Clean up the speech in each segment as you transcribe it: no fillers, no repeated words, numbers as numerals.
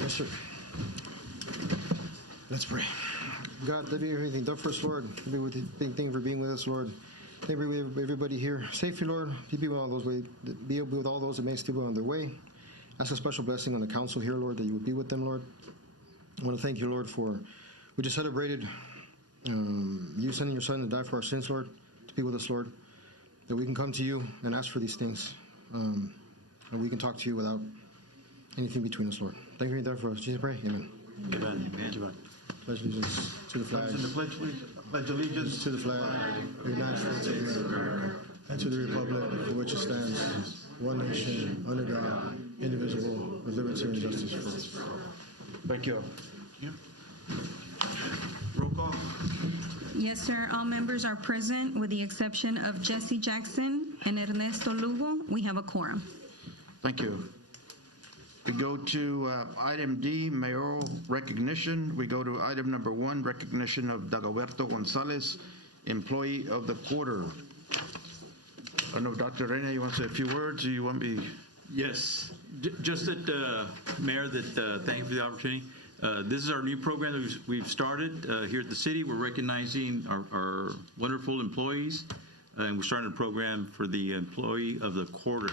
Yes, sir. Let's pray. God, let me hear anything done for us, Lord. Thank you for being with us, Lord. Thank you for everybody here. Safety, Lord. Be with all those that may still be on their way. Ask a special blessing on the council here, Lord, that you would be with them, Lord. I want to thank you, Lord, we just celebrated you sending your son to die for our sins, Lord, to be with us, Lord, that we can come to you and ask for these things, and we can talk to you without anything between us, Lord. Thank you for that for us. Jesus, pray. Amen. Amen. Amen. Pledge allegiance to the flag. To the pledge allegiance to the flag of the United States of America and to the republic for which it stands, one nation, under God, indivisible, with liberty and justice for all. Thank you. Roll call. Yes, sir. All members are present with the exception of Jesse Jackson and Ernesto Lugo. We have a quorum. Thank you. We go to item D, mayoral recognition. We go to item number 1, recognition of Dagoberto Gonzalez, employee of the quarter. I don't know, Dr. Reyna, you want to say a few words, or you want me? Yes, just that, Mayor, that thank you for the opportunity. This is our new program that we've started here at the city. We're recognizing our wonderful employees, and we're starting a program for the employee of the quarter.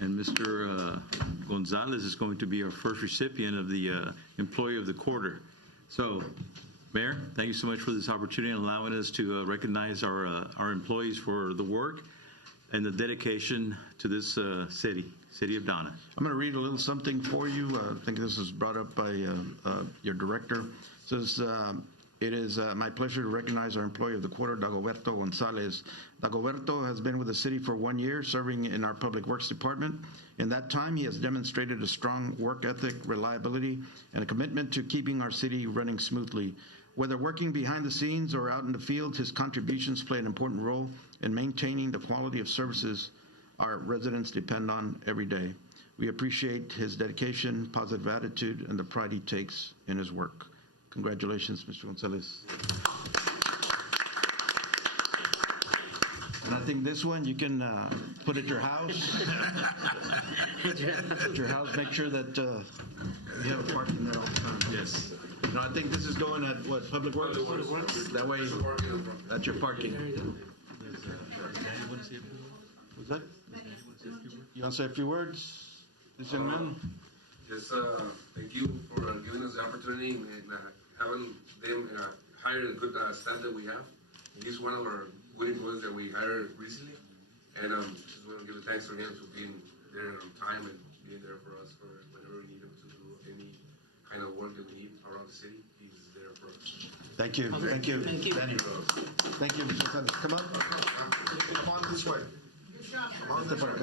And Mr. Gonzalez is going to be our first recipient of the employee of the quarter. So, Mayor, thank you so much for this opportunity and allowing us to recognize our employees for the work and the dedication to this city of Donna. I'm going to read a little something for you. I think this was brought up by your director. It says, it is my pleasure to recognize our employee of the quarter, Dagoberto Gonzalez. Dagoberto has been with the city for 1 year, serving in our Public Works Department. In that time, he has demonstrated a strong work ethic, reliability, and a commitment to keeping our city running smoothly. Whether working behind the scenes or out in the field, his contributions play an important role in maintaining the quality of services our residents depend on every day. We appreciate his dedication, positive attitude, and the pride he takes in his work. Congratulations, Mr. Gonzalez. And I think this one you can put at your house. At your house, make sure that you have a parking there all the time. Yes. No, I think this is going at what, Public Works? That way, that's your parking. What's that? You want to say a few words, this young man? Yes, thank you for giving us the opportunity and having them hire a good staff that we have. And he's one of our good employees that we hired recently. And just want to give a thanks for him for being there on time and being there for us for whenever we need him to do any kind of work that we need around the city. He's there for us. Thank you. Thank you. Thank you. Danny. Thank you, Mr. Gonzalez. Come on. Come on this way. Come on this way.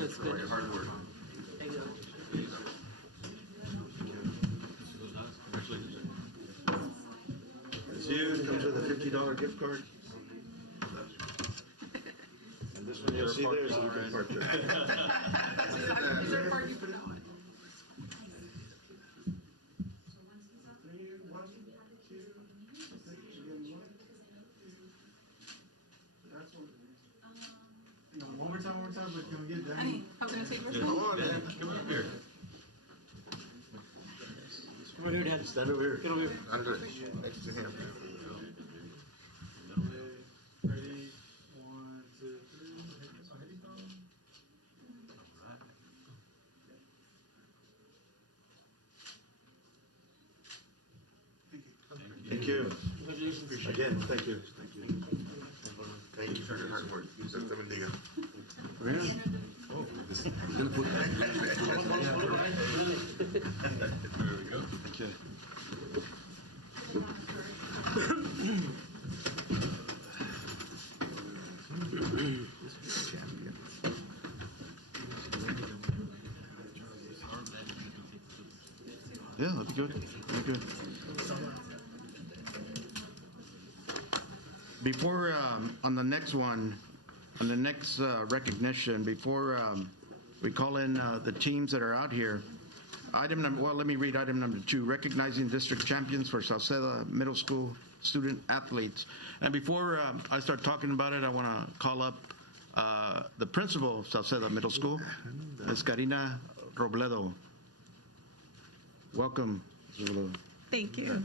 That's good. Hard work. Thank you. It's you. Comes with a $50 gift card. And this one you'll see there, so you can park there. Is there a parking for that one? One more time, but can we get down? Hey, I was going to say first Come one. on, man. Come up here. Come on here, Dad. Stand over here. Get over here. Under next to him. Ready? 1, 2, 3. Thank you. Congratulations. Again, thank you. Thank you. Thank you for your hard work. You said something bigger. There we go. Okay. Yeah, that'd be good. That'd be good. Before, on the next one, on the next recognition, before we call in the teams that are out here, let me read item number 2, recognizing district champions for Sauceda Middle School student athletes. And before I start talking about it, I want to call up the principal of Salceda Middle School, Ms. Karina Robledo. Welcome, Ms. Robledo. Thank you.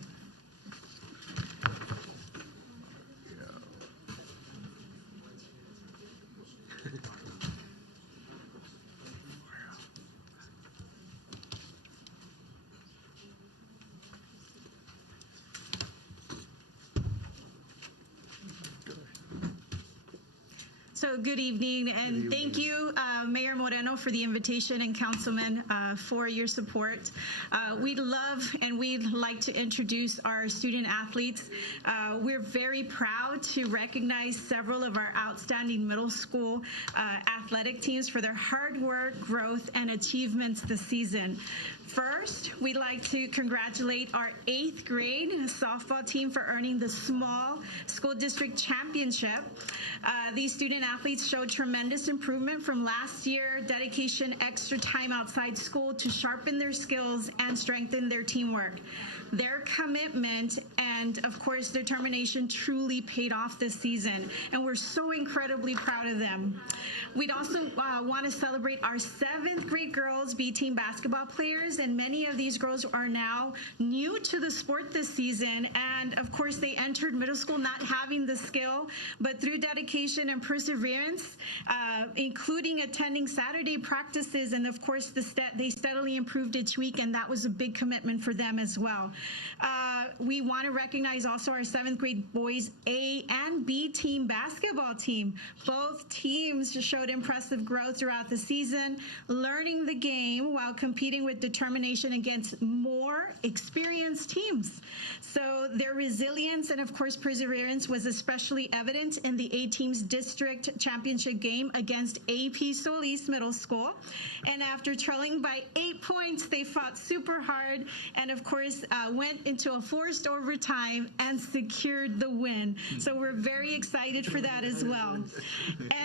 So good evening, and thank you, Mayor Moreno, for the invitation, and Councilman for your support. We'd love and we'd like to introduce our student athletes. We're very proud to recognize several of our outstanding middle school athletic teams for their hard work, growth, and achievements this season. First, we'd like to congratulate our 8th grade softball team for earning the small school district championship. These student athletes showed tremendous improvement from last year, dedication, extra time outside school to sharpen their skills and strengthen their teamwork. Their commitment and, of course, determination truly paid off this season, and we're so incredibly proud of them. We'd also want to celebrate our 7th grade girls B-team basketball players, and many of these girls are now new to the sport this season, and of course they entered middle school not having the skill, but through dedication and perseverance, including attending Saturday practices, and of course they steadily improved each week, and that was a big commitment for them as well. We want to recognize also our 7th grade boys A and B team basketball team. Both teams showed impressive growth throughout the season, learning the game while competing with determination against more experienced teams. So their resilience and of course perseverance was especially evident in the A team's district championship game against AP Solis Middle School. And after trailing by 8 points, they fought super hard and of course went into a forced overtime and secured the win. So we're very excited for that as well.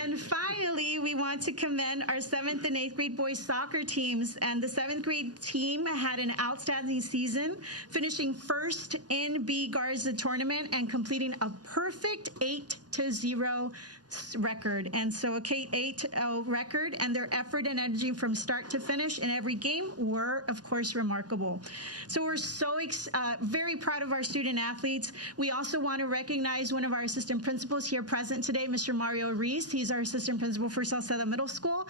And finally, we want to commend our 7th and 8th grade boys soccer teams. And the 7th grade team had an outstanding season, finishing first in B Garza tournament and completing a perfect 8-0 record. And so a K-8 record, and their effort and energy from start to finish in every game were, of course, remarkable. So we're so very proud of our student athletes. We also want to recognize one of our assistant principals here present today, Mr. Mario Reese. He's our assistant principal for Salceda Middle School.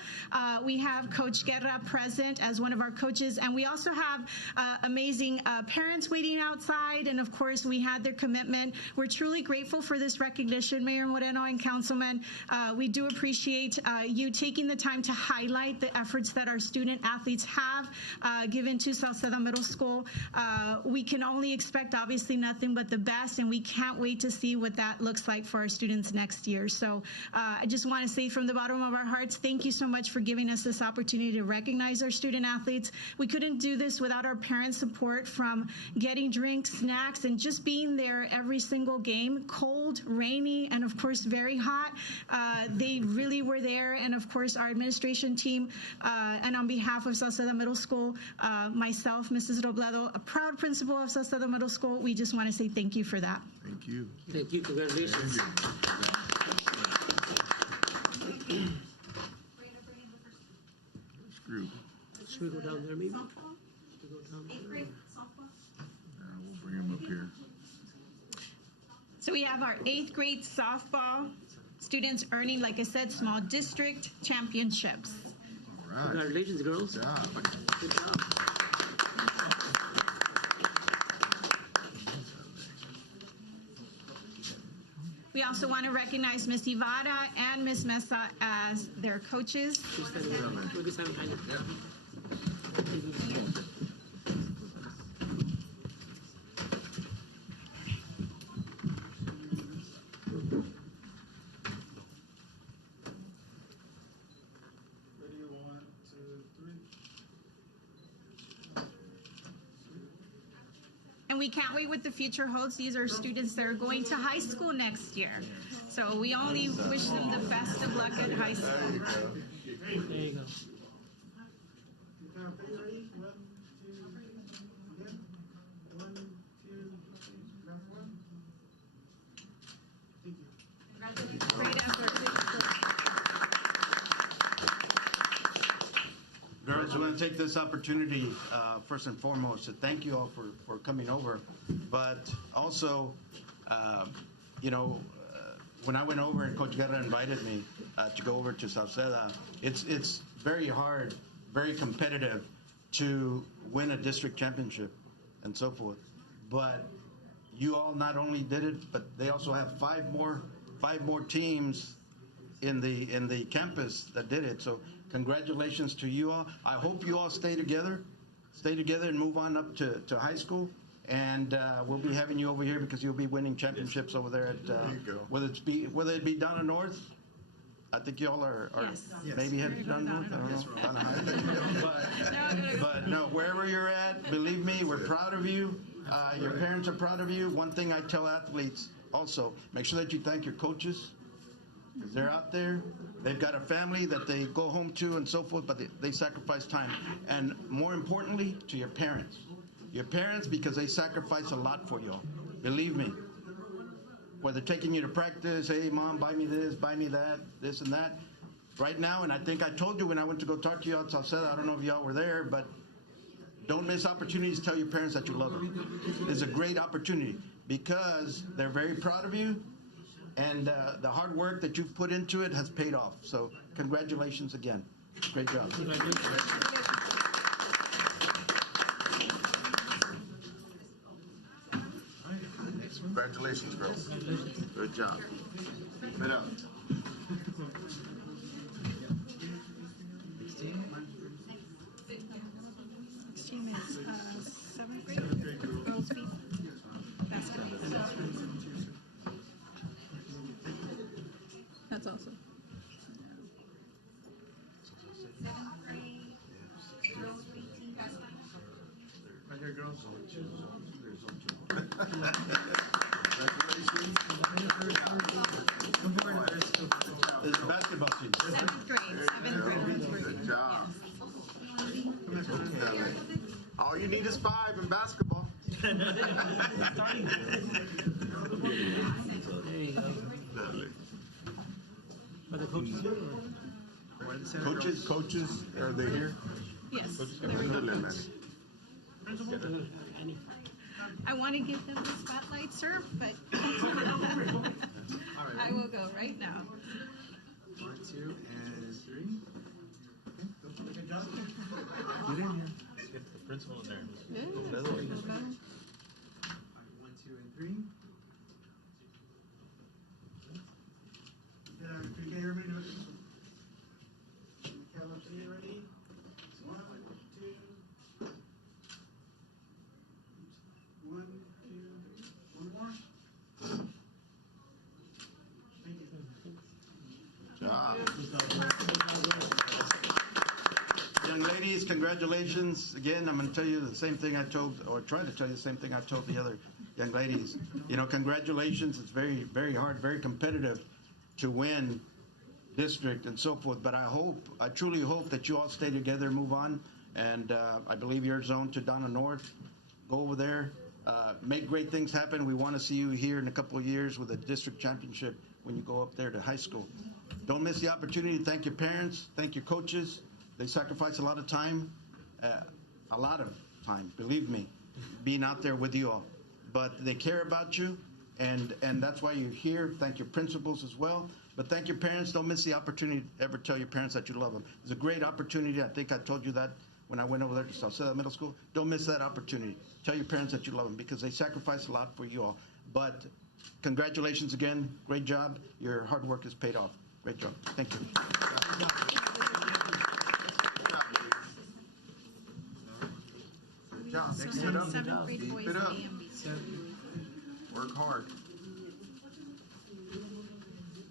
We have Coach Guerra present as one of our coaches, and we also have amazing parents waiting outside, and of course, we had their commitment. We're truly grateful for this recognition, Mayor Moreno and Councilman. We do appreciate you taking the time to highlight the efforts that our student athletes have given to Salceda Middle School. We can only expect, obviously, nothing but the best, and we can't wait to see what that looks like for our students next year. So I just want to say from the bottom of our hearts, thank you so much for giving us this opportunity to recognize our student athletes. We couldn't do this without our parents' support, from getting drinks, snacks, and just being there every single game, cold, rainy, and of course very hot. They really were there, and of course our administration team, and on behalf of Salceda Middle School, myself, Mrs. Robledo, a proud principal of Salceda Middle School, we just want to say thank you for that. Thank you. Thank you. Congratulations. This group. Should we go down there, maybe? Softball? Should we go down there? 8th grade softball? We'll bring them up here. So we have our 8th grade softball students earning, like I said, small district championships. All right. Congratulations, girls. Good job. Good job. We also want to recognize Miss Ivara and Miss Mesa as their coaches. Just stand there. We'll just stand behind it. And we can't wait what the future holds. These are students that are going to high school next year. So we only wish them the best of luck at high school. There you go. Great effort. want to take this opportunity, first and foremost, to thank you all for coming over. But also, when I went over and Coach Guerra invited me to go over to Sauceda, it's very hard, very competitive to win a district championship and so forth. But you all not only did it, but they also have five more teams in the campus that did it. So congratulations to you all. I hope you all stay together and move on up to high school. And we'll be having you over here because you'll be winning championships over there at whether it be Donna North. I think y'all are Yes. maybe headed to Donna North. I don't know. Donna High. But no, wherever you're at, believe me, we're proud of you. Your parents are proud of you. One thing I tell athletes also, make sure that you thank your coaches. Because they're out there, they've got a family that they go home to and so forth, but they sacrifice time. And more importantly, to your parents. Your parents, because they sacrifice a lot for y'all. Believe me. Whether taking you to practice, hey, Mom, buy me this, buy me that, this and that. Right now, and I think I told you when I went to go talk to you at Sauceda, I don't know if y'all were there, but don't miss opportunities to tell your parents that you love them. It's a great opportunity because they're very proud of you. And the hard work that you've put into it has paid off. So congratulations again. Great job. Congratulations, girls. Good job. Keep it up. Next team is 7th grade girls beat basketball. That's awesome. This is basketball team. 7th grade. Good job. All you need is 5 in basketball. There you go. Are the coaches here? Coaches, are they here? Yes. There we go. I want to give them the spotlight, sir, but I will go right now. 1, 2, and 3. Good job. Get in here. Get the principal in there. Good. 1, 2, and 3. Okay, everybody do it. Count up 3, ready? 1, 2. 1, 2, 1 more. Thank you. Job. Young ladies, congratulations. Again, I'm going to tell you the same thing I told, or try to tell you the same thing I told the other young ladies. Congratulations. It's very, very hard, very competitive to win district and so forth. But I truly hope that you all stay together and move on. And I believe you're zoned to Donna North. Go over there, make great things happen. We want to see you here in a couple of years with a district championship when you go up there to high school. Don't miss the opportunity. Thank your parents. Thank your coaches. They sacrifice a lot of time, believe me, being out there with you all. But they care about you, and that's why you're here. Thank your principals as well. But thank your parents. Don't miss the opportunity to ever tell your parents that you love them. It's a great opportunity. I think I told you that when I went over there to Sauceda Middle School. Don't miss that opportunity. Tell your parents that you love them because they sacrifice a lot for you all. But congratulations again. Great job. Your hard work has paid off. Great job. Thank you. Good job. Keep it up. 7th grade Keep boys it up. AMB. Work hard.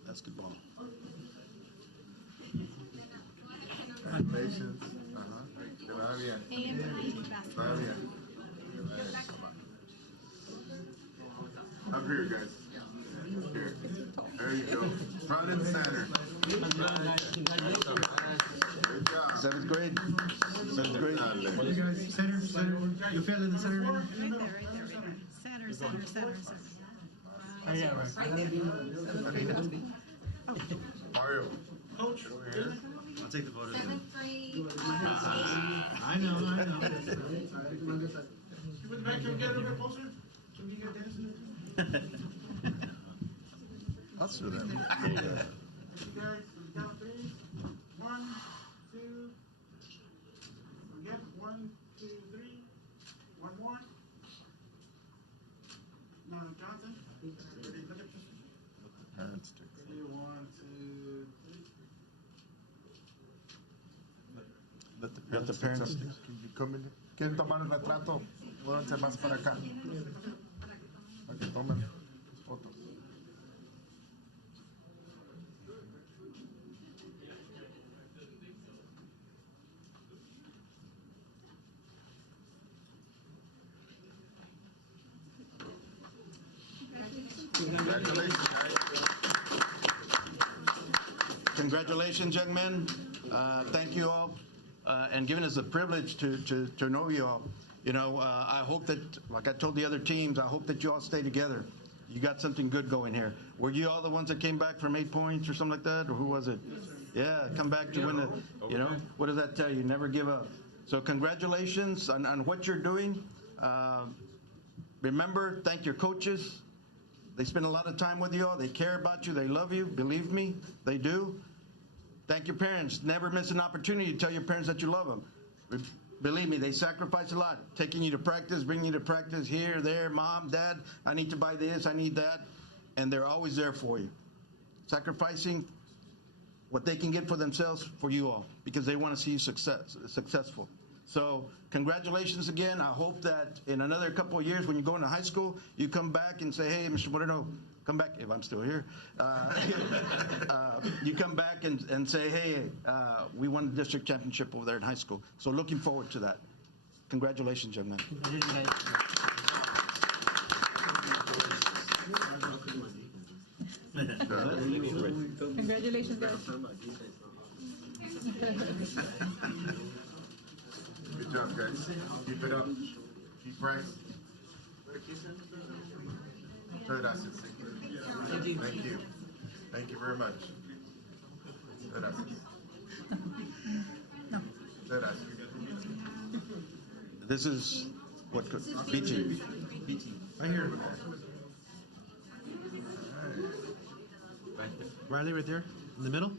Basketball. Patience. Que vaya bien. AMB basketball. Vaya bien. Up here, guys. Here. There you go. Front and center. Good job. 7th grade. 7th grade. You guys, center. You fell in the center. Right there. Center. Oh, yeah, right. Mario. Coach. Over here. I'll take the photo. 7th grade. I know. You went back here and get a little bit closer? So we get dancing? I'll sue them. You guys, we count three. 1, 2. Again, 1, 2, 3. One more. No, Johnson. Ready? Look at this. Parents do. Ready? 1, 2, 3. Let the parents. Can you come in? ¿Quieren tomar el retrato? Muévanse más para acá. Para que tomen fotos. Congratulations, guys. Congratulations, young men. Thank you all, and giving us the privilege to know you all. You know, I hope that, like I told the other teams, I hope that you all stay together. You got something good going here. Were you all the ones that came back from 8 points or something like that, or who was it? Yeah, come back to win the, you know, what does that tell you? Never give up. So congratulations on what you're doing. Remember, thank your coaches. They spend a lot of time with you all. They care about you. They love you. Believe me, they do. Thank your parents. Never miss an opportunity to tell your parents that you love them. Believe me, they sacrifice a lot, taking you to practice, bringing you to practice here, there, mom, dad, I need to buy this, I need that, and they're always there for you. Sacrificing what they can get for themselves for you all, because they want to see you successful. So congratulations again. I hope that in another couple of years when you go into high school, you come back and say, hey, Mr. Moreno, come back, if I'm still here. You come back and say, hey, we won the district championship over there in high school. So looking forward to that. Congratulations, young man. Congratulations, guys. Good job, guys. Keep it up. Keep practicing. Gracias. Thank you. Thank you very much. Gracias. Gracias. This is what BT. Right here. Riley, right there, in the middle.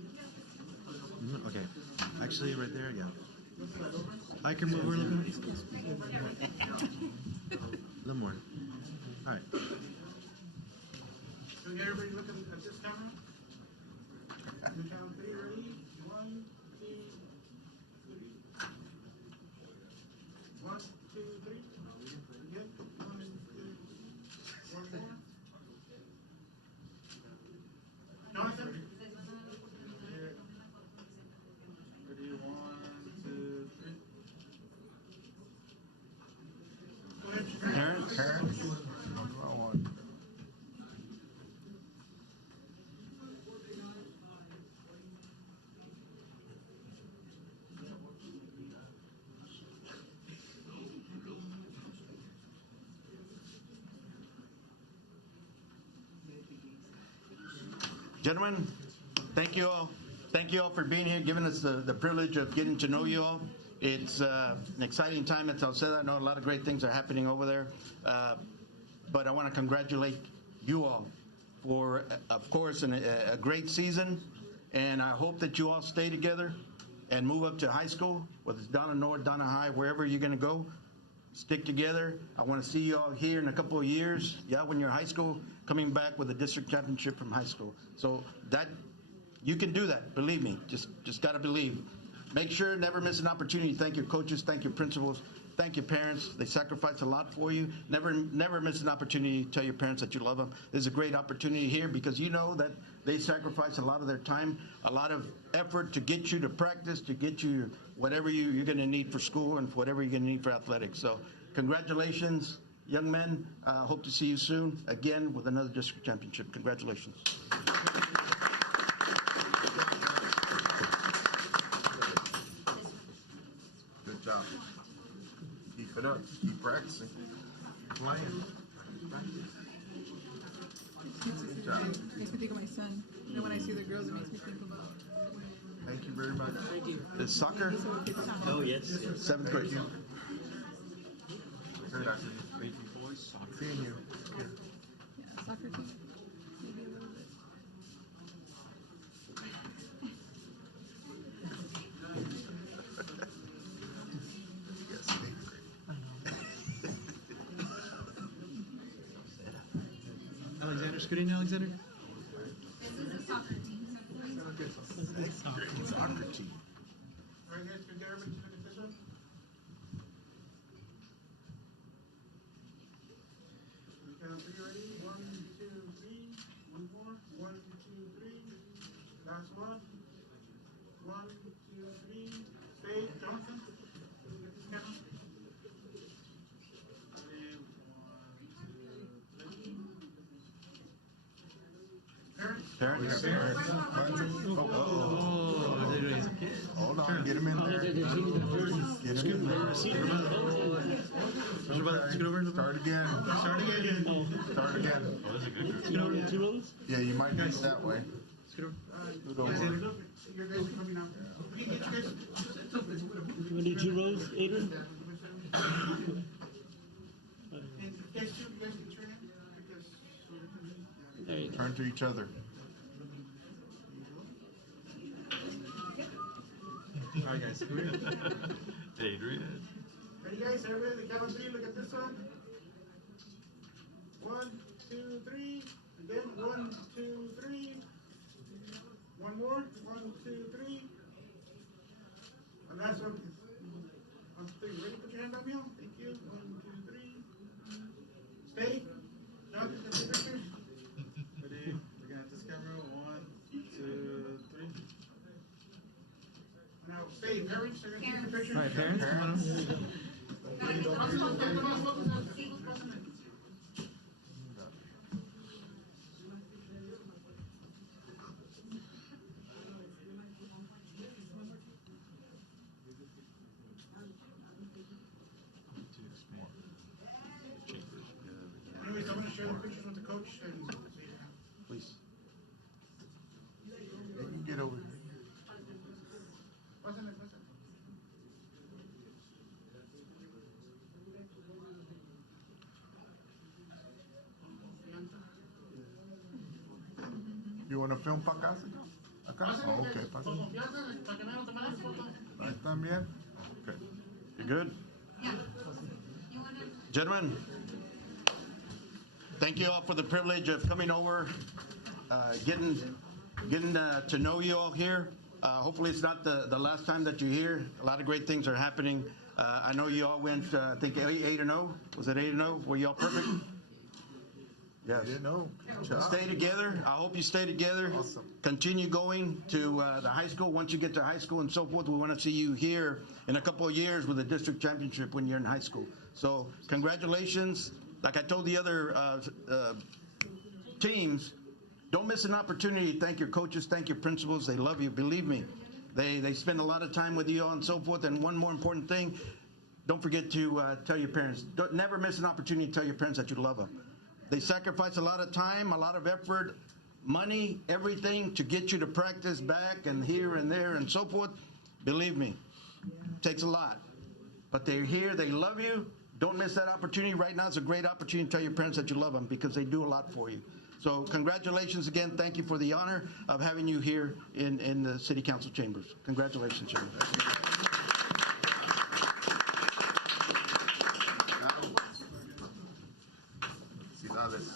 Okay, actually, right there, yeah. I can move her a little bit. A little more. All right. So everybody looking at this camera? You count 3, ready? 1, 2, 3. 1, 2, 3. Again. 1, 2. One more. Jonathan? Ready? 1, 2, 3. Go ahead. Parents? Gentlemen, thank you all. Thank you all for being here, giving us the privilege of getting to know you all. It's an exciting time at Salceda. I know a lot of great things are happening over there. But I want to congratulate you all for, of course, a great season. And I hope that you all stay together and move up to high school, whether it's Donna North, Donna High, wherever you're going to go. Stick together. I want to see you all here in a couple of years. Yeah, when you're in high school, coming back with a district championship from high school. So that you can do that. Believe me. Just got to believe. Make sure never miss an opportunity. Thank your coaches. Thank your principals. Thank your parents. They sacrifice a lot for you. Never miss an opportunity to tell your parents that you love them. There's a great opportunity here because you know that they sacrifice a lot of their time, a lot of effort to get you to practice, to get you whatever you're going to need for school and whatever you're going to need for athletics. So congratulations, young men. Hope to see you soon again with another district championship. Congratulations. Good job. Keep it up. Keep practicing. Playing. Good job. Makes me think of my son. You know, when I see the girls, it makes me think about. Thank you very very much. Is soccer? Oh, yes. 7th grade. Seeing you. Soccer team. Maybe a little bit. Alexander, scooting, Alexander. This is a soccer team, so please. Soccer team. All right, guys, can everybody look at this one? We count three, ready? 1, 2, 3. One more. 1, 2, 3. Last one. 1, 2, 3. Stay, Johnson. Count. Ready? 1, 2, 3. Parents? Parents? Hold on, get him in there. Get him in there. Start again. Start again. Start again. Two rows? Yeah, you might need that way. Scoot over. Look, your guys are coming out. Okay, get you guys. You want to do 2 rows, Adrian? And guys, you guys can turn in because. There you go. Turn to each other. All right, guys. Adrian. Ready, guys? Everybody, the count of 3. Look at this one. 1, 2, 3. Again, 1, 2, 3. One more. 1, 2, 3. And last one. On 3. Ready? Put your hand up, Bill. Thank you. 1, 2, 3. Stay. Now, take the pictures. Ready? Looking at this camera. 1, 2, 3. Now, stay. Parents, they're going to take the pictures. All right, parents, come on up. Anyways, I'm going to share the pictures with the coach and. Please. You can get over here. Pásale, pásale. You want to film para acá, señor? Acá. Oh, okay, Con pásale. confianza, para que no te mandes foto. Ahí también. Okay. You good? Gentlemen, thank you all for the privilege of coming over, getting to know you all here. Hopefully it's not the last time that you're here. A lot of great things are happening. I know you all went, I think 8-0. Was it 8-0? Were you all perfect? Yes. I didn't know. Good job. Stay together. I hope you stay together. Awesome. Continue going to the high school. Once you get to high school and so forth, we want to see you here in a couple of years with a district championship when you're in high school. So congratulations. Like I told the other teams, don't miss an opportunity to thank your coaches, thank your principals. They love you. Believe me. They spend a lot of time with you all and so forth. And one more important thing, don't forget to tell your parents. Never miss an opportunity to tell your parents that you love them. They sacrifice a lot of time, a lot of effort, money, everything to get you to practice back and here and there and so forth. Believe me, it takes a lot. But they're here, they love you. Don't miss that opportunity. Right now is a great opportunity to tell your parents that you love them because they do a lot for you. So congratulations again. Thank you for the honor of having you here in the City Council chambers. Congratulations, gentlemen. Felicidades.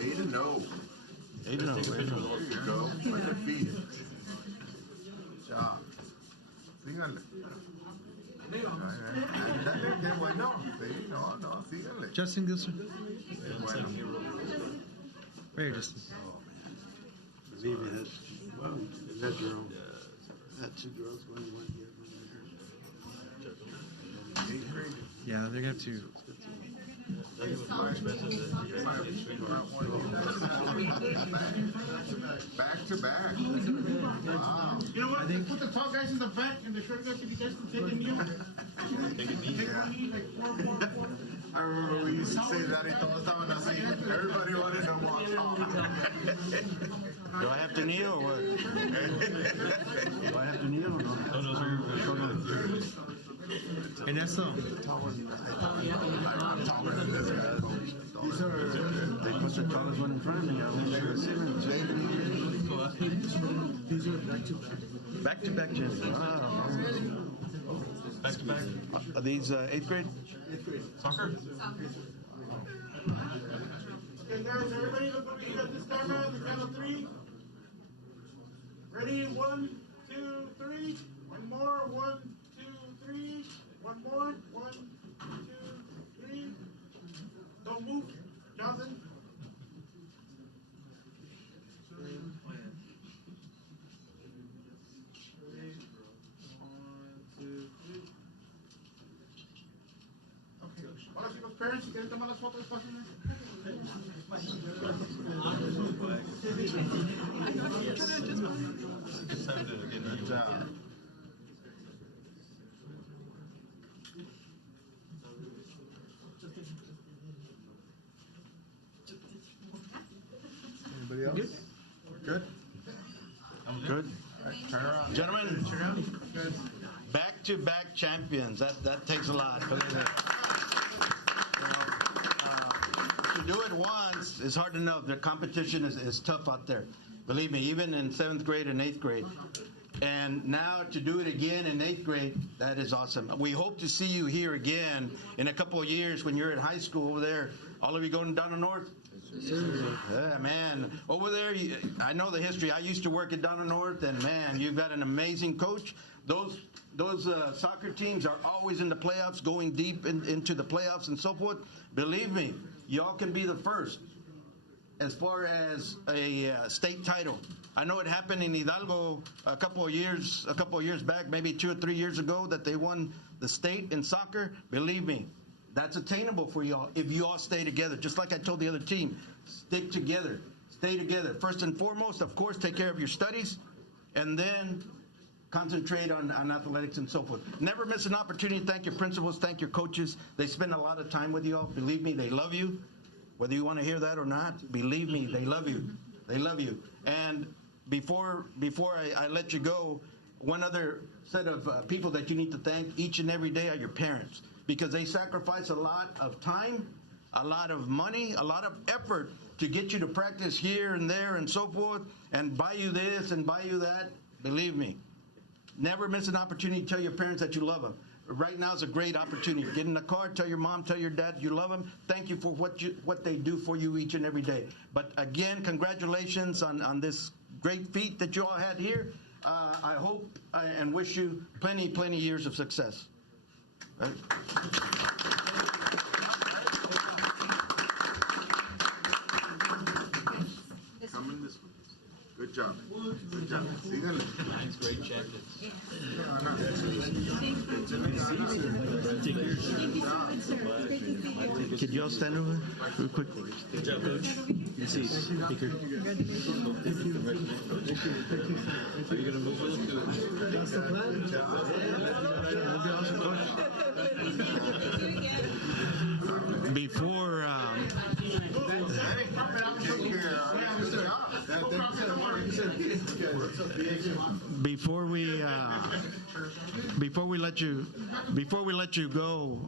8-0. 8-0. There you go. On your feet. Good job. Síganle. Dale, qué bueno. Sí, no, síganle. Justin Gilson. Qué bueno. Right here, Justin. Believe me, that's, well, is that your own? That's 2 girls, one here, one there. Yeah, they're gonna have to. Back to back. Wow. You know what? Put the tall guys in the back and the short guys, if you guys can take a knee. Take one knee, like 4, 4, 4. I remember we used to say that y todos estaban así. Everybody wanted to walk on. Do I have to kneel or what? Do I have to kneel or no? No, sir. And that's all. They put the tallest one in front of me. I only should have seen These are back-to-back. Back-to-back, Jim. Wow. Back-to-back. Are these 8th grade? Soccer? Okay, guys, everybody look over here at this camera, the count of 3. Ready? 1, 2, 3. One more. 1, 2, 3. One more. 1, 2, 3. Don't move. Johnson. Ahora sí, los parents, ¿quieren tomar las fotos fáciles? Good job. Anybody else? Good? Good. All right, turn around. Gentlemen, back-to-back champions. That takes a lot. Believe me. To do it once is hard enough. The competition is tough out there. Believe me, even in 7th grade and 8th grade. And now to do it again in 8th grade, that is awesome. We hope to see you here again in a couple of years when you're in high school over there. All of you going down to North? Yeah, man. Over there, I know the history. I used to work at Donna North, and man, you've got an amazing coach. Those soccer teams are always in the playoffs, going deep into the playoffs and so forth. Believe me, y'all can be the first as far as a state title. I know it happened in Hidalgo a couple of years back, maybe 2 or 3 years ago, that they won the state in soccer. Believe me, that's attainable for y'all if you all stay together. Just like I told the other team, stick together, stay together. First and foremost, of course, take care of your studies, and then concentrate on athletics and so forth. Never miss an opportunity. Thank your principals, thank your coaches. They spend a lot of time with you all. Believe me, they love you. Whether you want to hear that or not, believe me, they love you. They love you. And before I let you go, one other set of people that you need to thank each and every day are your parents, because they sacrifice a lot of time, a lot of money, a lot of effort to get you to practice here and there and so forth, and buy you this and buy you that. Believe me, never miss an opportunity to tell your parents that you love them. Right now is a great opportunity. Get in the car, tell your mom, tell your dad you love them. Thank you for what they do for you each and every day. But again, congratulations on this great feat that you all had here. I hope and wish you plenty years of success. Right? Coming this way. Good job. Good job. Síganle. Nice, great champions. Could you all stand over real quick? Good job, Coach. Your seat. Are you going to move with us? That's the plan. Before we let you go,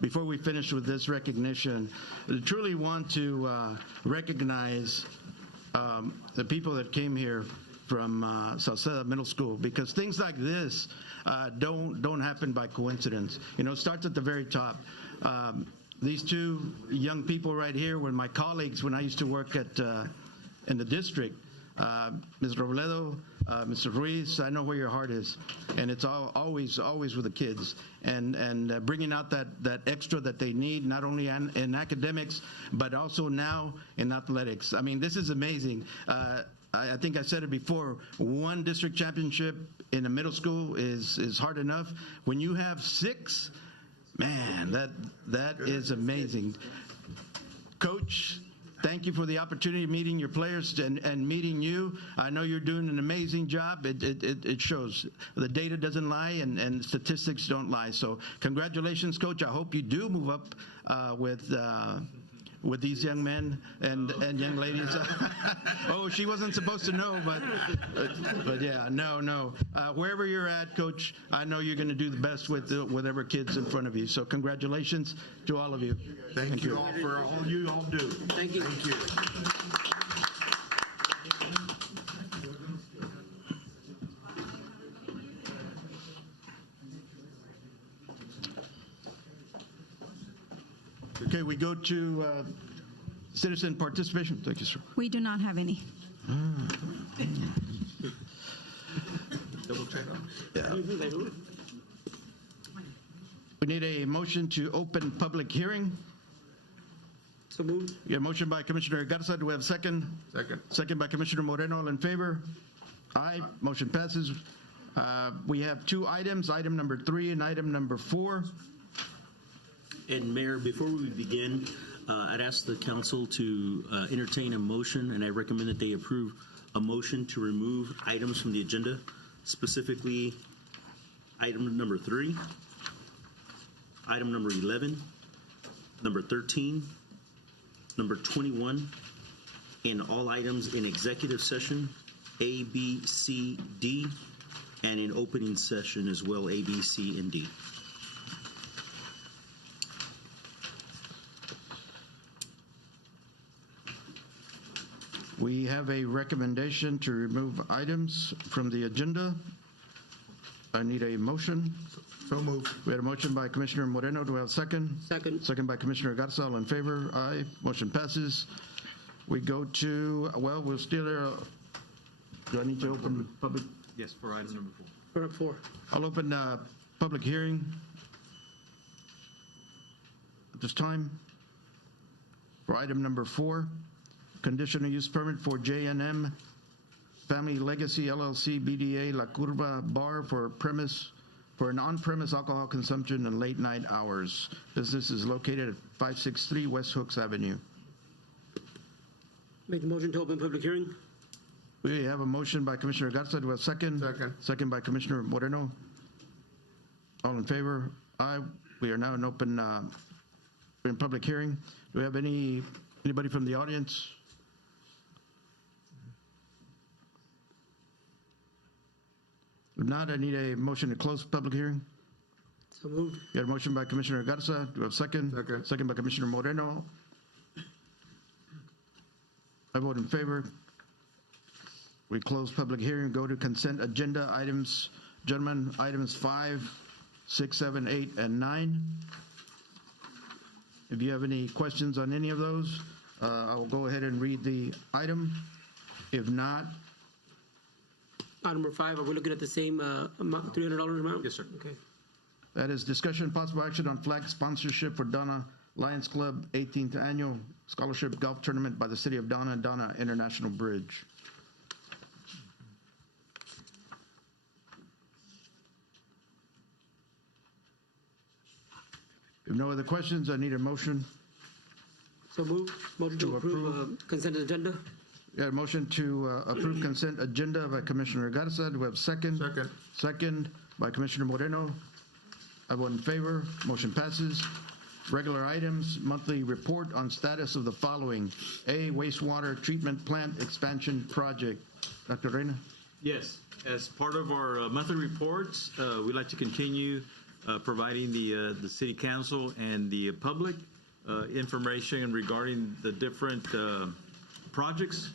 before we finish with this recognition, I truly want to recognize the people that came here from Salceda Middle School, because things like this don't happen by coincidence. You know, it starts at the very top. These two young people right here were my colleagues when I used to work at in the district. Ms. Robledo, Mr. Ruiz, I know where your heart is, and it's always with the kids, and bringing out that extra that they need, not only in academics, but also now in athletics. I mean, this is amazing. I think I said it before, one district championship in a middle school is hard enough. When you have 6, man, that is amazing. Coach, thank you for the opportunity of meeting your players and meeting you. I know you're doing an amazing job. It shows. The data doesn't lie, and statistics don't lie. So congratulations, Coach. I hope you do move up with with these young men and young ladies. Oh, she wasn't supposed to know, but yeah, no. Wherever you're at, Coach, I know you're going to do the best with whatever kids in front of you. So congratulations to all of you. Thank you all for all you all do. Thank you. Thank you. Okay, we go to citizen participation. Thank you, sir. We do not have any. Yeah. We need a motion to open public hearing. So moved. Yeah, motion by Commissioner Garza. Do we have a second? Second. Second by Commissioner Moreno. All in favor? Aye. Motion passes. We have two items, item number 3 and item number 4. And Mayor, before we begin, I'd ask the council to entertain a motion, and I recommend that they approve a motion to remove items from the agenda, specifically item number 3, item number 11, number 13, number 21, and all items in executive session, A, B, C, D, and in opening session as well, A, B, C, and D. We have a recommendation to remove items from the agenda. I need a motion. So moved. We had a motion by Commissioner Moreno. Do we have a second? Second. Second by Commissioner Garza. All in favor? Aye. Motion passes. We go to, well, we'll still, do I need to open public? Yes, for item number 4. For 4. I'll open public hearing at this time for item number 4. Conditional use permit for J&M Family Legacy LLC BDA La Curva Bar for an on-premise alcohol consumption in late night hours. Business is located at 563 West Hooks Avenue. Make the motion to open public hearing. We have a motion by Commissioner Garza. Do we have a second? Second. Second by Commissioner Moreno. All in favor? Aye. We are now in open in public hearing. Do we have anybody from the audience? If not, I need a motion to close public hearing. So moved. We have a motion by Commissioner Garza. Do we have a second? Second. Second by Commissioner Moreno. I vote in favor. We close public hearing, go to consent agenda items. Gentlemen, items 5, 6, 7, 8, and 9. If you have any questions on any of those, I will go ahead and read the item. If not, Item number 5, are we looking at the same amount, $300 amount? Yes, sir. Okay. that is discussion and possible action on flag sponsorship for Donna Lions Club 18th Annual Scholarship Golf Tournament by the City of Donna and Donna International Bridge. If no other questions, I need a motion. So moved. Motion to approve consent agenda. Got a motion to approve consent agenda by Commissioner Garza. Do we have a second? Second. Second by Commissioner Moreno. I vote in favor. Motion passes. Regular items, monthly report on status of the following. A, wastewater treatment plant expansion project. Dr. Reyna? Yes, as part of our monthly reports, we'd like to continue providing the city council and the public information regarding the different projects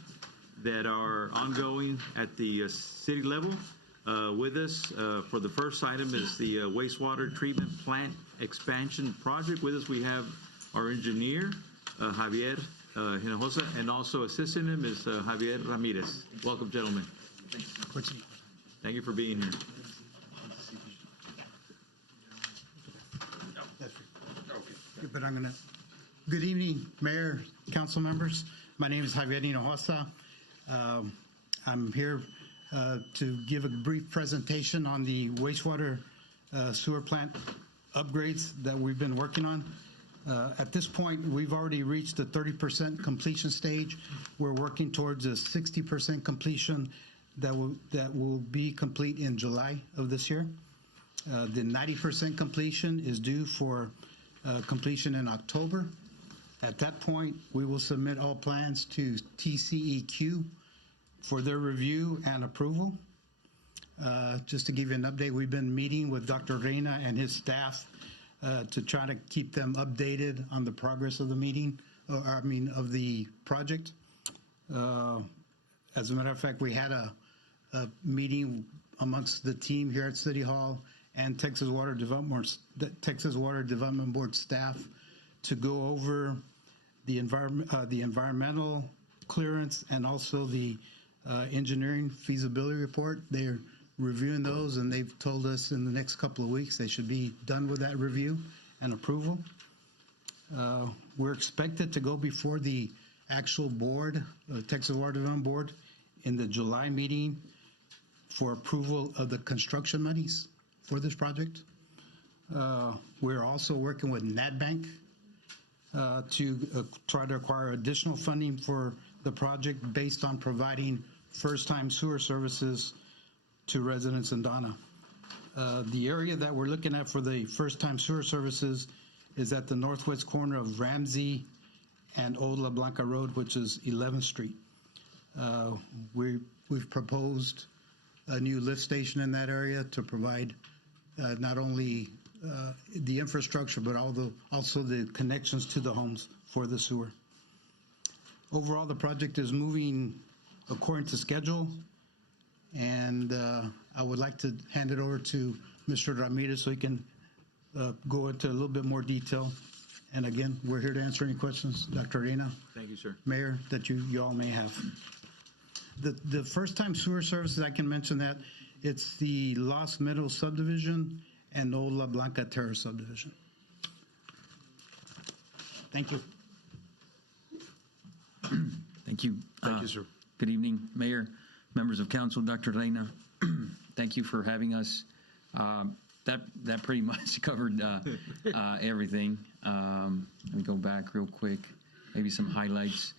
that are ongoing at the city level. With us for the first item is the wastewater treatment plant expansion project. With us we have our engineer, Javier Hinojosa, and also assisting him is Javier Ramirez. Welcome, gentlemen. Thank you for being here. But I'm gonna. Good evening, Mayor, Council members. My name is Javier Hinojosa. I'm here to give a brief presentation on the wastewater sewer plant upgrades that we've been working on. At this point, we've already reached the 30% completion stage. We're working towards a 60% completion that will be complete in July of this year. The 90% completion is due for completion in October. At that point, we will submit all plans to TCEQ for their review and approval. Just to give you an update, we've been meeting with Dr. Reina and his staff to try to keep them updated on the progress of the meeting, of the project. As a matter of fact, we had a meeting amongst the team here at City Hall and Texas Water Development Board staff to go over the environmental clearance and also the engineering feasibility report. They're reviewing those, and they've told us in the next couple of weeks they should be done with that review and approval. We're expected to go before the actual board, Texas Water Development Board, in the July meeting for approval of the construction monies for this project. We're also working with NatBank to try to acquire additional funding for the project based on providing first-time sewer services to residents in Donna. The area that we're looking at for the first-time sewer services is at the northwest corner of Ramsey and Old La Blanca Road, which is 11th Street. We've proposed a new lift station in that area to provide not only the infrastructure, but also the connections to the homes for the sewer. Overall, the project is moving according to schedule, and I would like to hand it over to Mr. Ramirez so he can go into a little bit more detail. And again, we're here to answer any questions, Dr. Reina. Thank you, sir. Mayor, that you all may have. The first-time sewer services, I can mention that it's the Los Meadows subdivision and Old La Blanca Terrace subdivision. Thank you. Thank you. Thank you, sir. Good evening, Mayor, members of council, Dr. Reina. Thank you for having us. That pretty much covered everything. Let me go back real quick, maybe some highlights.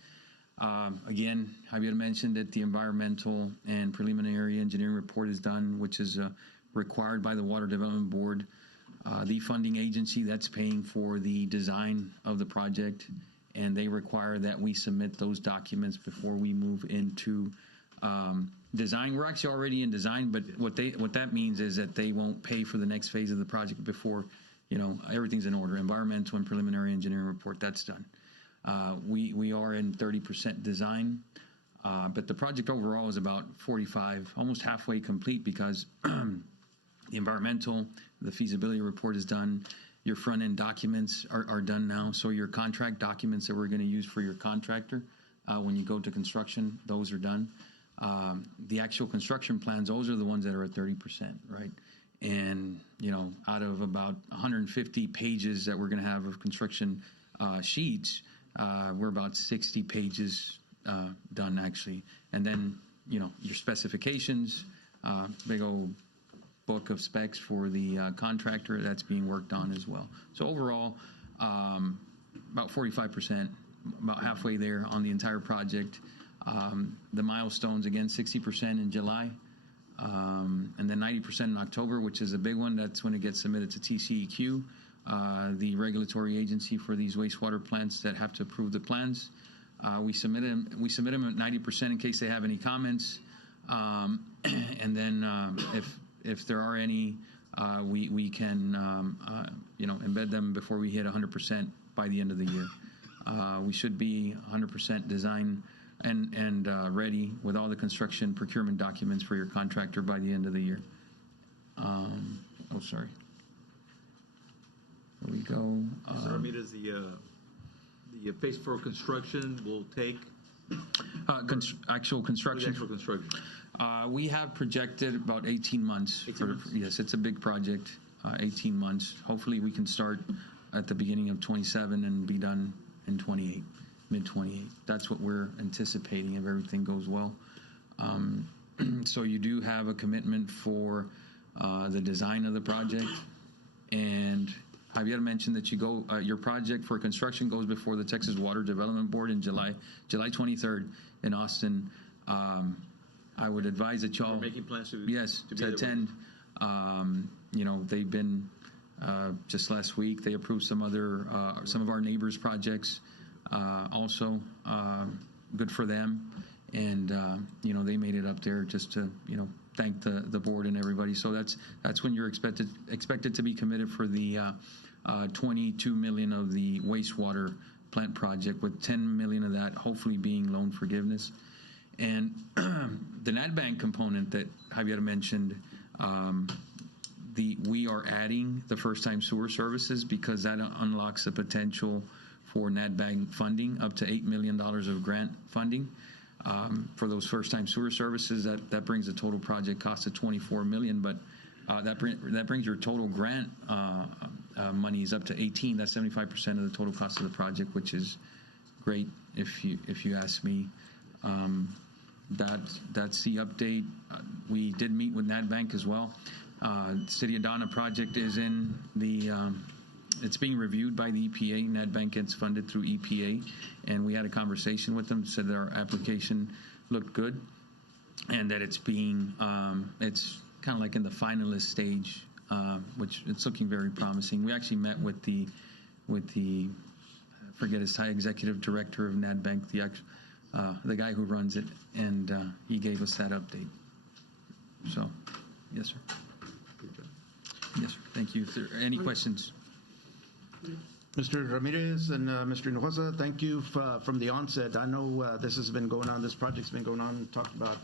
Again, Javier mentioned that the environmental and preliminary engineering report is done, which is required by the Water Development Board, the funding agency that's paying for the design of the project, and they require that we submit those documents before we move into design. We're actually already in design, but what that means is that they won't pay for the next phase of the project before, everything's in order. Environmental and preliminary engineering report, that's done. We are in 30% design, but the project overall is about 45, almost halfway complete, because the environmental, the feasibility report is done. Your front-end documents are done now, so your contract documents that we're going to use for your contractor when you go to construction, those are done. The actual construction plans, those are the ones that are at 30%, right? And, out of about 150 pages that we're going to have of construction sheets, we're about 60 pages done, actually. And then, your specifications, big old book of specs for the contractor, that's being worked on as well. So overall, about 45%, about halfway there on the entire project. The milestones, again, 60% in July, and then 90% in October, which is a big one. That's when it gets submitted to TCEQ, the regulatory agency for these wastewater plants that have to approve the plans. We submit them at 90% in case they have any comments, and then if there are any, we can embed them before we hit 100% by the end of the year. We should be 100% design and ready with all the construction procurement documents for your contractor by the end of the year. Sorry. There we go. Mr. Ramirez, the phase 4 construction will take actual construction. We have projected about 18 months. 18 months? Yes, it's a big project. 18 months. Hopefully, we can start at the beginning of 27 and be done in 28, mid 28. That's what we're anticipating if everything goes well. So you do have a commitment for the design of the project, and Javier mentioned that your project for construction goes before the Texas Water Development Board in July 23rd in Austin. I would advise that y'all making plans to attend. They've been just last week they approved some of our neighbors' projects. also. Good for them. And, they made it up there just to, thank the board and everybody. So that's when you're expected to be committed for the 22 million of the wastewater plant project, with 10 million of that hopefully being loan forgiveness. And the NatBank component that Javier mentioned, we are adding the first-time sewer services because that unlocks the potential for NatBank funding up to $8 million of grant funding. For those first-time sewer services, that brings the total project cost to $24 million, but that brings your total grant monies up to 18. That's 75% of the total cost of the project, which is great if you ask me. That's the update. We did meet with NatBank as well. City of Donna project is in the. It's being reviewed by the EPA. NatBank gets funded through EPA, and we had a conversation with them. Said that our application looked good, and that it's being it's kind of like in the finalist stage, which it's looking very promising. We actually met with the I forget his high executive director of NatBank, the guy who runs it, and he gave us that update. So, yes, sir. Yes, sir. Thank you. If there are any questions? Mr. Ramirez and Mr. Hinojosa, thank you from the onset. I know this has been going on, this project's been going on, talked about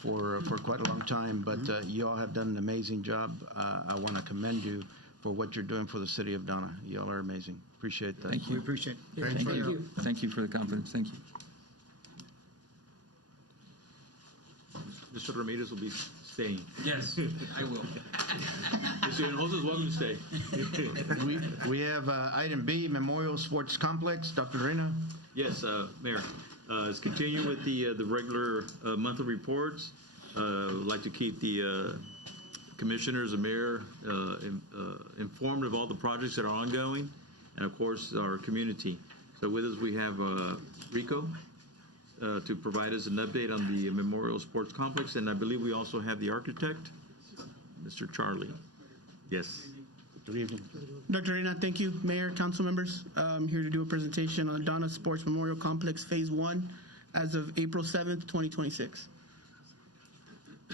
for quite a long time, but you all have done an amazing job. I want to commend you for what you're doing for the city of Donna. You all are amazing. Appreciate that. Thank you. We appreciate it. Thank you. Thank you for the confidence. Thank you. Mr. Ramirez will be staying. Yes, I will. Mr. Hinojosa is welcome to stay. We have item B, Memorial Sports Complex. Dr. Reyna. Yes, Mayor. Let's continue with the regular monthly reports. I'd like to keep the commissioners and mayor informed of all the projects that are ongoing, and of course our community. So with us we have Rico to provide us an update on the Memorial Sports Complex, and I believe we also have the architect, Mr. Charlie. Yes. Good evening. Dr. Reyna, thank you. Mayor, council members, I'm here to do a presentation on Donna Sports Memorial Complex Phase 1 as of April 7th, 2026.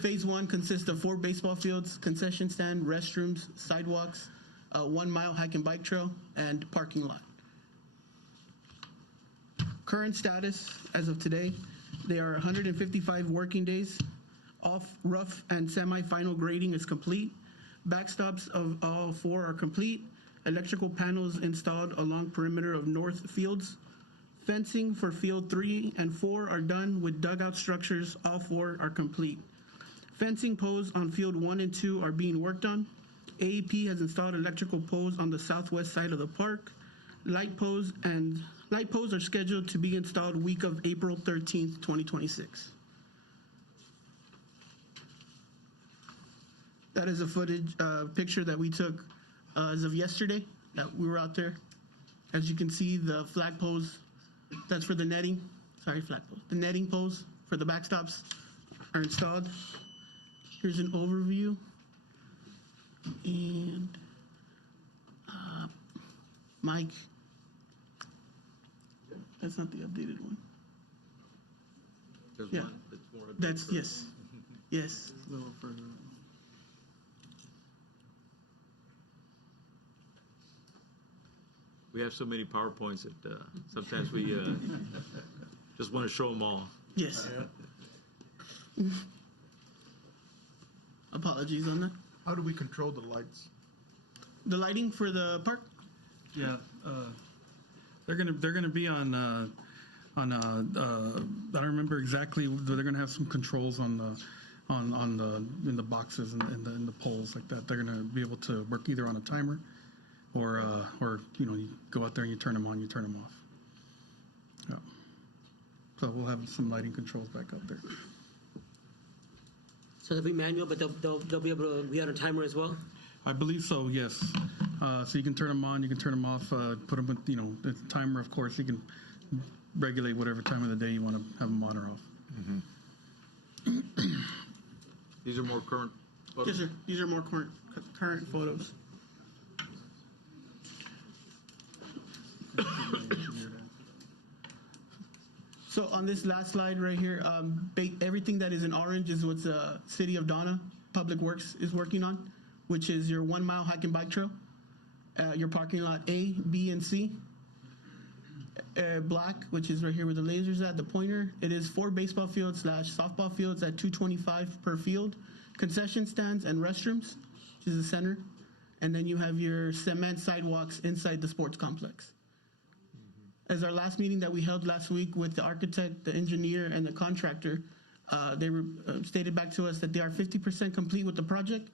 Phase 1 consists of 4 baseball fields, concession stand, restrooms, sidewalks, a 1-mile hike and bike trail, and parking lot. Current status as of today, there are 155 working days. All rough and semi-final grading is complete. Backstops of all 4 are complete. Electrical panels installed along perimeter of north fields. Fencing for field 3 and 4 are done with dugout structures. All 4 are complete. Fencing posts on field 1 and 2 are being worked on. AEP has installed electrical poles on the southwest side of the park. Light poles are scheduled to be installed week of April 13th, 2026. That is a footage picture that we took as of yesterday that we were out there. As you can see, the flag poles, that's for the netting. Sorry, flag poles. The netting poles for the backstops are installed. Here's an overview. And Mike, that's not the updated one. There's Yeah. one that's more updated. That's, yes, yes, a little further. We have so many PowerPoints that sometimes we just want to show them all. Yes. Apologies on that. How do we control the lights? The lighting for the park? Yeah, they're gonna be on I don't remember exactly, but they're gonna have some controls on the in the boxes and in the poles like that. They're gonna be able to work either on a timer or you go out there and you turn them on, you turn them off. Yeah. So we'll have some lighting controls back out there. So they'll be manual, but they'll be able to be on a timer as well? I believe so, yes. So you can turn them on, you can turn them off, put them with, the timer, of course, you can regulate whatever time of the day you want to have them on or off. These are more current photos? Yes, sir. These are more current photos. So on this last slide right here, everything that is in orange is what the City of Donna Public Works is working on, which is your 1 mile hike and bike trail, your parking lot A, B, and C. Black, which is right here where the laser's at, the pointer. It is 4 baseball fields / softball fields at $225 per field, concession stands and restrooms, which is the center. And then you have your cement sidewalks inside the sports complex. As our last meeting that we held last week with the architect, the engineer, and the contractor, they stated back to us that they are 50% complete with the project.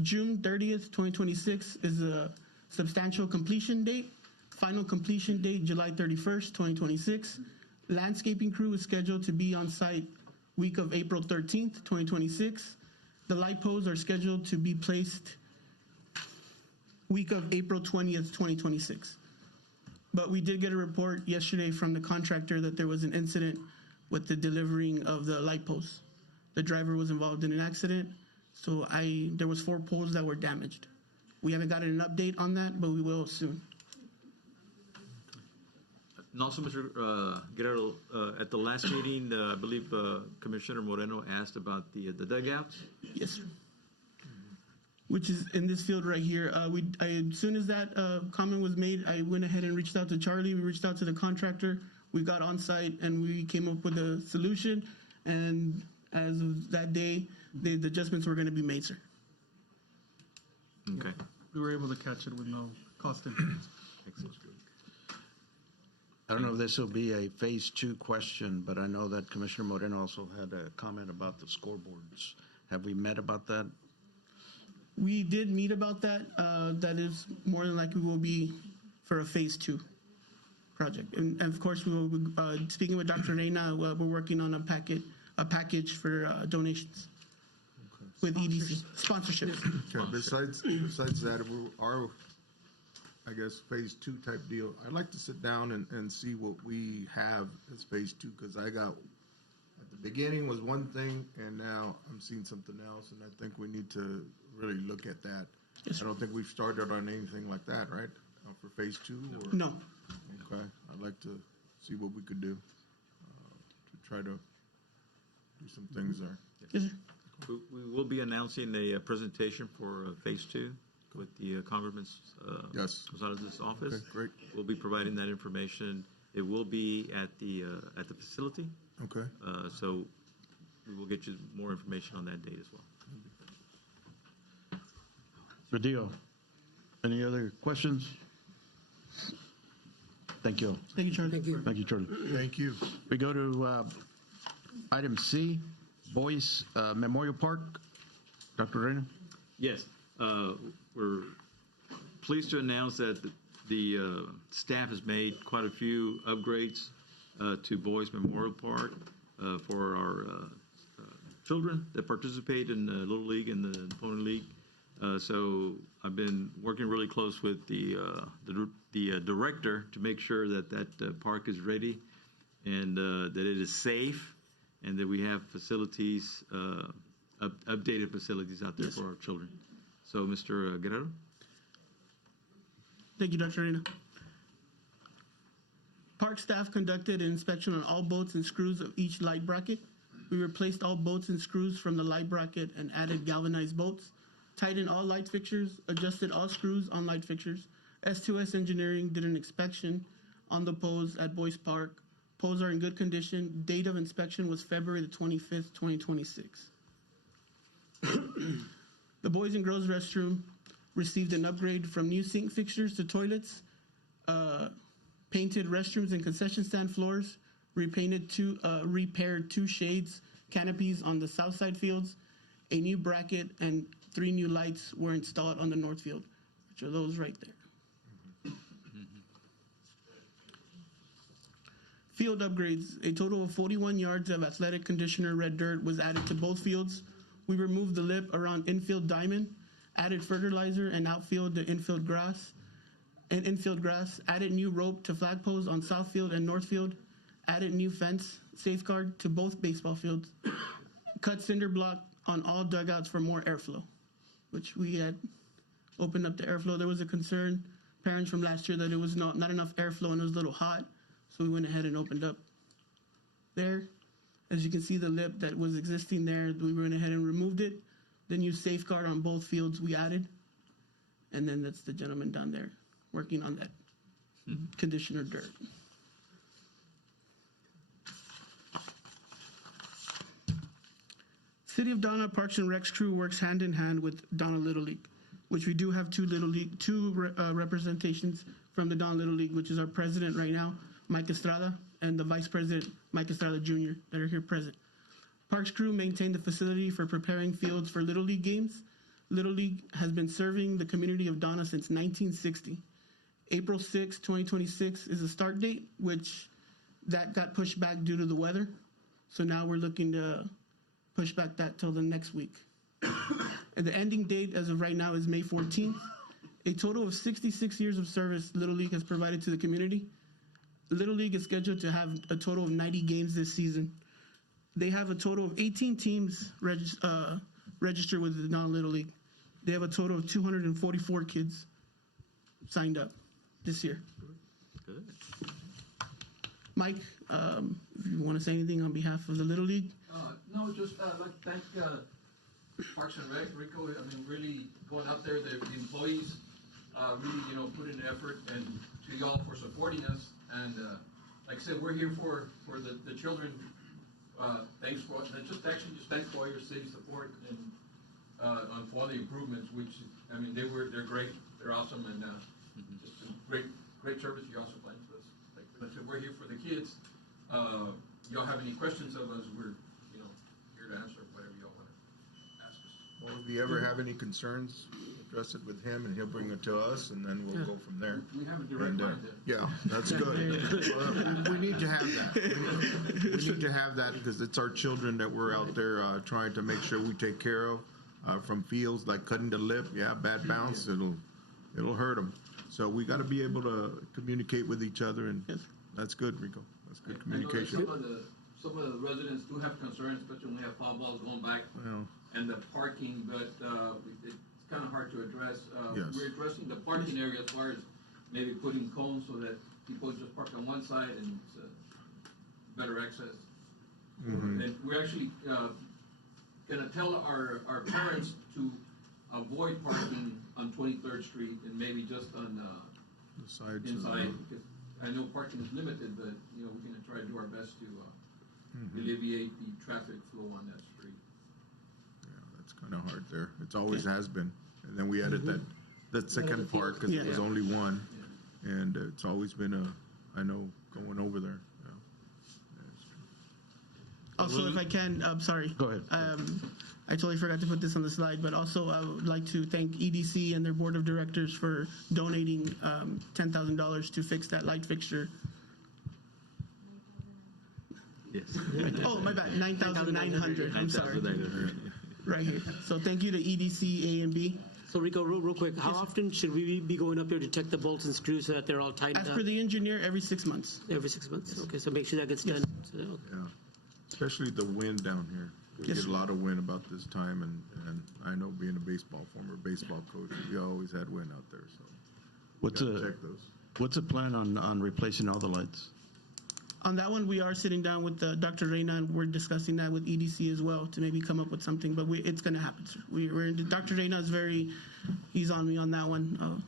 June 30th, 2026 is a substantial completion date. Final completion date, July 31st, 2026. Landscaping crew is scheduled to be on site week of April 13th, 2026. The light poles are scheduled to be placed week of April 20th, 2026. But we did get a report yesterday from the contractor that there was an incident with the delivering of the light posts. The driver was involved in an accident, so there was 4 poles that were damaged. We haven't gotten an update on that, but we will soon. And also, Mr. Guerrero, at the last meeting, I believe Commissioner Moreno asked about the dugouts. Yes, sir. Which is in this field right here. As soon as that comment was made, I went ahead and reached out to Charlie. We reached out to the contractor. We got on site and we came up with a solution. And as of that day, the adjustments were going to be made, sir. Okay. We were able to catch it with no cost increase. Excellent. I don't know if this will be a phase 2 question, but I know that Commissioner Moreno also had a comment about the scoreboards. Have we met about that? We did meet about that. That is more than likely will be for a phase 2 project. And of course, we will be speaking with Dr. Reina. We're working on a package for donations with EDC sponsorships. Okay, besides that, our, I guess, phase 2 type deal, I'd like to sit down and see what we have as phase 2, because I got, at the beginning was one thing, and now I'm seeing something else, and I think we need to really look at that. Yes, I don't think we've started on anything like that, right? For phase 2? Or? No. Okay, I'd like to see what we could do to try to do some things there. Yes, sir. We will be announcing a presentation for phase 2 with the Congressman's Gonzalez's office. Okay, great. We'll be providing that information. It will be at the facility. Okay. So we will get you more information on that date as well. Good deal. Any other questions? Thank you. Thank you, Charlie. Thank you. Thank you, Charlie. Thank you. We go to item C, Boyce Memorial Park. Dr. Reina? Yes, we're pleased to announce that the staff has made quite a few upgrades to Boyce Memorial Park for our children that participate in the Little League and the Pony League. So I've been working really close with the director to make sure that that park is ready and that it is safe and that we have facilities, updated facilities out there for our children. So, Mr. Guerrero? Thank you, Dr. Reina. Park staff conducted an inspection on all bolts and screws of each light bracket. We replaced all bolts and screws from the light bracket and added galvanized bolts, tightened all light fixtures, adjusted all screws on light fixtures. S2S Engineering did an inspection on the poles at Boyce Park. Poles are in good condition. Date of inspection was February the 25th, 2026. The Boys and Girls restroom received an upgrade from new sink fixtures to toilets, painted restrooms and concession stand floors, repaired 2 shades, canopies on the south side fields, a new bracket, and 3 new lights were installed on the north field, which are those right there. Field upgrades. A total of 41 yards of athletic conditioner red dirt was added to both fields. We removed the lip around infield diamond, added fertilizer and outfield to infield grass, added new rope to flagpoles on south field and north field, added new fence safeguard to both baseball fields, cut cinder block on all dugouts for more airflow, which we had opened up the airflow. There was a concern, parents from last year, that it was not enough airflow and it was a little hot, so we went ahead and opened up there. As you can see, the lip that was existing there, we went ahead and removed it. The new safeguard on both fields we added. And then that's the gentleman down there working on that conditioner dirt. City of Donna Parks and Recs crew works hand in hand with Donna Little League, which we do have two representations from the Donna Little League, which is our president right now, Mike Estrada, and the vice president, Mike Estrada Jr., that are here present. Parks crew maintain the facility for preparing fields for Little League games. Little League has been serving the community of Donna since 1960. April 6, 2026 is the start date, which that got pushed back due to the weather. So now we're looking to push back that till the next week. And the ending date as of right now is May 14th. A total of 66 years of service Little League has provided to the community. Little League is scheduled to have a total of 90 games this season. They have a total of 18 teams registered with the non-Little League. They have a total of 244 kids signed up this year. Good. Mike, if you want to say anything on behalf of the Little League? No, just I'd like to thank Parks and Rec, Rico. I mean, really going out there, the employees really, put in effort, and to y'all for supporting us. And like I said, we're here for the children. Thanks for thanks for all your city support and for all the improvements. Which I mean, they're great, they're awesome, and just a great service you also playing to us. Like I said, we're here for the kids. Y'all have any questions of us? We're here to answer whatever y'all want to ask us. Well, if you ever have any concerns, address it with him, and he'll bring it to us, and then we'll go from there. We have a direct line there. Yeah, that's good. We need to have that. We need to have that because it's our children that we're out there trying to make sure we take care of from fields like cutting the lip. Yeah, bad bounce, it'll hurt them. So we got to be able to communicate with each other, and that's good, Rico. That's good communication. Some of the residents do have concerns, especially when we have foul balls going back and the parking, but it's kind of hard to address. Yes. We're addressing the parking area as far as maybe putting cones so that people just park on one side and it's better access. Mm-hmm. And we're actually going to tell our parents to avoid parking on 23rd Street and maybe just on the sides inside. Because I know parking is limited, but we're going to try to do our best to alleviate the traffic flow on that street. Yeah, that's kind of hard there. It's always has been. And then we added that second part because it was only one, and it's always been I know going over there. Also, if I can, sorry. Go ahead. I totally forgot to put this on the slide, but also I would like to thank EDC and their board of directors for donating $10,000 to fix that light fixture. Yes. Oh, my bad, 9,900. I'm sorry. Right here. So thank you to EDC, A, and B. So Rico, real quick, how often should we be going up there to check the bolts and screws so that they're all tightened As up? per the engineer, every 6 months. Every 6 months. Okay, so make sure that gets done. So, Yeah, especially the wind down here. We get a lot of wind about this time, and I know being a former baseball coach, we always had wind out there. So What's the plan on replacing all the lights? On that one, we are sitting down with Dr. Reyna, and we're discussing that with EDC as well to maybe come up with something. But it's going to happen, sir. Dr. Reyna is he's on me on that one.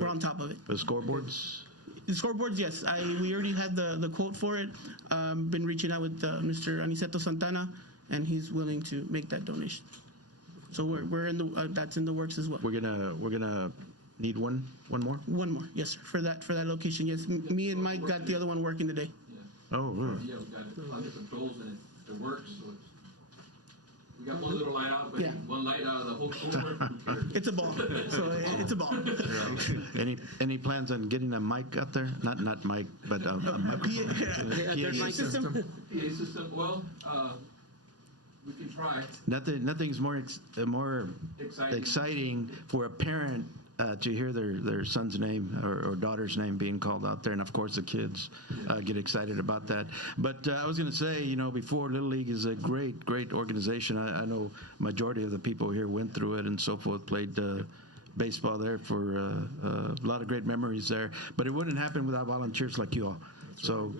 We're on top of it. The scoreboards? The scoreboards, yes. We already had the quote for it. Been reaching out with Mr. Aniceto Santana, and he's willing to make that donation. So we're in that's in the works as well. We're gonna need one more. One more, yes, sir. For that location, yes. Me and Mike got the other one working today. Oh, really? Yeah, we got it under controls and it works. So we got one little light out, but one light out of the whole store. It's a ball. So it's a ball. Any plans on getting a mic out there? Not mic, but a PA system. PA system. Well, we can try. Nothing's more exciting for a parent to hear their son's name or daughter's name being called out there, and of course the kids get excited about that. But I was going to say, before, Little League is a great organization. I know majority of the people here went through it and so forth, played baseball there for a lot of great memories there. But it wouldn't happen without volunteers like you all. So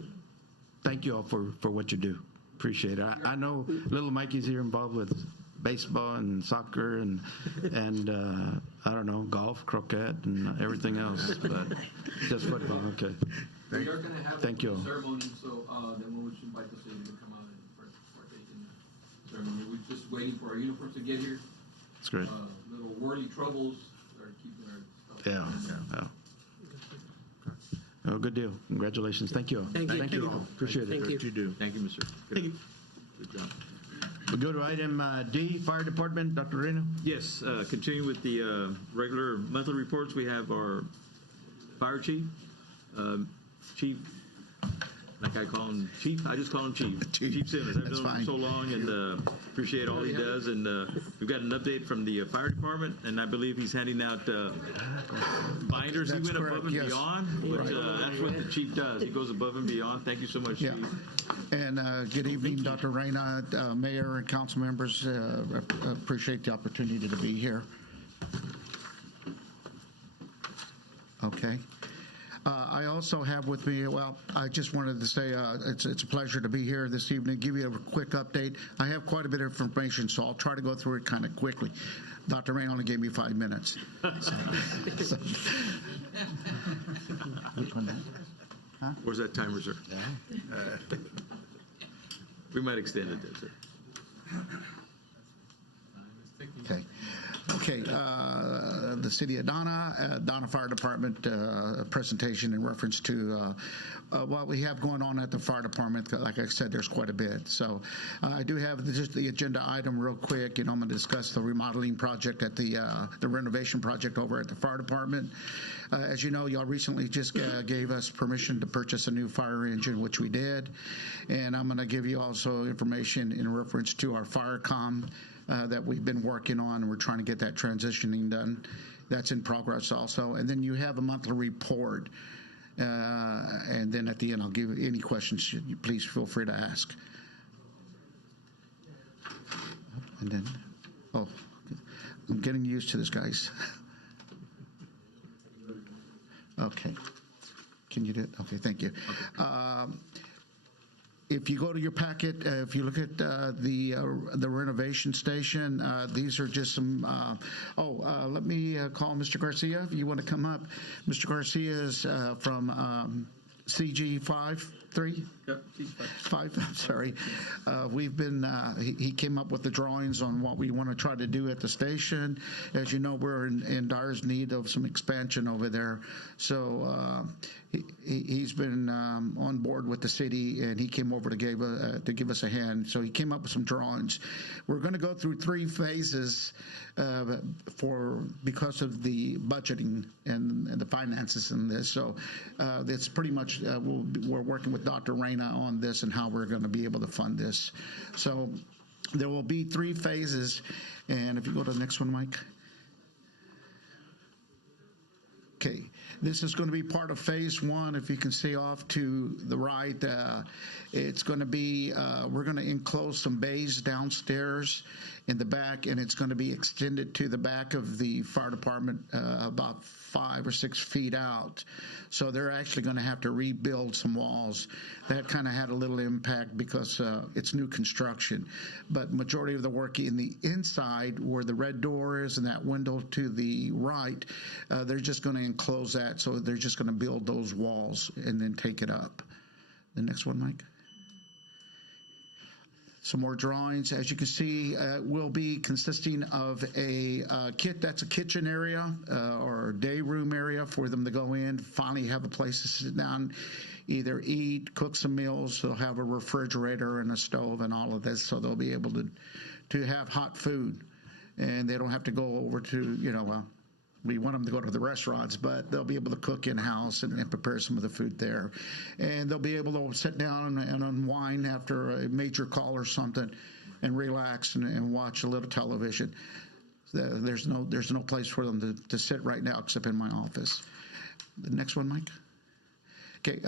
thank you all for what you do. Appreciate it. I know little Mikey's here involved with baseball and soccer and I don't know, golf, croquet, and everything else, but just football. Okay. We are going to have Thank you. a ceremony, so then we should invite the city to come out and partake in the ceremony. We're just waiting for our uniforms to get here. That's great. Little whirly troubles are keeping our stuff. Yeah. Oh, good deal. Congratulations. Thank you all. Thank you. all. Appreciate it. Thank you. What you do. Thank you, Mr. Thank you. Good job. We go to item D, Fire Department. Dr. Reno. Yes, continuing with the regular monthly reports, we have our fire chief, Chief, like I call him Chief, I just call him Chief. Chief Simmons. I've known him so long and appreciate all he does. And we've got an update from the fire department, and I believe he's handing out binders. That's he went correct, above and yes. beyond, which that's what the chief does. He goes above and beyond. Thank you so much, Yeah. Chief. And good evening, Dr. Reyna, Mayor and council members. Appreciate the opportunity to be here. Okay. I also have with me, well, I just wanted to say it's a pleasure to be here this evening, give you a quick update. I have quite a bit of information, so I'll try to go through it kind of quickly. Dr. Reyna only gave me 5 minutes. Which one? Huh? Where's that timer, sir? We might extend it there, sir. Okay, the city of Donna Fire Department presentation in reference to what we have going on at the fire department. Like I said, there's quite a bit. So I do have just the agenda item real quick. I'm going to discuss the remodeling project at the renovation project over at the fire department. As you know, y'all recently just gave us permission to purchase a new fire engine, which we did. And I'm going to give you also information in reference to our fire comm that we've been working on, and we're trying to get that transitioning done. That's in progress also. And then you have a monthly report. And then at the end, I'll give any questions. Please feel free to ask. And then, I'm getting used to this, guys. Okay. Can you do it? Okay, thank you. If you go to your packet, if you look at the renovation station, these are just some, let me call Mr. Garcia, if you want to come up. Mr. Garcia is from CG 5-3? Yep, Five, I'm sorry. We've been, he came up with the drawings on what we want to try to do at the station. As you know, we're in dire need of some expansion over there. So he's been on board with the city, and he came over to give us a hand. So he came up with some drawings. We're going to go through 3 phases because of the budgeting and the finances in this. So it's pretty much, we're working with Dr. Reyna on this and how we're going to be able to fund this. So there will be 3 phases. And if you go to the next one, Mike. Okay, this is going to be part of phase 1. If you can see off to the right, it's going to be, we're going to enclose some bays downstairs in the back, and it's going to be extended to the back of the fire department about 5 or 6 feet out. So they're actually going to have to rebuild some walls. That kind of had a little impact because it's new construction. But majority of the work in the inside, where the red door is and that window to the right, they're just going to enclose that. So they're just going to build those walls and then take it up. The next one, Mike. Some more drawings. As you can see, will be consisting of a kit that's a kitchen area or day room area for them to go in, finally have a place to sit down, either eat, cook some meals. They'll have a refrigerator and a stove and all of this, so they'll be able to have hot food, and they don't have to go over to, we want them to go to the restaurants, but they'll be able to cook in-house and prepare some of the food there. And they'll be able to sit down and unwind after a major call or something and relax and watch a little television. There's no place for them to sit right now except in my office. The next one, Mike. Okay,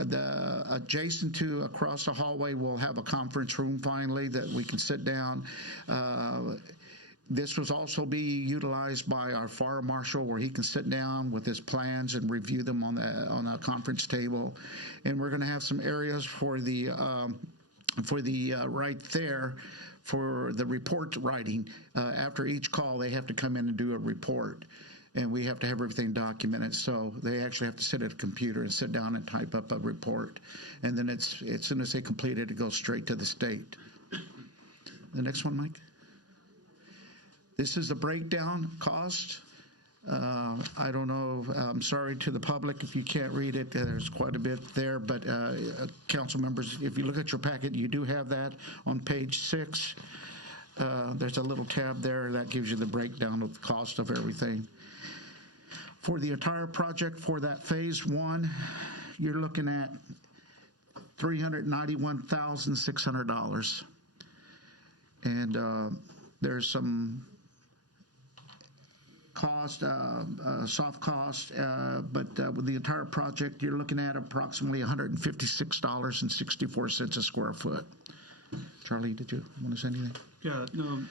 adjacent to across the hallway, we'll have a conference room finally that we can sit down. This will also be utilized by our fire marshal, where he can sit down with his plans and review them on a conference table. And we're going to have some areas for the right there for the report writing. After each call, they have to come in and do a report, and we have to have everything documented. So they actually have to sit at a computer and sit down and type up a report. And then as soon as they complete it, it goes straight to the state. The next one, Mike. This is the breakdown cost. I don't know, I'm sorry to the public if you can't read it. There's quite a bit there, but council members, if you look at your packet, you do have that on page 6. There's a little tab there that gives you the breakdown of the cost of everything. For the entire project, for that phase 1, you're looking at $391,600. And there's some cost, soft cost, but with the entire project, you're looking at approximately $156.64 a square foot. Charlie, did you want to say anything? Yeah, no,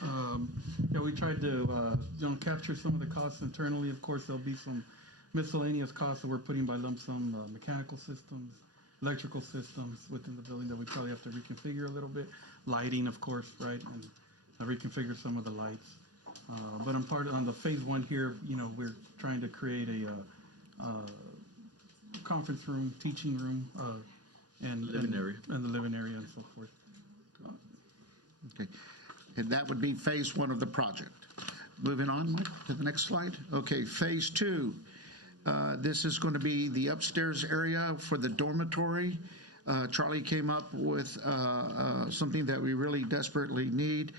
we tried to, capture some of the costs internally. Of course, there'll be some miscellaneous costs that we're putting by lump sum, mechanical systems, electrical systems within the building that we probably have to reconfigure a little bit. Lighting, of course, right, and reconfigure some of the lights. But on the phase 1 here, we're trying to create a conference room, teaching room, and the living area and so forth. Okay, and that would be phase 1 of the project. Moving on, Mike, to the next slide. Okay, phase 2. This is going to be the upstairs area for the dormitory. Charlie came up with something that we really desperately need.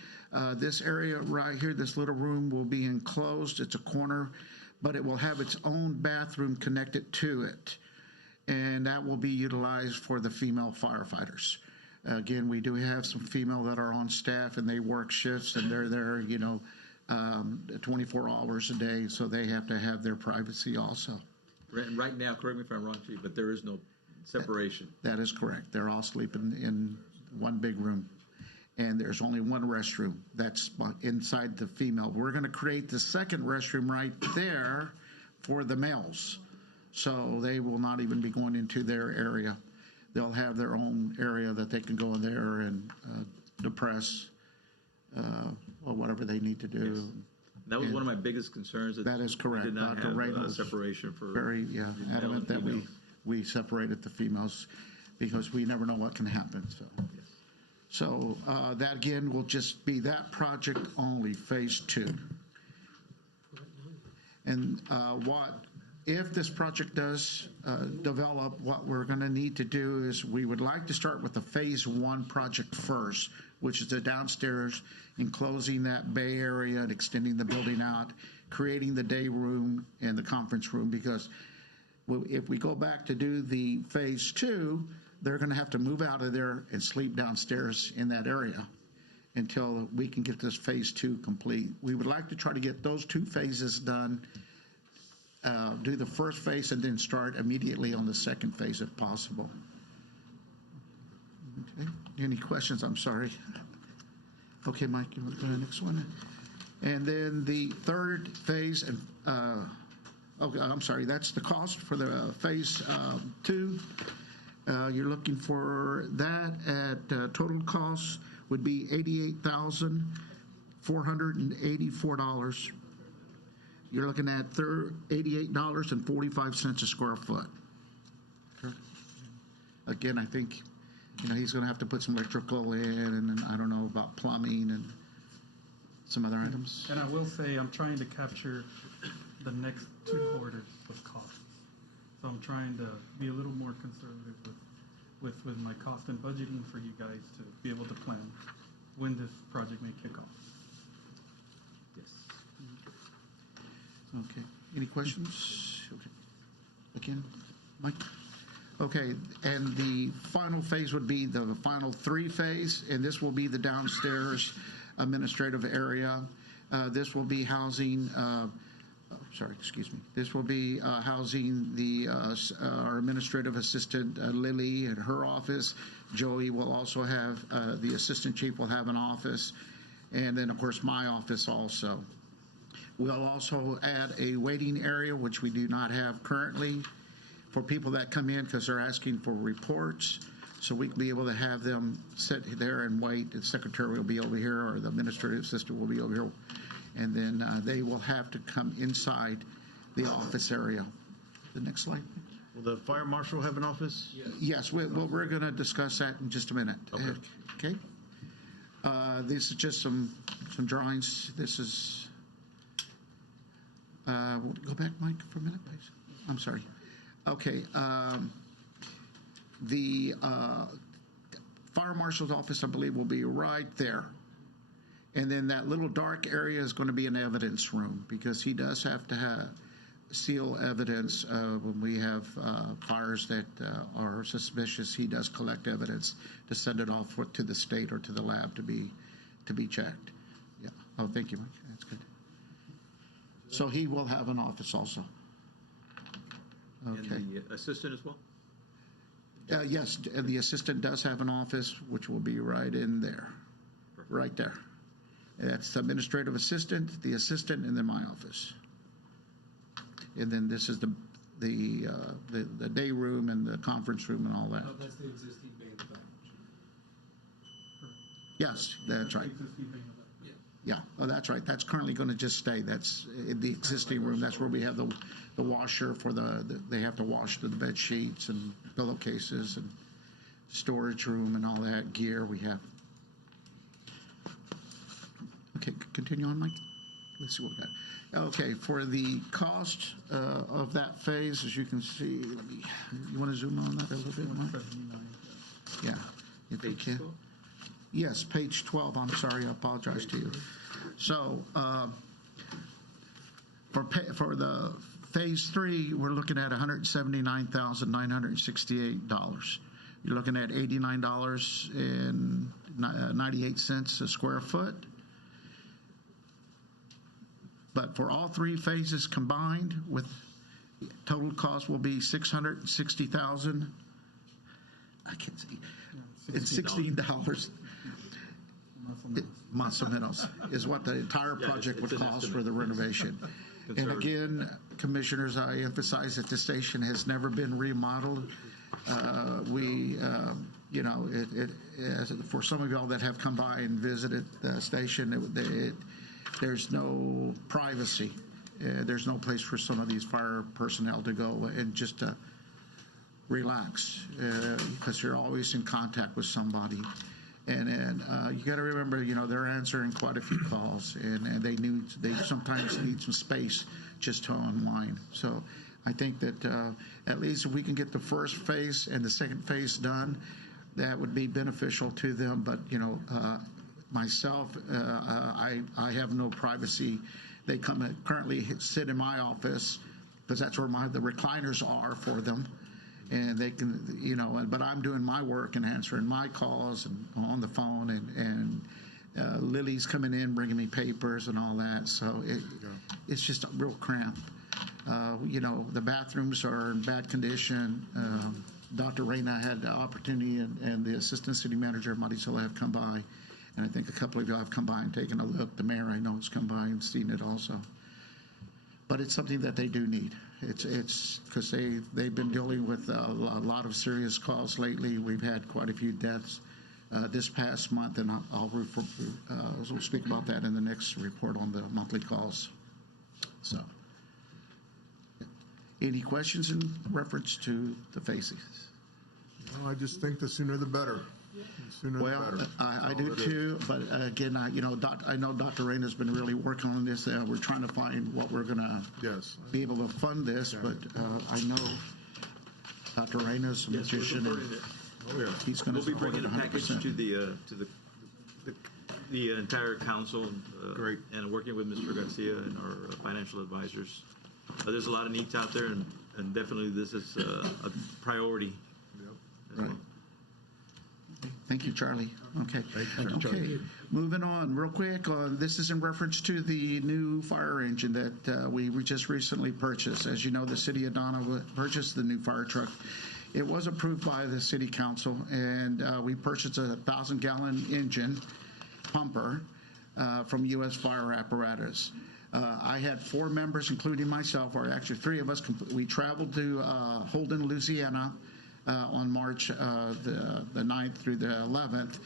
This area right here, this little room, will be enclosed. It's a corner, but it will have its own bathroom connected to it, and that will be utilized for the female firefighters. Again, we do have some female that are on staff, and they work shifts, and they're there, 24 hours a day, so they have to have their privacy also. Right now, correct me if I'm wrong, Chief, but there is no separation. That is correct. They're all sleeping in one big room, and there's only one restroom that's inside the female. We're going to create the second restroom right there for the males, so they will not even be going into their area. They'll have their own area that they can go in there and depress or whatever they need to do. Yes. That was one of my biggest concerns. That is correct. Did not Dr. have Reynolds separation for very adamant that we separated the females because we never know what can happen. So that again will just be that project only, phase 2. And if this project does develop, what we're going to need to do is we would like to start with the phase 1 project first, which is the downstairs, enclosing that bay area and extending the building out, creating the day room and the conference room, because if we go back to do the phase 2, they're going to have to move out of there and sleep downstairs in that area until we can get this phase 2 complete. We would like to try to get those 2 phases done, do the first phase, and then start immediately on the second phase if possible. Okay. Any questions? I'm sorry. Okay, Mike, you want to go to the next one? And then the third phase, and okay, I'm sorry, that's the cost for the phase 2. You're looking for that at total cost would be $88,484. You're looking at $88.45 a square foot. Again, I think he's going to have to put some electrical in, and I don't know about plumbing and some other items. And I will say I'm trying to capture the next 2 quarters of costs. So I'm trying to be a little more conservative with my cost and budgeting for you guys to be able to plan when this project may kick off. Yes. Okay. Any questions? Okay. Again, Mike? Okay, and the final phase would be the final 3 phase, and this will be the downstairs administrative area. This will be housing, this will be housing our administrative assistant, Lily, at her office. Joey will also have, the assistant chief will have an office. and then, of course, my office also. We'll also add a waiting area, which we do not have currently, for people that come in because they're asking for reports. So we can be able to have them sit there and wait. The secretary will be over here, or the administrative assistant will be over here. And then they will have to come inside the office area. The next slide. Will the fire marshal have an office? Yes, we're going to discuss that in just a minute. Okay. This is just some drawings. This is, go back, Mike, for a minute, please. I'm sorry. Okay. The fire marshal's office, I believe, will be right there. And then that little dark area is going to be an evidence room, because he does have to seal evidence when we have fires that are suspicious. He does collect evidence to send it off to the state or to the lab to be checked. Yeah. Oh, thank you, Mike. That's good. So he will have an office also. Okay. And the assistant as well? Yes, the assistant does have an office, which will be right in there, right there. That's the administrative assistant, the assistant, and then my office. And then this is the day room and the conference room and all that. Oh, that's the existing bay in the back. Yes, that's right. Yeah, oh, that's right. That's currently going to just stay. That's in the existing room. That's where we have the washer for they have to wash the bed sheets and pillowcases and storage room and all that gear we have. Okay, continue on, Mike. Let's see what we got. Okay, for the cost of that phase, as you can see, you want to zoom on that a little bit, Mike? Yeah, if you can. Yes, page 12. I'm sorry, I apologize to you. So for the phase 3, we're looking at $179,968. You're looking at $89.98 a square foot. But for all 3 phases combined, with total cost will be $660,000. I can't see. It's $16. Más o menos is what the entire project would cost for the renovation. And again, commissioners, I emphasize that the station has never been remodeled. For some of y'all that have come by and visited the station, there's no privacy. There's no place for some of these fire personnel to go and just relax, because you're always in contact with somebody. And you got to remember, they're answering quite a few calls, and they sometimes need some space just to unwind. So I think that at least if we can get the first phase and the second phase done, that would be beneficial to them. But myself, I have no privacy. They currently sit in my office because that's where the recliners are for them. And they can, but I'm doing my work and answering my calls and on the phone, and Lily's coming in bringing me papers and all that. So it's just a real cramp. The bathrooms are in bad condition. Dr. Reyna had the opportunity, and the assistant city manager, Marisol, have come by. And I think a couple of you have come by and taken a look. The mayor, I know, has come by and seen it also. But it's something that they do need. It's because they've been dealing with a lot of serious calls lately. We've had quite a few deaths this past month, and we'll speak about that in the next report on the monthly calls. So, any questions in reference to the phases? No, I just think the sooner the better. I do too, but again, I know Dr. Reyna's been really working on this. We're trying to find what we're going to be able to fund this, but I know Dr. Reyna's a magician, and he's going to support it 100%. We'll be bringing a package to the entire council, and working with Mr. Garcia and our financial advisors. There's a lot of needs out there, and definitely this is a priority. Right. Thank you, Charlie. Okay. Thank you, Charlie. Moving on real quick. This is in reference to the new fire engine that we just recently purchased. As you know, the city of Donna purchased the new fire truck. It was approved by the city council, and we purchased a 1,000-gallon engine pumper from U.S. Fire Apparatus. I had 4 members, including myself, or actually 3 of us. We traveled to Holden, Louisiana on March the 9th through the 11th.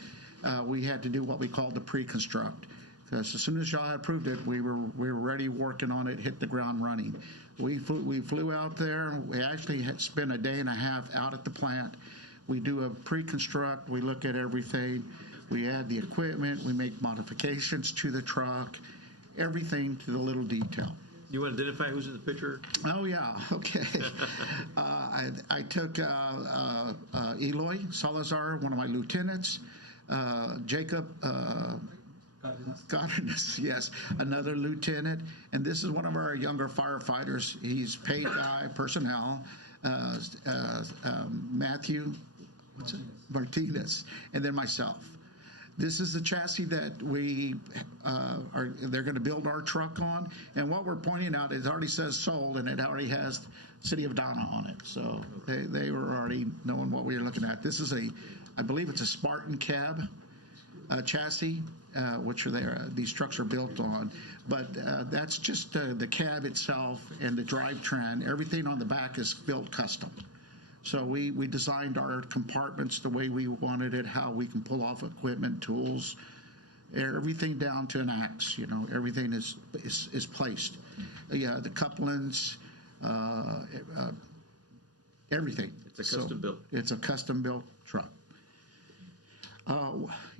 We had to do what we called the pre-construct. Because as soon as y'all had approved it, we were ready working on it, hit the ground running. We flew out there. We actually had spent a day and a half out at the plant. We do a pre-construct. We look at everything. We add the equipment. We make modifications to the truck. Everything to the little detail. You want to identify who's in the picture? Oh, yeah, okay. I took Eloy Salazar, one of my lieutenants, Jacob Godinez, yes, another lieutenant, and this is one of our younger firefighters. He's paid guy, personnel, Matthew Martinez, and then myself. This is the chassis that they're going to build our truck on. And what we're pointing out, it already says sold, and it already has City of Donna on it. So they were already knowing what we were looking at. This is I believe it's a Spartan cab chassis, which these trucks are built on. But that's just the cab itself and the drivetrain. Everything on the back is built custom. So we designed our compartments the way we wanted it, how we can pull off equipment, tools, everything down to an axe. Everything is placed. The couplings, everything. It's a custom built. It's a custom built truck.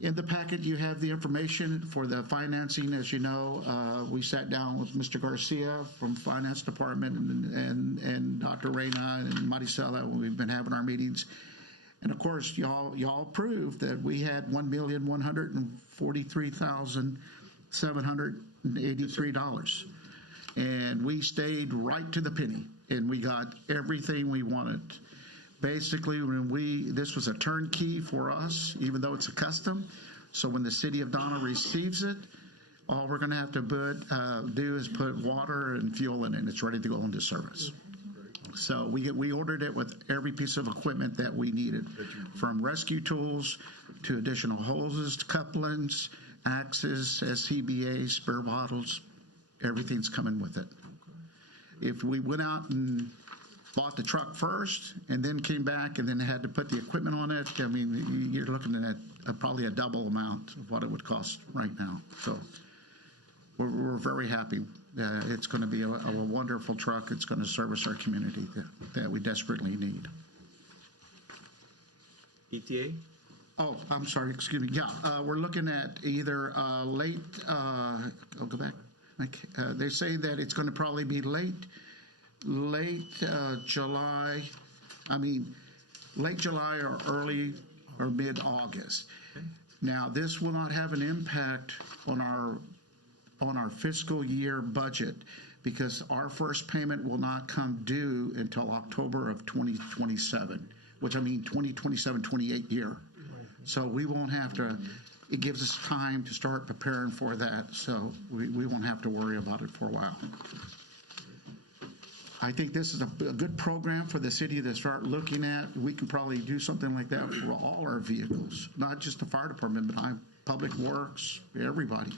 In the packet, you have the information for the financing. As you know, we sat down with Mr. Garcia from Finance Department and Dr. Reyna and Maricela when we've been having our meetings. And of course, y'all proved that we had $1,143,783. And we stayed right to the penny, and we got everything we wanted. Basically, this was a turnkey for us, even though it's a custom. So when the City of Donna receives it, all we're going to have to do is put water and fuel in it, and it's ready to go into service. So we ordered it with every piece of equipment that we needed, from rescue tools to additional hoses, couplings, axes, SCBAs, spare bottles. Everything's coming with it. If we went out and bought the truck first and then came back and then had to put the equipment on it, I mean, you're looking at probably a double amount of what it would cost right now. So we're very happy. It's going to be a wonderful truck. It's going to service our community that we desperately need. ETA? Oh, I'm sorry, excuse me. Yeah, we're looking at either late, I'll go back. They say that it's going to probably be late July, late July or early or mid-August. Okay. Now, this will not have an impact on our fiscal year budget because our first payment will not come due until October of 2027, which 2027, 28 year. So we won't have to, it gives us time to start preparing for that, so we won't have to worry about it for a while. I think this is a good program for the city to start looking at. We can probably do something like that for all our vehicles, not just the fire department, but public works, everybody.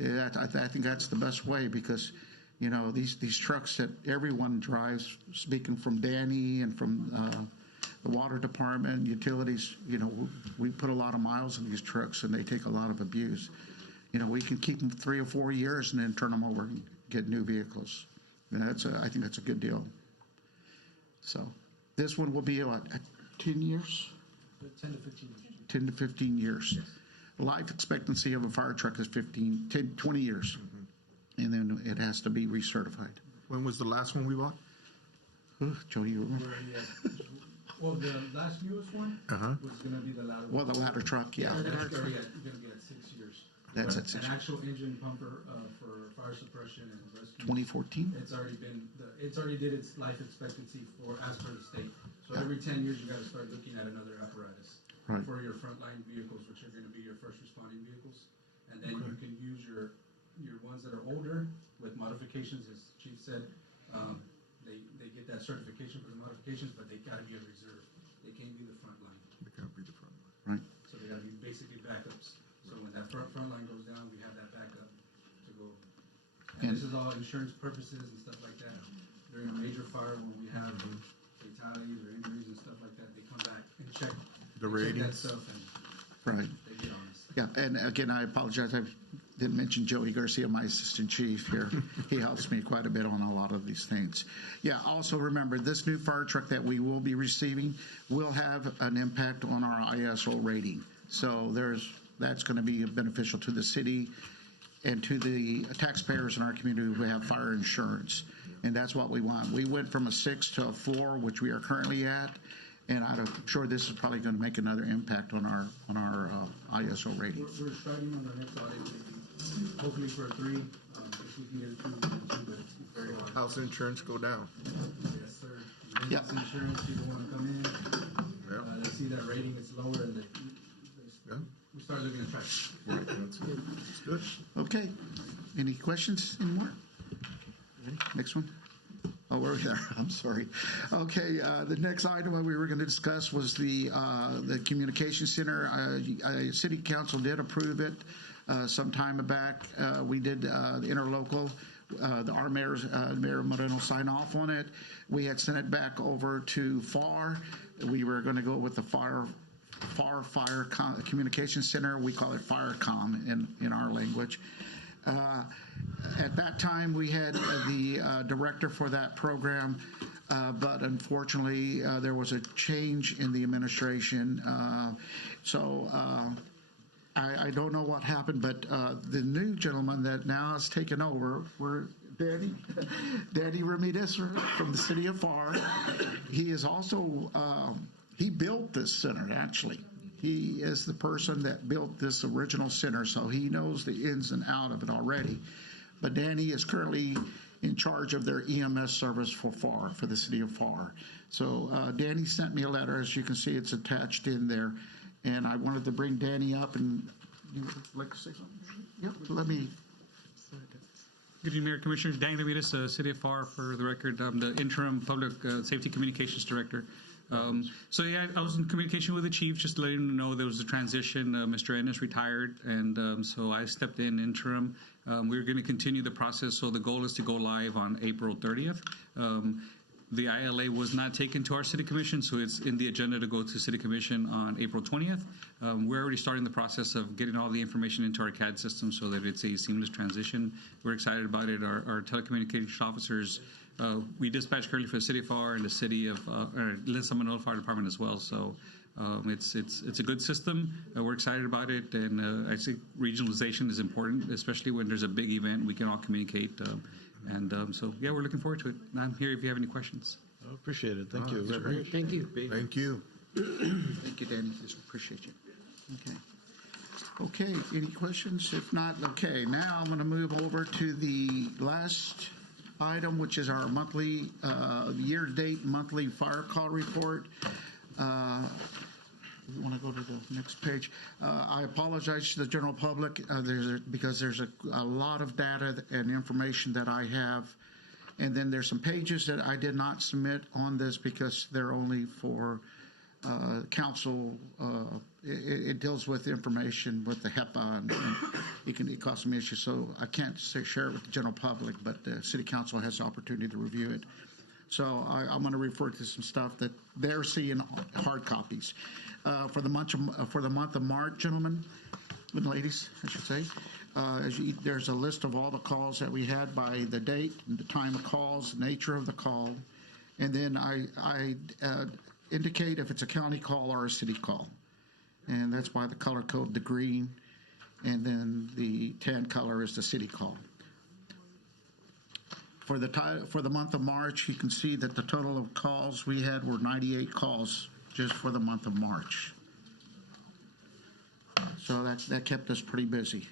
I think that's the best way because, these trucks that everyone drives, speaking from Danny and from the water department, utilities, we put a lot of miles in these trucks and they take a lot of abuse. We can keep them 3 or 4 years and then turn them over and get new vehicles. And I think that's a good deal. So this one will be 10 years? 10 to 15 years. 10 to 15 years. Yes. Life expectancy of a fire truck is 20 years. Mm-hmm. And then it has to be recertified. When was the last one we bought? Joe, you remember? Well, the last newest one was going to be the ladder. Well, the ladder truck, yeah. That's going to be at 6 years. That's at 6 years. An years. actual engine pumper for fire suppression and rescue. 2014? It's already did its life expectancy as per the state. So every 10 years, you got to start looking at another apparatus for your frontline vehicles, which are going to be your first responding vehicles. And then you can use your ones that are older with modifications, as Chief said. They get that certification for the modifications, but they got to be a reserve. They can't be the front line. They can't be the front line. Right. So they got to be basically backups. So So when that front line goes down, we have that backup to go. And this is all insurance purposes and stuff like that. During a major fire, when we have fatalities or injuries and stuff like that, they come back and check The check that ratings. stuff and Right. they get on us. Yeah, and again, I apologize, I didn't mention Joey Garcia, my assistant chief here. He helps me quite a bit on a lot of these things. Yeah, also remember, this new fire truck that we will be receiving will have an impact on our ISO rating. So that's going to be beneficial to the city and to the taxpayers in our community who have fire insurance. And that's what we want. We went from a 6 to a 4, which we are currently at. And I'm sure this is probably going to make another impact on our ISO rating. We're starting on the next audit, maybe, hopefully for a 3, if we can get it through, but it's very hard. House insurance go down. Yes, sir. Business insurance, people want to come in, they see that rating is lower, and we start looking at traffic. Right, that's good. That's good. Okay. Any questions anymore? Ready? Next one. Oh, we're there. I'm sorry. Okay, the next item that we were going to discuss was the communication center. City Council did approve it some time back. We did the interlocal. Our Mayor Moreno signed off on it. We had sent it back over to FAR. We were going to go with the FAR Fire Communication Center. We call it FireCom in our language. At that time, we had the director for that program, but unfortunately, there was a change in the administration. So I don't know what happened, but the new gentleman that now has taken over, Danny Ramirez from the city of FAR. He is also, he built this center, actually. He is the person that built this original center, so he knows the ins and outs of it already. But Danny is currently in charge of their EMS service for FAR, for the city of FAR. So Danny sent me a letter. As you can see, it's attached in there. And I wanted to bring Danny up, and you would like to say something? Yep, let me. Good evening, Mayor Commissioners. Dan Ramirez, City of FAR, for the record. I'm the interim Public Safety Communications Director. So yeah, I was in communication with the chief, just to let him know there was a transition. Mr. Ennis retired, and so I stepped in interim. We're going to continue the process, so the goal is to go live on April 30th. The ILA was not taken to our city commission, so it's in the agenda to go to city commission on April 20th. We're already starting the process of getting all the information into our CAD system so that it's a seamless transition. We're excited about it. Our telecommunications officers, we dispatch currently for the city of FAR and the city of San Manuel Fire Department as well. So it's a good system. We're excited about it, and I think regionalization is important, especially when there's a big event. We can all communicate. So, yeah, we're looking forward to it. And I'm here if you have any questions. I appreciate it. Thank you. Great. Thank you. Thank you. Thank you, Danny. Just appreciate you. Okay. Okay, any questions? If not, okay. Now I'm going to move over to the last item, which is our monthly, year-to-date monthly fire call report. We want to go to the next page. I apologize to the general public because there's a lot of data and information that I have. And then there's some pages that I did not submit on this because they're only for council. It deals with information with the HEPA, and it can cause some issues. So I can't share it with the general public, but the city council has the opportunity to review it. So I'm going to refer to some stuff that they're seeing hard copies. For the month of March, gentlemen and ladies, I should say, there's a list of all the calls that we had by the date, and the time of calls, nature of the call, and then I indicate if it's a county call or a city call, and that's why the color code, the green, and then the tan color is the city call. For the month of March, you can see that the total of calls we had were 98 calls just for the month of March. So that kept us pretty busy.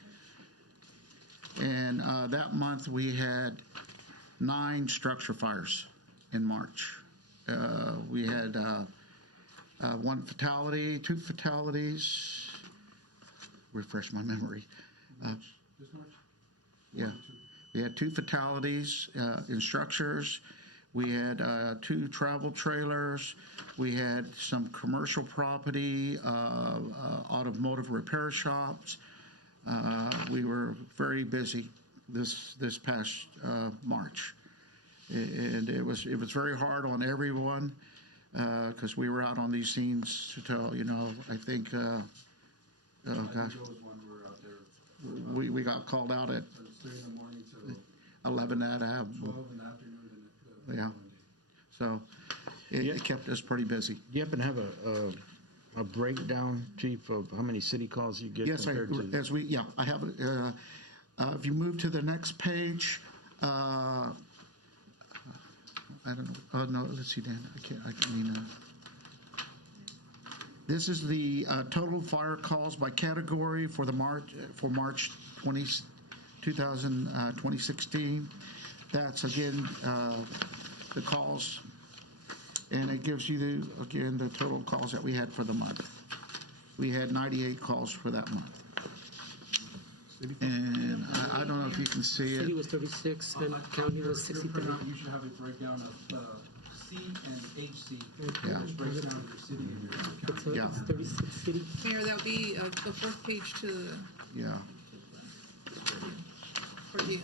And that month we had 9 structure fires in March. We had 1 fatality, 2 fatalities. Refresh my memory. This March? Yeah. We had 2 fatalities in structures. We had 2 travel trailers. We had some commercial property, automotive repair shops. We were very busy this past March. And it was very hard on everyone because we were out on these scenes to tell, I think, oh gosh, we got called out at 11 at 12 in the afternoon. yeah. So it kept us pretty busy. Do you happen to have a breakdown, Chief, of how many city calls you get? Yes, I have it. If you move to the next page, I don't know. Oh, no, let's see, Dan. This is the total fire calls by category for March 2016. That's again the calls, and it gives you the total calls that we had for the month. We had 98 calls for that month. And I don't know if you can see it. City was 36 and county was 63. You should have a breakdown of C and HC. Yeah. Which breaks down your city and your county. It's 36 city. Mayor, that'll be the fourth page to the, Yeah. for you.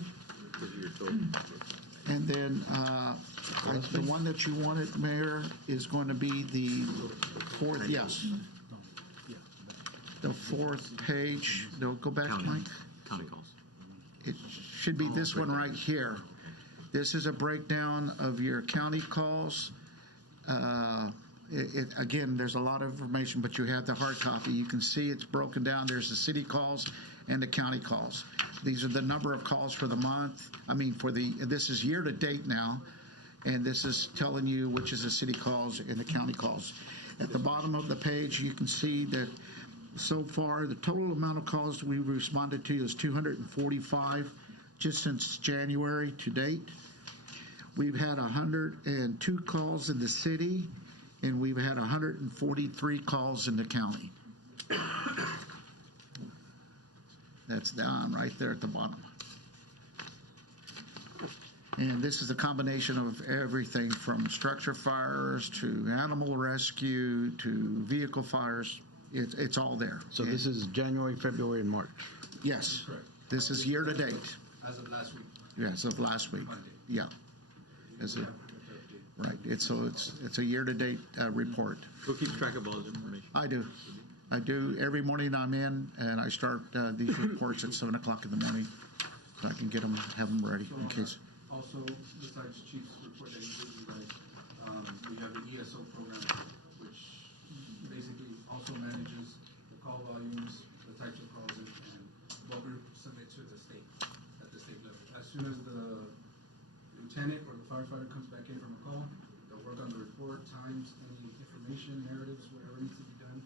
And then the one that you wanted, Mayor, is going to be the fourth, yes. The fourth page. They'll go back, Mike. County calls. It should be this one right here. This is a breakdown of your county calls. Again, there's a lot of information, but you have the hard copy. You can see it's broken down. There's the city calls and the county calls. These are the number of calls for the month. This is year to date now, and this is telling you which is the city calls and the county calls. At the bottom of the page, you can see that so far, the total amount of calls we've responded to is 245 just since January to date. We've had 102 calls in the city, and we've had 143 calls in the county. That's down right there at the bottom. And this is a combination of everything from structure fires to animal rescue to vehicle fires. It's all there. So this is January, February, and March? Yes. This is year to date. As of last week. Yeah, as of last week. Yeah. Right. It's a year to date report. Who keeps track of all this information? I do. Every morning I'm in, and I start these reports at 7 o'clock in the morning, so I can have them ready in case. Also, besides Chief's report that he gave you guys, we have the ESO program, which basically also manages the call volumes, the types of calls, and what we submit to the state, at the state level. As soon as the lieutenant or the firefighter comes back in from a call, they'll work on the report, times, any information, narratives, whatever needs to be done.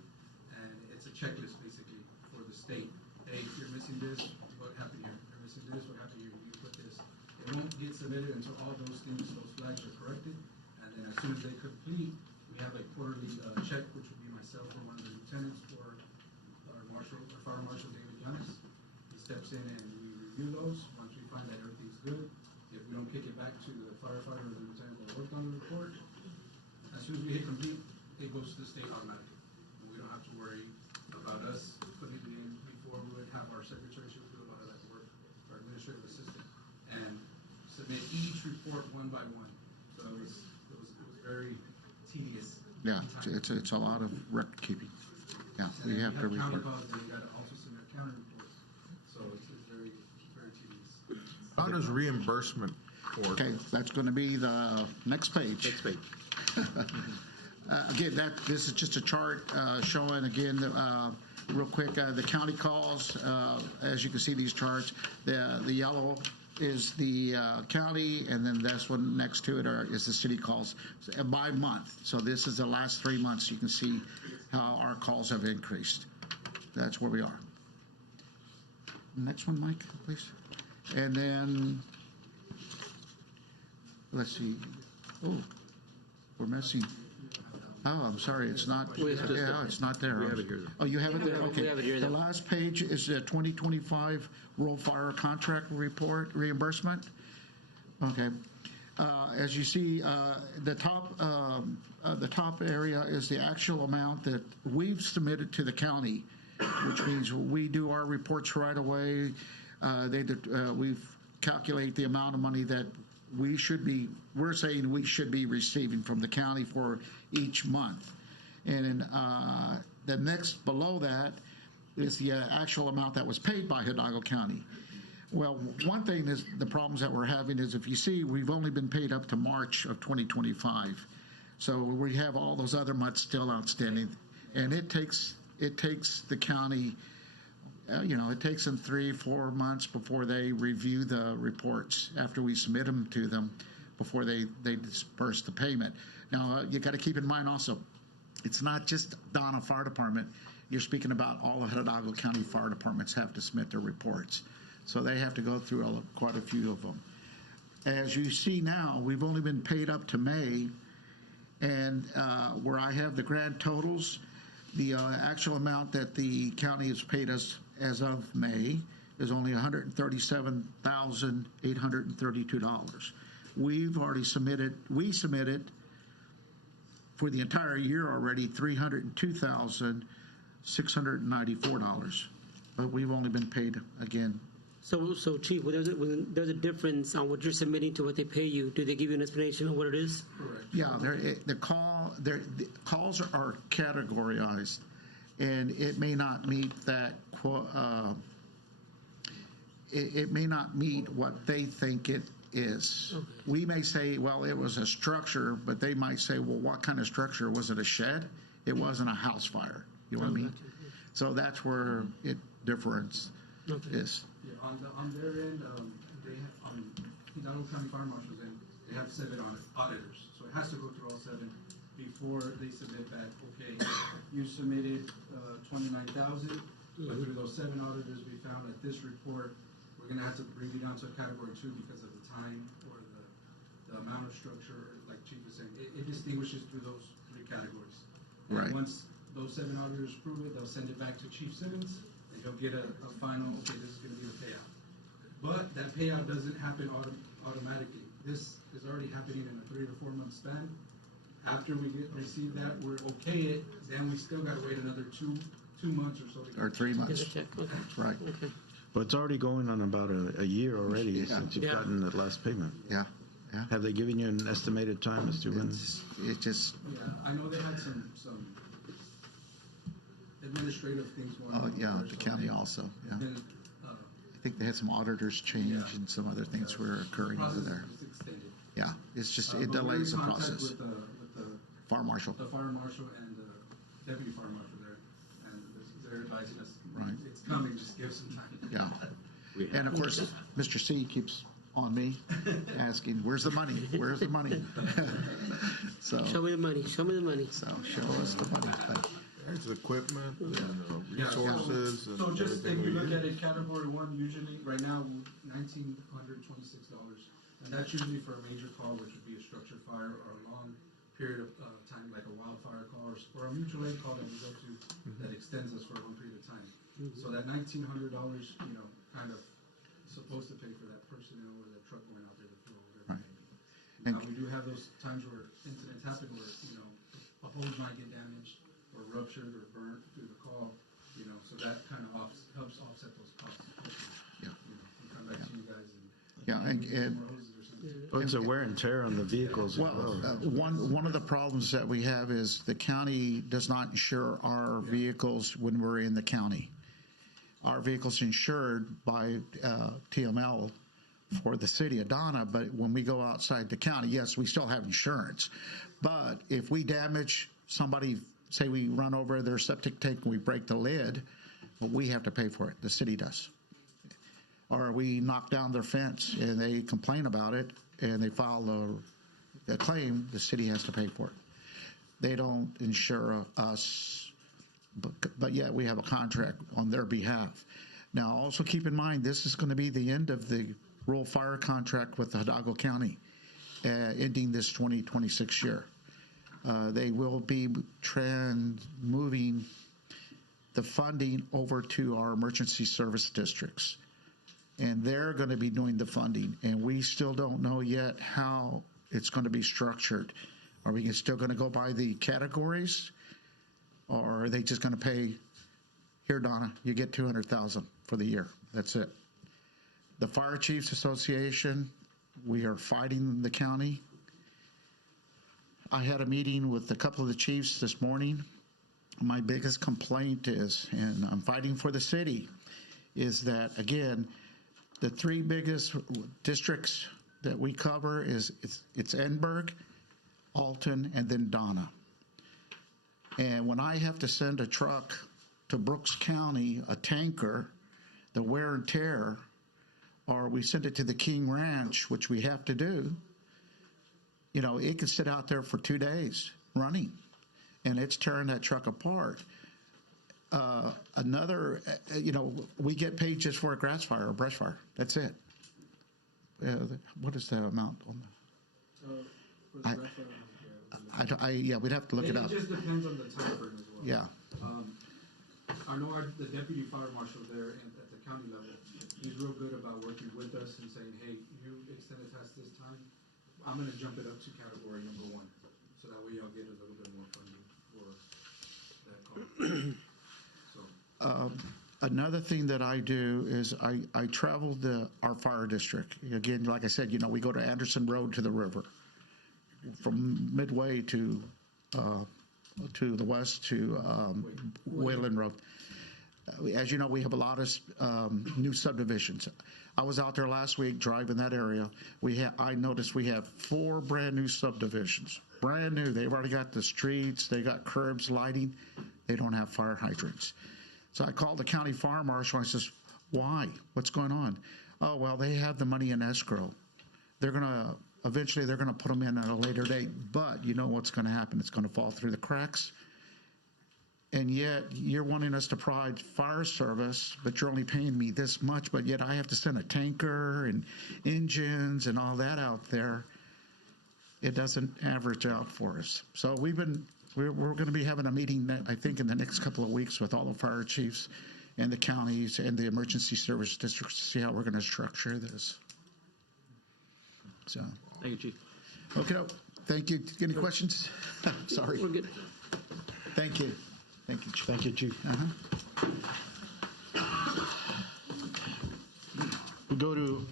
And it's a checklist, basically, for the state. Hey, if you're missing this, what happened here? You're missing this, what happened here? You put this. It won't get submitted until all those things, those flags are corrected. And then as soon as they complete, we have a quarterly check, which would be myself or one of the lieutenants or our marshal, or fire marshal David Yanis. He steps in and we review those. Once we find that everything's good, if we don't kick it back to the firefighter or the lieutenant that worked on the report, as soon as we hit complete, it goes to the state automatically. And we don't have to worry about us putting it in before we would have our secretary, she would do a lot of that work, our administrative assistant, and submit each report one by one. So it was very tedious. Yeah, it's a lot of record keeping. Yeah, we have to county report. calls, and you got to also submit county reports. So it's very, very tedious. How does reimbursement work? Okay, that's going to be the next page. Next page. Again, this is just a chart showing, again, real quick, the county calls. As you can see these charts, the yellow is the county, and then that's one next to it is the city calls by month. So this is the last 3 months. You can see how our calls have increased. That's where we are. Next one, Mike, please. And then, let's see. Oh, we're missing. Oh, I'm sorry, it's not. Yeah, it's not there. We have it here. Oh, you have it there? Okay. We have it here, The though. last page is the 2025 rural fire contract report reimbursement. Okay. As you see, the top area is the actual amount that we've submitted to the county which means we do our reports right away. We calculate the amount of money that we're saying we should be receiving from the county for each month. And the next below that is the actual amount that was paid by Hidalgo County. Well, one thing is the problems that we're having is, if you see, we've only been paid up to March of 2025. So we have all those other months still outstanding. And it takes the county, it takes them 3-4 months before they review the reports after we submit them to them, before they disperse the payment. Now, you got to keep in mind also, it's not just Donna Fire Department. You're speaking about all the Hidalgo County fire departments have to submit their reports. So they have to go through quite a few of them. As you see now, we've only been paid up to May, and where I have the grand totals, the actual amount that the county has paid us as of May is only $137,832. We submitted for the entire year already $302,694, but we've only been paid again. So Chief, when there's a difference on what you're submitting to what they pay you, do they give you an explanation of what it is? Correct. Yeah, the calls are categorized, and it may not meet that. It may not meet what they think it is. Okay. We may say, well, it was a structure, but they might say, well, what kind of structure? Was it a shed? It wasn't a house fire. You know what I mean? So that's where it difference is. Yeah, on their end, they have, Hidalgo County Fire Marshal's end, they have 7 auditors. So it has to go through all 7 before they submit back, okay, you submitted 29,000, but through those 7 auditors, we found that this report, we're gonna have to bring you down to a category 2 because of the time or the amount of structure, like Chief was saying. It distinguishes through those 3 categories. And Right. once those 7 auditors approve it, they'll send it back to Chief Simmons, and he'll get a final, okay, this is gonna be the payout. But that payout doesn't happen automatically. This is already happening in a 3 to 4 month span. After we receive that, we're okay it, then we still gotta wait another two months or so. Or 3 months. That's right. But it's already going on about a year already since you've gotten the last payment. Yeah. Yeah. Have they given you an estimated time as to when? It just. Yeah, I know they had some administrative things going on. Oh, yeah, the county also, yeah. Then, I think they had some auditors change and some other things were occurring over there. Yeah, it's just, it delays the process. With the Fire marshal. The fire marshal and the deputy fire marshal there, and they're advising us, Right. it's coming, just give some time. Yeah. And of course, Mr. C keeps on me asking, where's the money? Where's the money? So. Show me the money. Show me the money. So show us the money. But There's equipment and resources. So and just if everything you we look use. at it, category 1, usually, right now, $1,926. And that's usually for a major call, which would be a structure fire or a long period of time, like a wildfire call or a mutual aid call that we go to that extends us for a long period of time. So that $1,900, kind of supposed to pay for that personnel or that truck going out there to throw whatever it may be. And We do have those times where incidents happen where, a hose might get damaged or ruptured or burnt through the call, so that kind of helps offset those costs. Yeah. We come back to you guys and. Yeah, and more hoses or something. Oh, it's a wear and tear on the vehicles. well, one of the problems that we have is the county does not insure our vehicles when we're in the county. Our vehicles insured by TML for the city of Donna, but when we go outside the county, yes, we still have insurance. But if we damage somebody, say we run over their septic tank and we break the lid, well, we have to pay for it. The city does. Or we knock down their fence and they complain about it and they file the claim, the city has to pay for it. They don't insure us, but yet we have a contract on their behalf. Now, also keep in mind, this is going to be the end of the rural fire contract with the Hidalgo County, ending this 2026 year. They will be moving the funding over to our emergency service districts. And they're going to be doing the funding. And we still don't know yet how it's going to be structured. Are we still going to go by the categories? Or are they just going to pay, here, Donna, you get 200,000 for the year. That's it. The Fire Chiefs Association, we are fighting the county. I had a meeting with a couple of the chiefs this morning. My biggest complaint is, and I'm fighting for the city, is that, again, the three biggest districts that we cover it's Enberg, Alton, and then Donna. And when I have to send a truck to Brooks County, a tanker, the wear and tear, or we send it to the King Ranch, which we have to do, you know, it could sit out there for 2 days running, and it's tearing that truck apart. You know, we get paid just for a grass fire or brush fire. That's it. What is the amount on that? Yeah, we'd have to look it up. It just depends on the time frame as well. Yeah. I know the deputy fire marshal there at the county level, he's real good about working with us and saying, hey, you extended past this time, I'm going to jump it up to category number 1. So that way y'all get a little bit more funding for that call. Another thing that I do is I travel our fire district. Again, like I said, you know, we go to Anderson Road to the river, from Midway to the west to Wayland Road. As you know, we have a lot of new subdivisions. I was out there last week driving that area. I noticed we have 4 brand new subdivisions, brand new. They've already got the streets, they got curbs, lighting. They don't have fire hydrants. So I called the county fire marshal. I says, why? What's going on? Oh, well, they have the money in escrow. Eventually they're going to put them in at a later date. But you know what's going to happen? It's going to fall through the cracks. And yet you're wanting us to provide fire service, but you're only paying me this much. But yet I have to send a tanker and engines and all that out there. It doesn't average out for us. So we're going to be having a meeting, I think, in the next couple of weeks with all the fire chiefs and the counties and the emergency service districts to see how we're going to structure this. So. Thank you, Chief. Okay, thank you. Any questions? Sorry. We're good. Thank you. Thank you, Chief. Thank you, Chief. We go to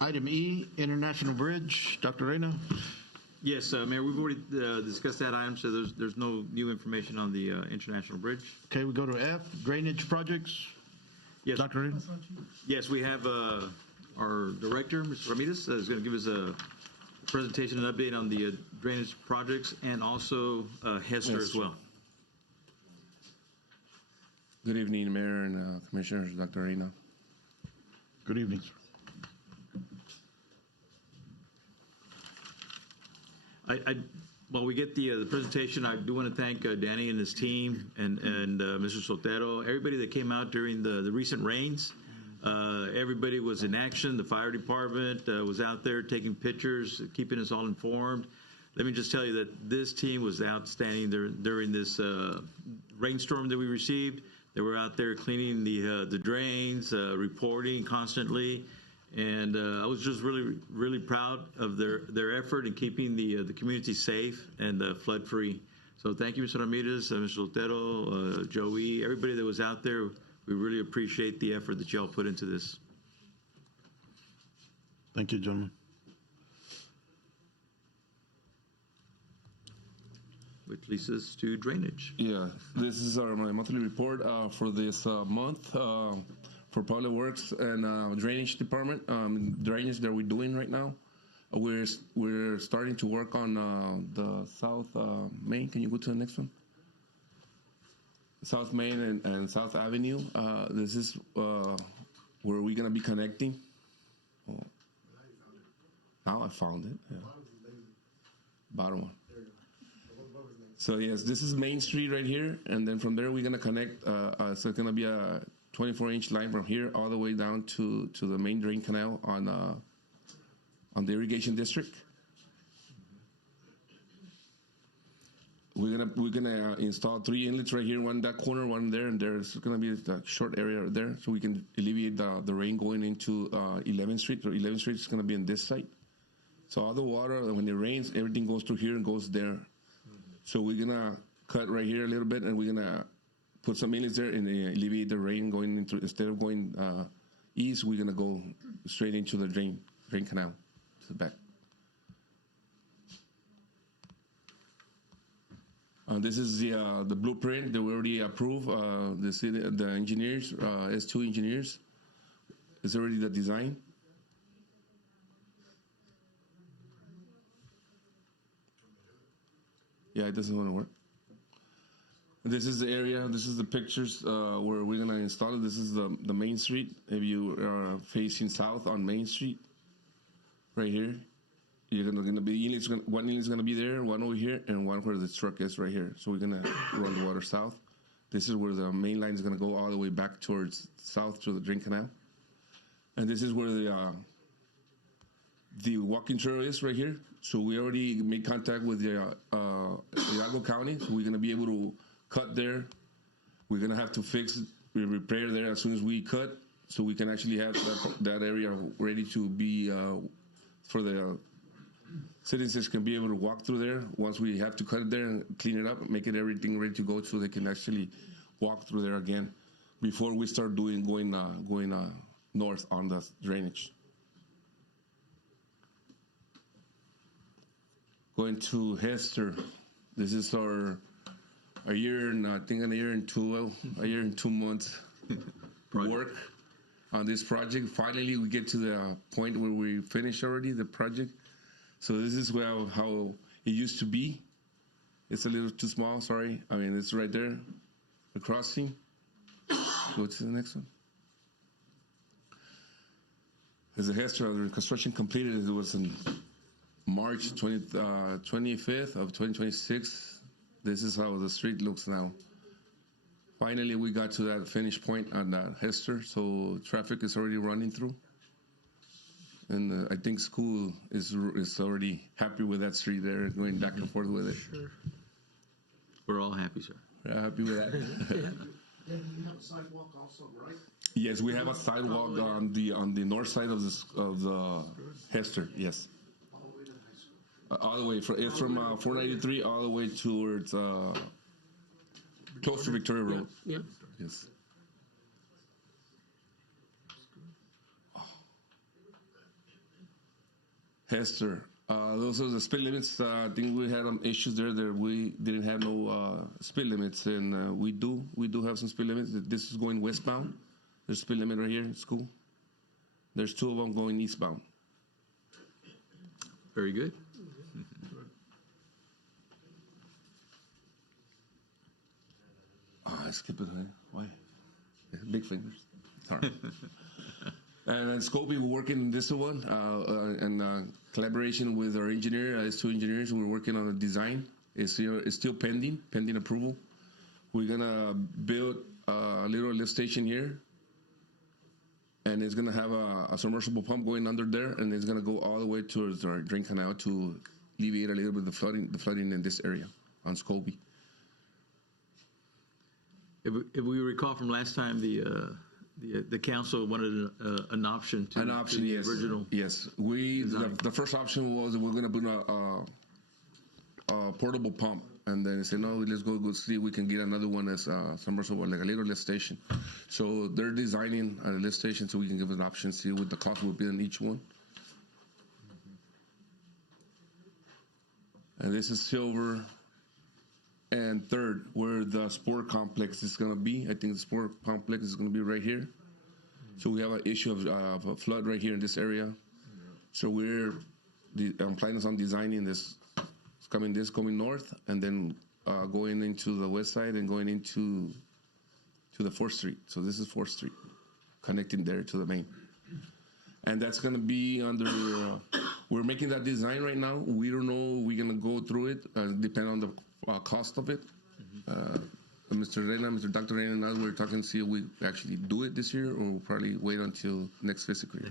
item E, International Bridge. Dr. Reyna. Yes, Mayor, we've already discussed that item, so there's no new information on the International Bridge. Okay, we go to F, drainage projects. Yes. Dr. Reyna. Yes, we have our director, Mr. Ramirez, is going to give us a presentation and update on the drainage projects, and also Hester as well. Good evening, Mayor and Commissioners, Dr. Reyna. Good evening. While we get the presentation, I do want to thank Danny and his team and Mr. Sotero, everybody that came out during the recent rains. Everybody was in action. The fire department was out there taking pictures, keeping us all informed. Let me just tell you that this team was outstanding during this rainstorm that we received. They were out there cleaning the drains, reporting constantly. And I was just really, really proud of their effort in keeping the community safe and flood free. So thank you, Mr. Ramirez, Mr. Lotero, Joey, everybody that was out there. We really appreciate the effort that y'all put into this. Thank you, gentlemen. Which leads us to drainage. Yeah, this is my monthly report for this month. For Public Works and Drainage Department, drainage that we're doing right now. We're starting to work on the South Main. Can you go to the next one? South Main and South Avenue. This is where we're gonna be connecting. Oh. Now I found it. Yeah. Bottom one. So yes, this is Main Street right here, and then from there we're gonna connect. So it's gonna be a 24-inch line from here all the way down to the main drain canal on the irrigation district. We're gonna install 3 inlets right here, one in that corner, one there, and there's gonna be a short area there, so we can alleviate the rain going into 11th Street. So 11th Street is gonna be in this site. So all the water, when it rains, everything goes through here and goes there. So we're gonna cut right here a little bit, and we're gonna put some inlets there and alleviate the rain going into, instead of going east, we're gonna go straight into the drain canal to the back. This is the blueprint that we already approved. The engineers, S2 engineers, it's already the design. Yeah, it doesn't want to work. This is the area, this is the pictures where we're gonna install it. This is the main street. If you are facing south on Main Street, right here, you're gonna be, one inlet is gonna be there, one over here, and one where the truck is right here. So we're gonna run the water south. This is where the main line is gonna go all the way back towards south to the drain canal. And this is where the walking trail is right here. So we already made contact with the Hidalgo County. So we're gonna be able to cut there. We're gonna have to repair there as soon as we cut, so we can actually have that area ready to be for the citizens can be able to walk through there. Once we have to cut it there and clean it up, make it everything ready to go, so they can actually walk through there again before we start going north on the drainage. Going to Hester. This is a year and I think a year and 2 months work on this project. Finally, we get to the point where we finish already the project. So this is how it used to be. It's a little too small, sorry. I mean, it's right there, the crossing. Go to the next one. As a Hester, the construction completed, it was in March 25th of 2026. This is how the street looks now. Finally, we got to that finish point on Hester, so traffic is already running through. And I think school is already happy with that street there, going back and forth with it. Sure. We're all happy, sir. We're happy with that. Yeah, you have a sidewalk also, right? Yes, we have a sidewalk on the north side of the Hester. Yes. All the way from 493 all the way towards close to Victoria Road. Yeah. Yes. Hester. Those are the speed limits. I think we had issues there that we didn't have no speed limits, and we do have some speed limits. This is going westbound. There's a speed limit right here in school. There's 2 of them going eastbound. Very good. I skipped it. Why? Big fingers. Sorry. And then Scopy, we're working on this one in collaboration with our engineer, S2 engineers. We're working on a design. It's still pending approval. We're gonna build a little lift station here, and it's gonna have a submersible pump going under there, and it's gonna go all the way towards our drain canal to alleviate a little bit the flooding in this area on Scopy. If we recall from last time, the council wanted an option to the yes. original. Yes, the first option was we're going to put a portable pump, and then they said no, let's go see if we can get another one as submersible, like a little lift station. So they're designing a lift station so we can give an option, see what the cost would be in each one. And this is Silver and Third, where the sport complex is going to be. I think the sport complex is going to be right here. So we have an issue of a flood right here in this area. So I'm planning on designing this coming north, and then going into the west side and going into the 4th Street. So this is 4th Street, connecting there to the main. And that's going to be under, we're making that design right now. We don't know we're going to go through it, depending on the cost of it. Dr. Reyna and us, we're talking to see if we actually do it this year, or we'll probably wait until next fiscal year.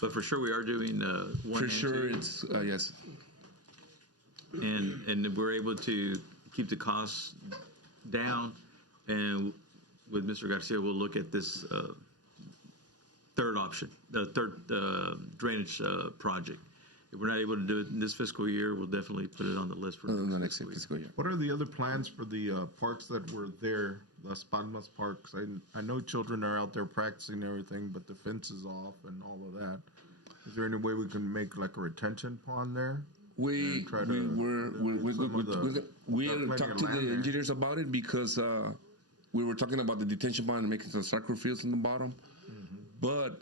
But for sure, we are doing one. For sure, it's yes. And we're able to keep the costs down, and with Mr. Garcia, we'll look at this third option, the third drainage project. if we're not able to do it in this fiscal year, we'll definitely put it on the list for the next fiscal year. What are the other plans for the parks that were there, Las Palmas parks? I know children are out there practicing and everything, but the fence is off and all of that. Is there any way we can make like a retention pond there? We talked to the engineers about it because we were talking about the detention pond and making some soccer fields in the bottom, but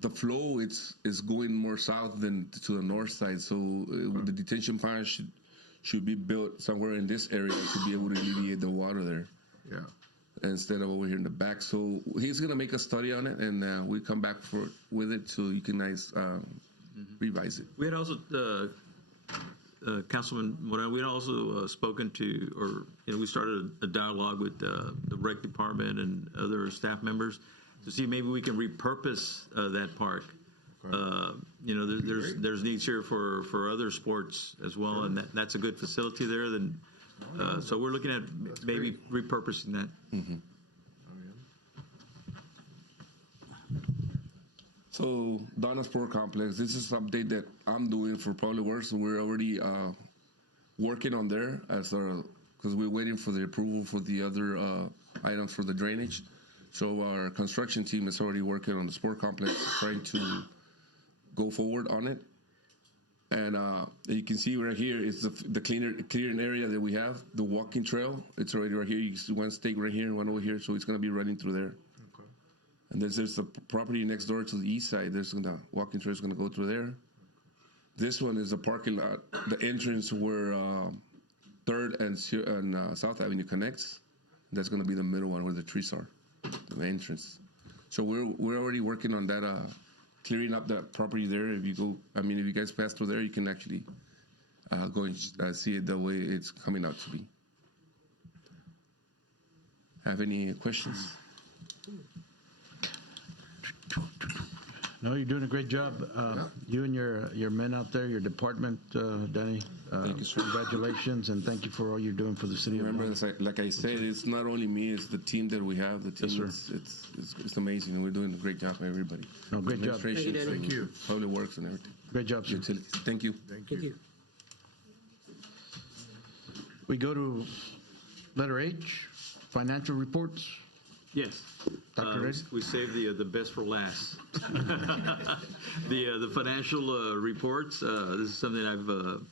the flow is going more south than to the north side. So the detention pond should be built somewhere in this area to be able to alleviate the water there. Yeah. Instead of over here in the back. So he's gonna make a study on it, and we come back with it so you can guys revise it. We had also, Councilman Moreno, we had also spoken to, or we started a dialogue with the rec department and other staff members to see maybe we can repurpose that park. There's needs here for other sports as well, and that's a good facility there. Then, so we're looking at maybe repurposing that. So Donna Sport Complex, this is an update that I'm doing for Public Works. We're already working on there because we're waiting for the approval for the other items for the drainage. So our construction team is already working on the sport complex, trying to go forward on it. And you can see right here is the clearing area that we have, the walking trail. It's already right here. You can see one stake right here and one over here. So it's going to be running through there. Okay. And there's the property next door to the east side. There's the walking trail is going to go through there. This one is the parking lot, the entrance where 3rd and South Avenue connects. That's going to be the middle one where the trees are, the entrance. So we're already working on that. Clearing up that property there. If you guys pass through there, you can actually go and see it the way it's coming out to be. Have any questions? No, you're doing a great job. You and your men out there, your department, Danny. Thank you, sir. Congratulations, and thank you for all you're doing for the city. Remember, like I said, it's not only me; it's the team that we have. The team, it's amazing, and we're doing a great job, everybody. No, great job. Thank you. Public Works and everything. Great job, sir. Utilities. Thank you. Thank you. We go to letter H, financial reports. Yes. We saved the best for last. The financial reports. This is something I've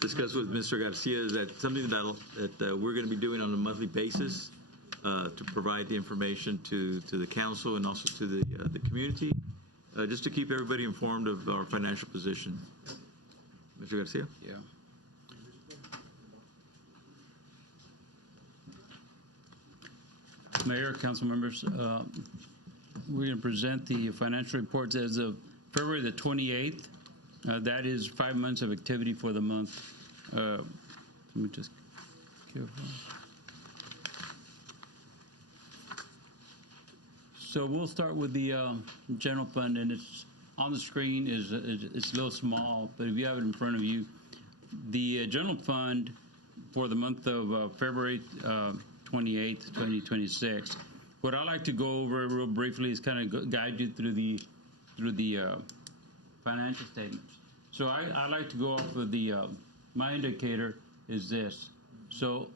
discussed with Mr. Garcia. Is that something that we're going to be doing on a monthly basis to provide the information to the council and also to the community, just to keep everybody informed of our financial position. Mr. Garcia. Yeah. Mayor, council members, we're going to present the financial reports as of February the 28th. That is 5 months of activity for the month. Let me just careful. So we'll start with the general fund, and it's on the screen. It's a little small, but if you have it in front of you, the general fund for the month of February 28th, 2026. What I like to go over real briefly is kind of guide you through the financial statements. So I like to go off of my indicator is this. So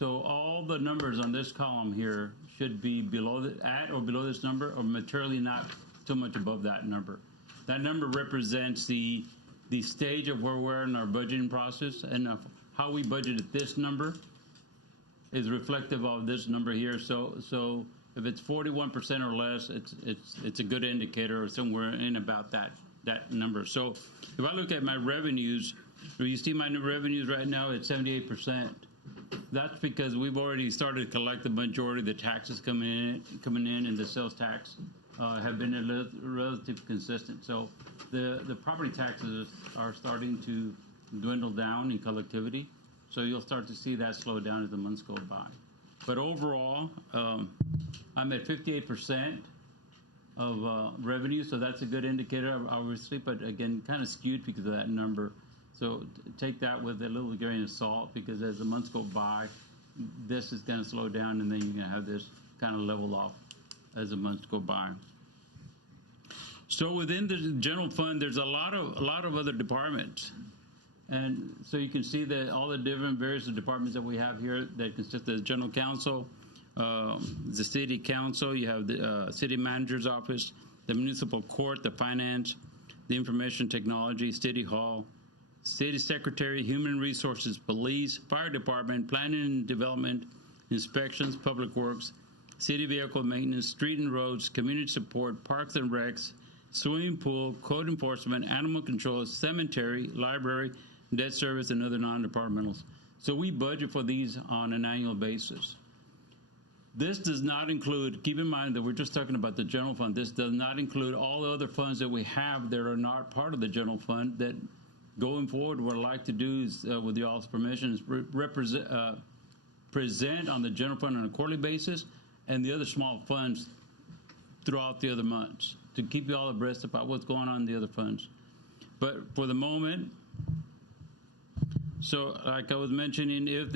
all the numbers on this column here should be at or below this number, or materially not too much above that number. That number represents the stage of where we're in our budgeting process, and how we budgeted this number is reflective of this number here. So if it's 41% or less, it's a good indicator, or somewhere in about that number. So if I look at my revenues, you see my new revenues right now at 78%. That's because we've already started to collect the majority of the taxes coming in, and the sales tax have been relatively consistent. So the property taxes are starting to dwindle down in collectivity. So you'll start to see that slow down as the months go by. But overall, I'm at 58% of revenue, so that's a good indicator, obviously, but again, kind of skewed because of that number. So take that with a little grain of salt, because as the months go by, this is going to slow down, and then you're going to have this kind of level off as the months go by. So within the general fund, there's a lot of other departments. And so you can see that all the different various departments that we have here that consist of the general counsel, the city council, you have the city manager's office, the municipal court, the finance, the information technology, city hall, city secretary, human resources, police, fire department, planning and development, inspections, public works, city vehicle maintenance, street and roads, community support, parks and recs, swimming pool, code enforcement, animal control, cemetery, library, debt service, and other non-departmentals. So we budget for these on an annual basis. This does not include, keep in mind that we're just talking about the general fund. This does not include all the other funds that we have that are not part of the general fund that going forward what I'd like to do is, with y'all's permission, is present on the general fund on a quarterly basis and the other small funds throughout the other months to keep you all abreast about what's going on in the other funds. But for the moment, so like I was mentioning, if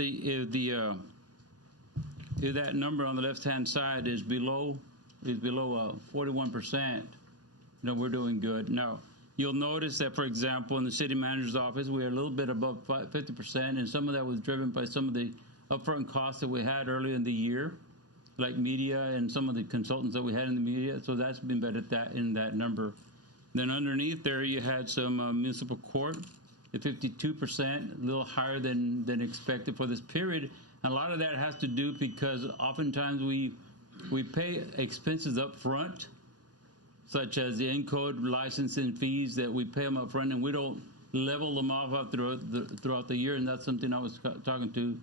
that number on the left-hand side is below 41%, we're doing good. Now, you'll notice that, for example, in the city manager's office, we're a little bit above 50%, and some of that was driven by some of the upfront costs that we had earlier in the year, like media and some of the consultants that we had in the media. So that's been better in that number. Then underneath there, you had some municipal court at 52%, a little higher than expected for this period. And a lot of that has to do because oftentimes we pay expenses up front, such as the ENCODE licensing fees that we pay them up front, and we don't level them off throughout the year. And that's something I was talking to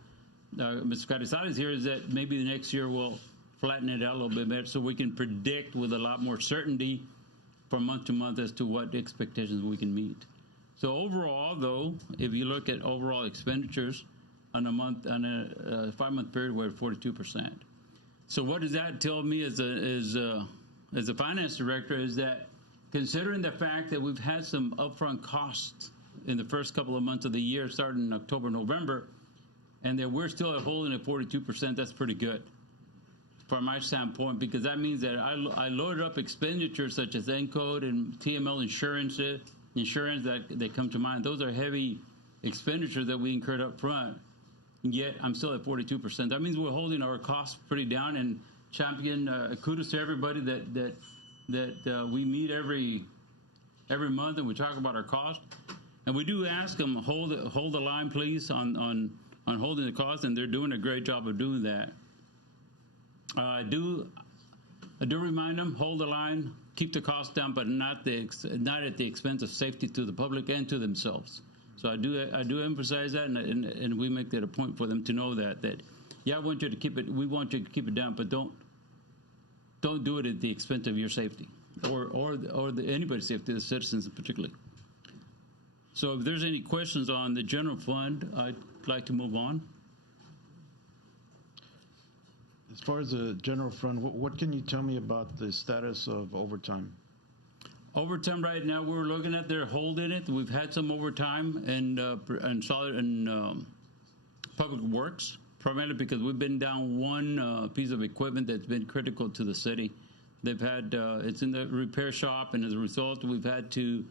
Mr. Carizales here, is that maybe the next year we'll flatten it out a little bit better so we can predict with a lot more certainty from month to month as to what expectations we can meet. So overall, though, if you look at overall expenditures on a 5-month period, we're at 42%. So what does that tell me as a finance director is that considering the fact that we've had some upfront costs in the first couple of months of the year, starting in October, November, and that we're still holding at 42%, that's pretty good from my standpoint, because that means that I loaded up expenditures such as ENCODE and TML insurance that come to mind. Those are heavy expenditures that we incurred up front, yet I'm still at 42%. That means we're holding our costs pretty down, and champion, kudos to everybody that we meet every month and we talk about our cost. And we do ask them, hold the line, please, on holding the cost, and they're doing a great job of doing that. I do remind them, hold the line, keep the cost down, but not at the expense of safety to the public and to themselves. So I do emphasize that, and we make that a point for them to know that yeah, we want you to keep it down, but don't do it at the expense of your safety or anybody's safety, the citizens particularly. So if there's any questions on the general fund, I'd like to move on. As far as the general fund, what can you tell me about the status of overtime? Overtime right now, we're looking at they're holding it. We've had some overtime and public works, primarily because we've been down one piece of equipment that's been critical to the city. They've had it's in the repair shop, and as a result, we've had to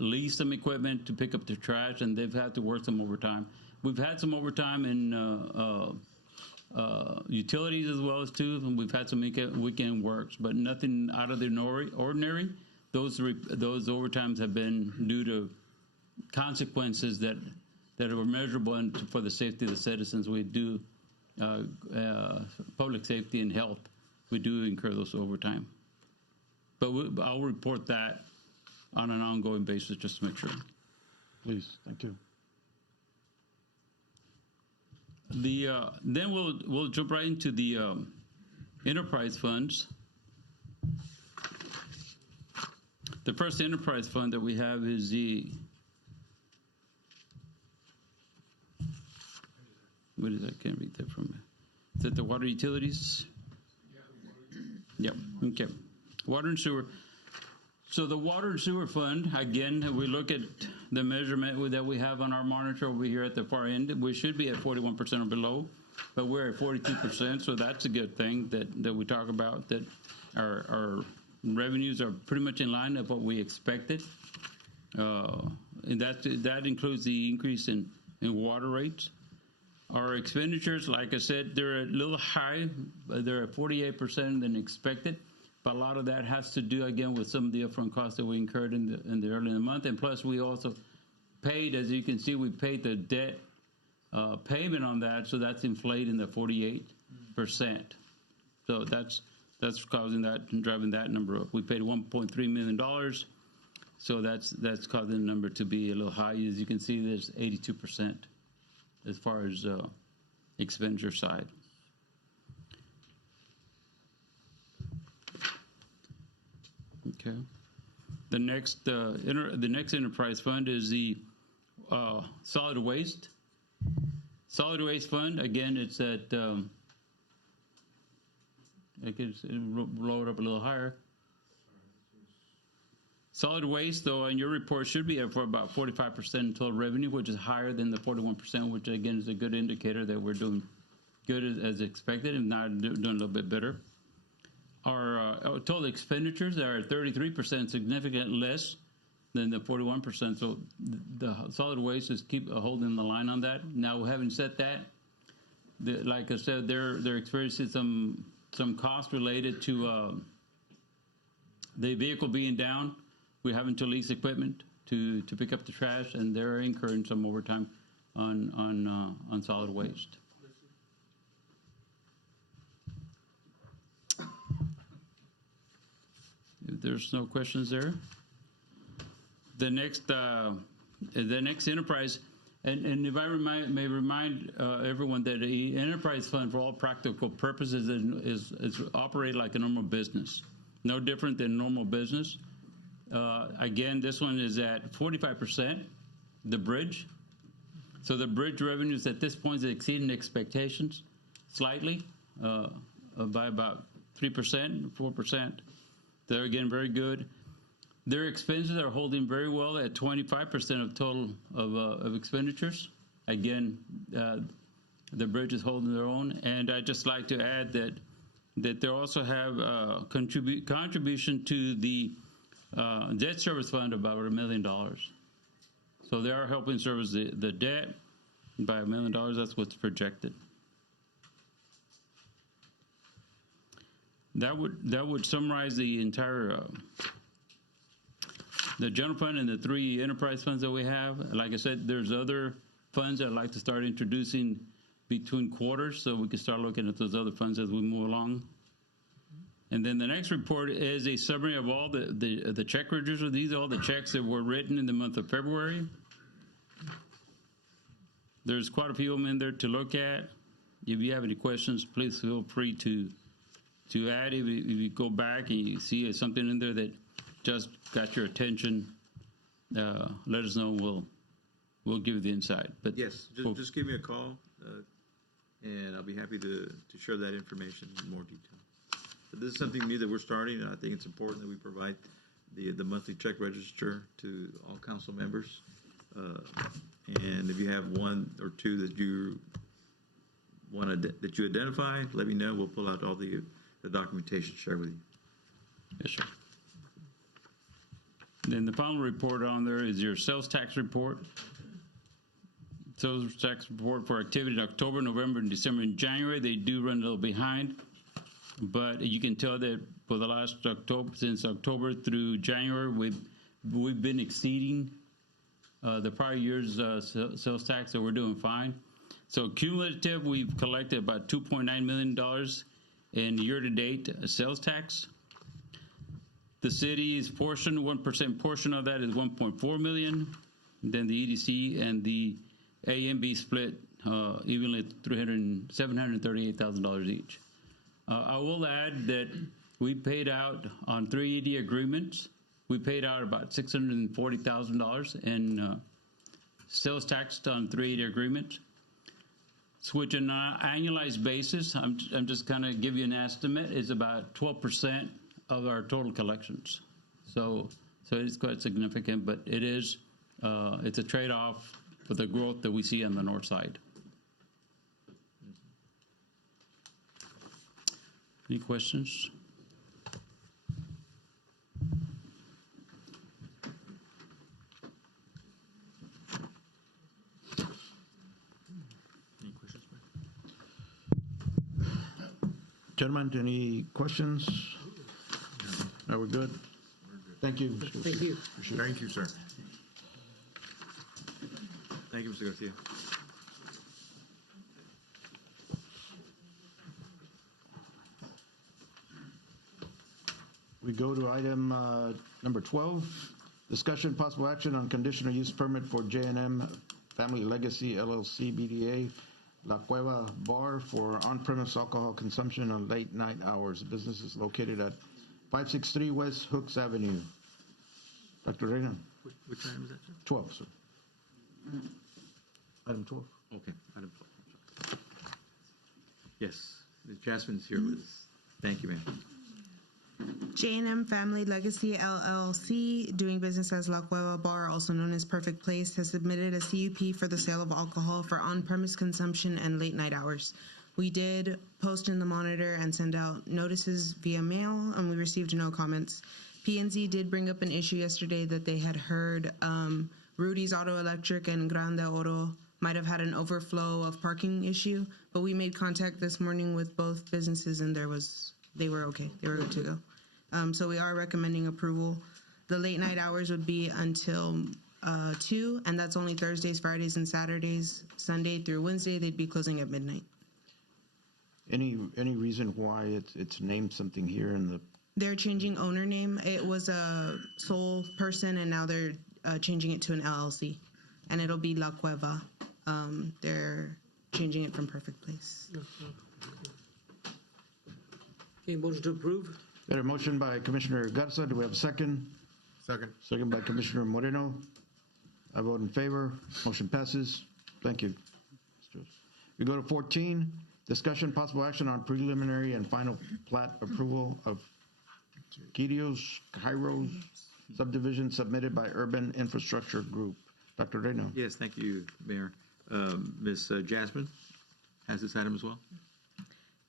lease some equipment to pick up the trash, and they've had to work some overtime. We've had some overtime in utilities as well as too, and we've had some weekend works, but nothing out of the ordinary. Those overtimes have been due to consequences that are measurable and for the safety of the citizens. We do public safety and health. We do incur those overtime, but I'll report that on an ongoing basis just to make sure. Please, thank you. Then we'll jump right into the enterprise funds. The first enterprise fund that we have is what is that? I can't read that from me. Is that the water utilities? Yep. Okay. Water and sewer. So the water and sewer fund, again, we look at the measurement that we have on our monitor over here at the far end. We should be at 41% or below, but we're at 42%. So that's a good thing that we talk about, that our revenues are pretty much in line of what we expected. And that includes the increase in water rates. Our expenditures, like I said, they're a little high. They're at 48% than expected. But a lot of that has to do, again, with some of the upfront costs that we incurred in the early in the month. And plus, we also paid, as you can see, we paid the debt payment on that. So that's inflating the 48%. So that's causing that, driving that number up. We paid $1.3 million. So that's causing the number to be a little high. As you can see, there's 82% as far as expenditure side. Okay. The next enterprise fund is the solid waste. Solid waste fund, again, it's at, I guess blow it up a little higher. Solid waste, though, in your report should be up for about 45% in total revenue, which is higher than the 41%, which again is a good indicator that we're doing good as expected, and not doing a little bit better. Our total expenditures are at 33%, significantly less than the 41%. So the solid waste is keep holding the line on that. Now, having said that, like I said, they're experiencing some costs related to the vehicle being down. We're having to lease equipment to pick up the trash, and they're incurring some overtime on solid waste. If there's no questions there, the next enterprise, and if I may remind everyone that the enterprise fund, for all practical purposes, is operate like a normal business, no different than normal business. Again, this one is at 45%, the bridge. So the bridge revenues at this point is exceeding expectations slightly by about 3%, 4%. They're, again, very good. Their expenses are holding very well at 25% of total of expenditures. Again, the bridge is holding their own. And I'd just like to add that they also have contribution to the debt service fund about $1 million. So they are helping service the debt by $1 million. That's what's projected. That would summarize the entire the general fund and the 3 enterprise funds that we have. Like I said, there's other funds I'd like to start introducing between quarters, so we can start looking at those other funds as we move along. And then the next report is a summary of all the check registers. These are all the checks that were written in the month of February. There's quite a few of them in there to look at. If you have any questions, please feel free to add. If you go back and you see something in there that just got your attention, let us know. We'll give you the insight. But yes, just give me a call, and I'll be happy to share that information in more detail. But this is something new that we're starting, and I think it's important that we provide the monthly check register to all council members. And if you have one or two that you that you identify, let me know. We'll pull out all the documentation to share with you. Yes, sir. Then the final report on there is your sales tax report. Sales tax report for activity in October, November, and December. In January, they do run a little behind, but you can tell that for the last since October through January, we've been exceeding the prior year's sales tax, so we're doing fine. So cumulative, we've collected about $2.9 million in year-to-date sales tax. The city's portion, 1% portion of that is $1.4 million. Then the EDC and the AMB split evenly at $738,000 each. I will add that we paid out on 3 ED agreements. We paid out about $640,000 in sales tax on 3 ED agreements. Which on an annualized basis, I'm just kind of give you an estimate, is about 12% of our total collections. So it's quite significant, but it is it's a trade-off for the growth that we see on the north side. Any questions? Gentlemen, any questions? Are we good? Thank you. Thank you. Thank you, sir. Thank you, Mr. Garcia. We go to item number 12, discussion possible action on conditional use permit for J&M Family Legacy LLC BDA La Cueva Bar for on-premise alcohol consumption on late night hours. The business is located at 563 West Hooks Avenue. Dr. Reyna. Which item is that, sir? 12, sir. Item 12. Okay, item 12. Yes, Jasmine's here with us. Thank you, ma'am. J&M Family Legacy LLC, doing business as La Cueva Bar, also known as Perfect Place, has submitted a CUP for the sale of alcohol for on-premise consumption and late night hours. We did post in the Monitor and send out notices via mail, and we received no comments. P&Z did bring up an issue yesterday that they had heard Rudy's Auto Electric and Grande Oro might have had an overflow of parking issue, but we made contact this morning with both businesses and they were okay. They were good to go. So we are recommending approval. The late night hours would be until 2, and that's only Thursdays, Fridays, and Saturdays. Sunday through Wednesday, they'd be closing at midnight. Any reason why it's named something here in the? They're changing owner name. It was a sole person, and now they're changing it to an LLC, and it'll be La Cueva. They're changing it from Perfect Place. Okay, motion to approve. Got a motion by Commissioner Garza. Do we have a second? Second. Second by Commissioner Moreno. I vote in favor. Motion passes. Thank you. We go to 14, discussion possible action on preliminary and final plat approval of Kairos subdivision submitted by Urban Infrastructure Group. Dr. Reyno. Yes, thank you, Mayor. Ms. Jasmine has this item as well.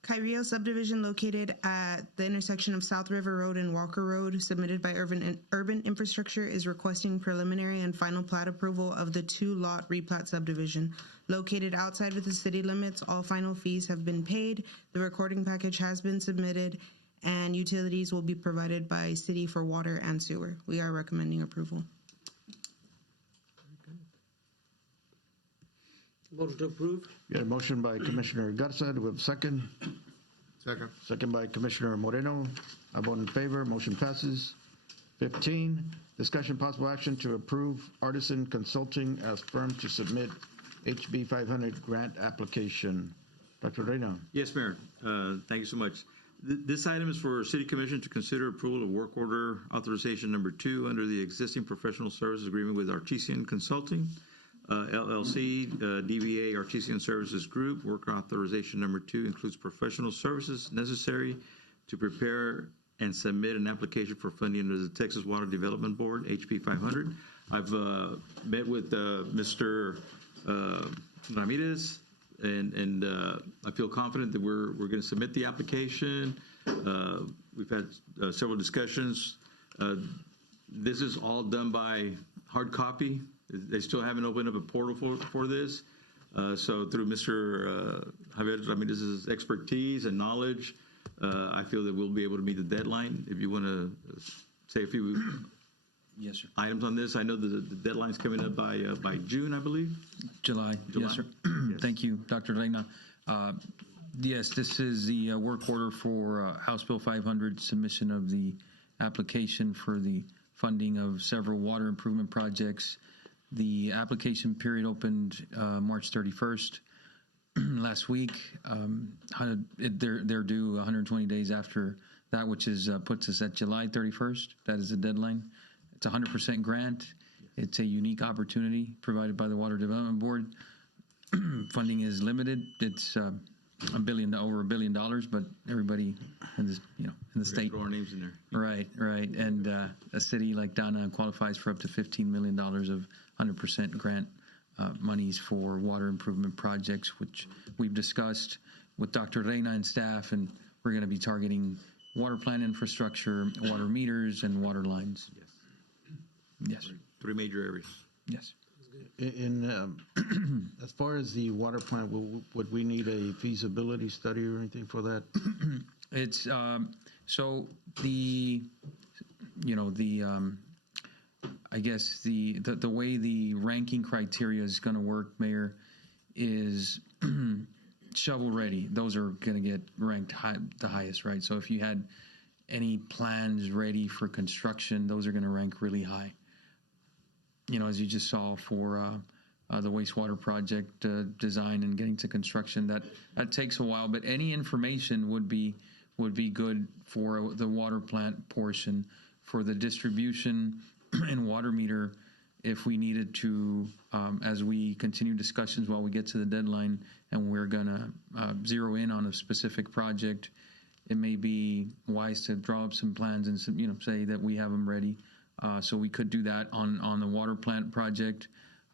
Kairos subdivision located at the intersection of South River Road and Walker Road, submitted by Urban Infrastructure, is requesting preliminary and final plat approval of the 2-lot replat subdivision. Located outside of the city limits, all final fees have been paid, the recording package has been submitted, and utilities will be provided by city for water and sewer. We are recommending approval. Motion to approve. We got a motion by Commissioner Garza. Do we have a second? Second. Second by Commissioner Moreno. I vote in favor. Motion passes. 15, discussion possible action to approve Artisan Consulting as firm to submit HB 500 grant application. Dr. Reyna. Yes, Mayor. Thank you so much. This item is for City Commission to consider approval of work order authorization number 2 under the existing professional services agreement with Artisan Consulting, LLC, DBA Artisan Services Group. Work authorization number 2 includes professional services necessary to prepare and submit an application for funding under the Texas Water Development Board, HB 500. I've met with Mr. Ramirez, and I feel confident that we're going to submit the application. We've had several discussions. This is all done by hard copy. They still haven't opened up a portal for this. So through Mr. Javier Ramirez's expertise and knowledge, I feel that we'll be able to meet the deadline. If you want to say a few yes, sir. items on this, I know that the deadline's coming up by June, I believe. July. Yes, sir. Yes. Thank you, Dr. Reyna. Yes, this is the work order for House Bill 500, submission of the application for the funding of several water improvement projects. The application period opened March 31st last week. They're due 120 days after that, which is puts us at July 31st. That is the deadline. It's a 100% grant. It's a unique opportunity provided by the Water Development Board. Funding is limited. It's over $1 billion, but everybody in this, in the state. Throw our names in there. Right. And a city like Donna qualifies for up to $15 million of 100% grant monies for water improvement projects, which we've discussed with Dr. Reyna and staff, and we're going to be targeting water plant infrastructure, water meters, and water lines. Yes. 3 major areas. Yes. In as far as the water plant, would we need a feasibility study or anything for that? It's, so the, I guess the way the ranking criteria is going to work, Mayor, is shovel ready. Those are going to get ranked the highest, right? So if you had any plans ready for construction, those are going to rank really high. As you just saw for the wastewater project design and getting to construction, that takes a while. But any information would be good for the water plant portion, for the distribution and water meter. If we needed to, as we continue discussions while we get to the deadline, and we're gonna zero in on a specific project, it may be wise to draw up some plans and say that we have them ready. So we could do that on the water plant project.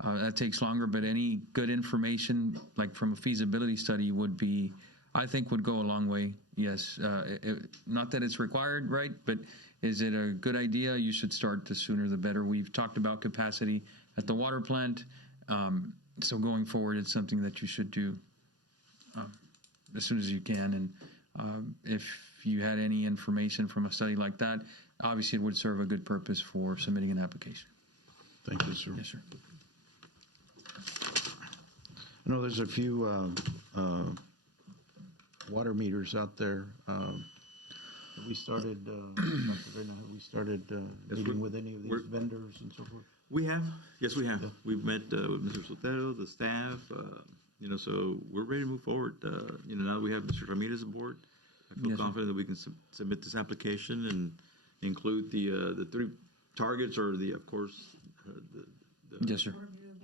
That takes longer, but any good information, like from a feasibility study, would go a long way. Yes, not that it's required, right? But is it a good idea? You should start the sooner the better. We've talked about capacity at the water plant. So going forward, it's something that you should do as soon as you can. And if you had any information from a study like that, obviously it would serve a good purpose for submitting an application. Thank you, sir. Yes, sir. I know there's a few water meters out there. Have we started, Dr. Donna, have we started meeting with any of these vendors and so forth? We have. Yes, we have. We've met with Mr. Sotero, the staff, so we're ready to move forward. Now we have Mr. Ramirez aboard. I feel confident that we can submit this application and include the three targets, or of course, yes, sir.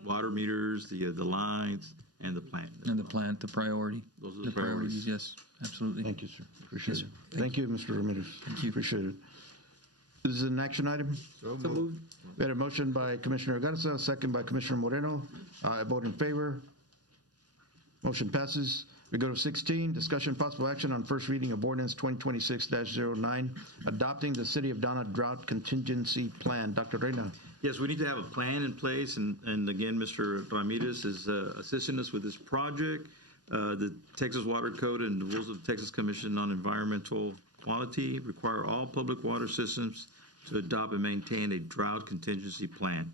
Water meters, the lines, and the plant. And the plant, the priority. Those are the priorities. Yes, absolutely. Thank you, sir. Appreciate Yes, it. sir. Thank you, Mr. Ramirez. Thank you. Appreciate it. This is an action item. So moved. We had a motion by Commissioner Garza, second by Commissioner Moreno. I vote in favor. Motion passes. We go to 16, discussion possible action on first reading of ordinance 2026-09, adopting the City of Donna Drought Contingency Plan. Dr. Reyna. Yes, we need to have a plan in place, and again, Mr. Ramirez is assisting us with this project. The Texas Water Code and the rules of the Texas Commission on Environmental Quality require all public water systems to adopt and maintain a drought contingency plan.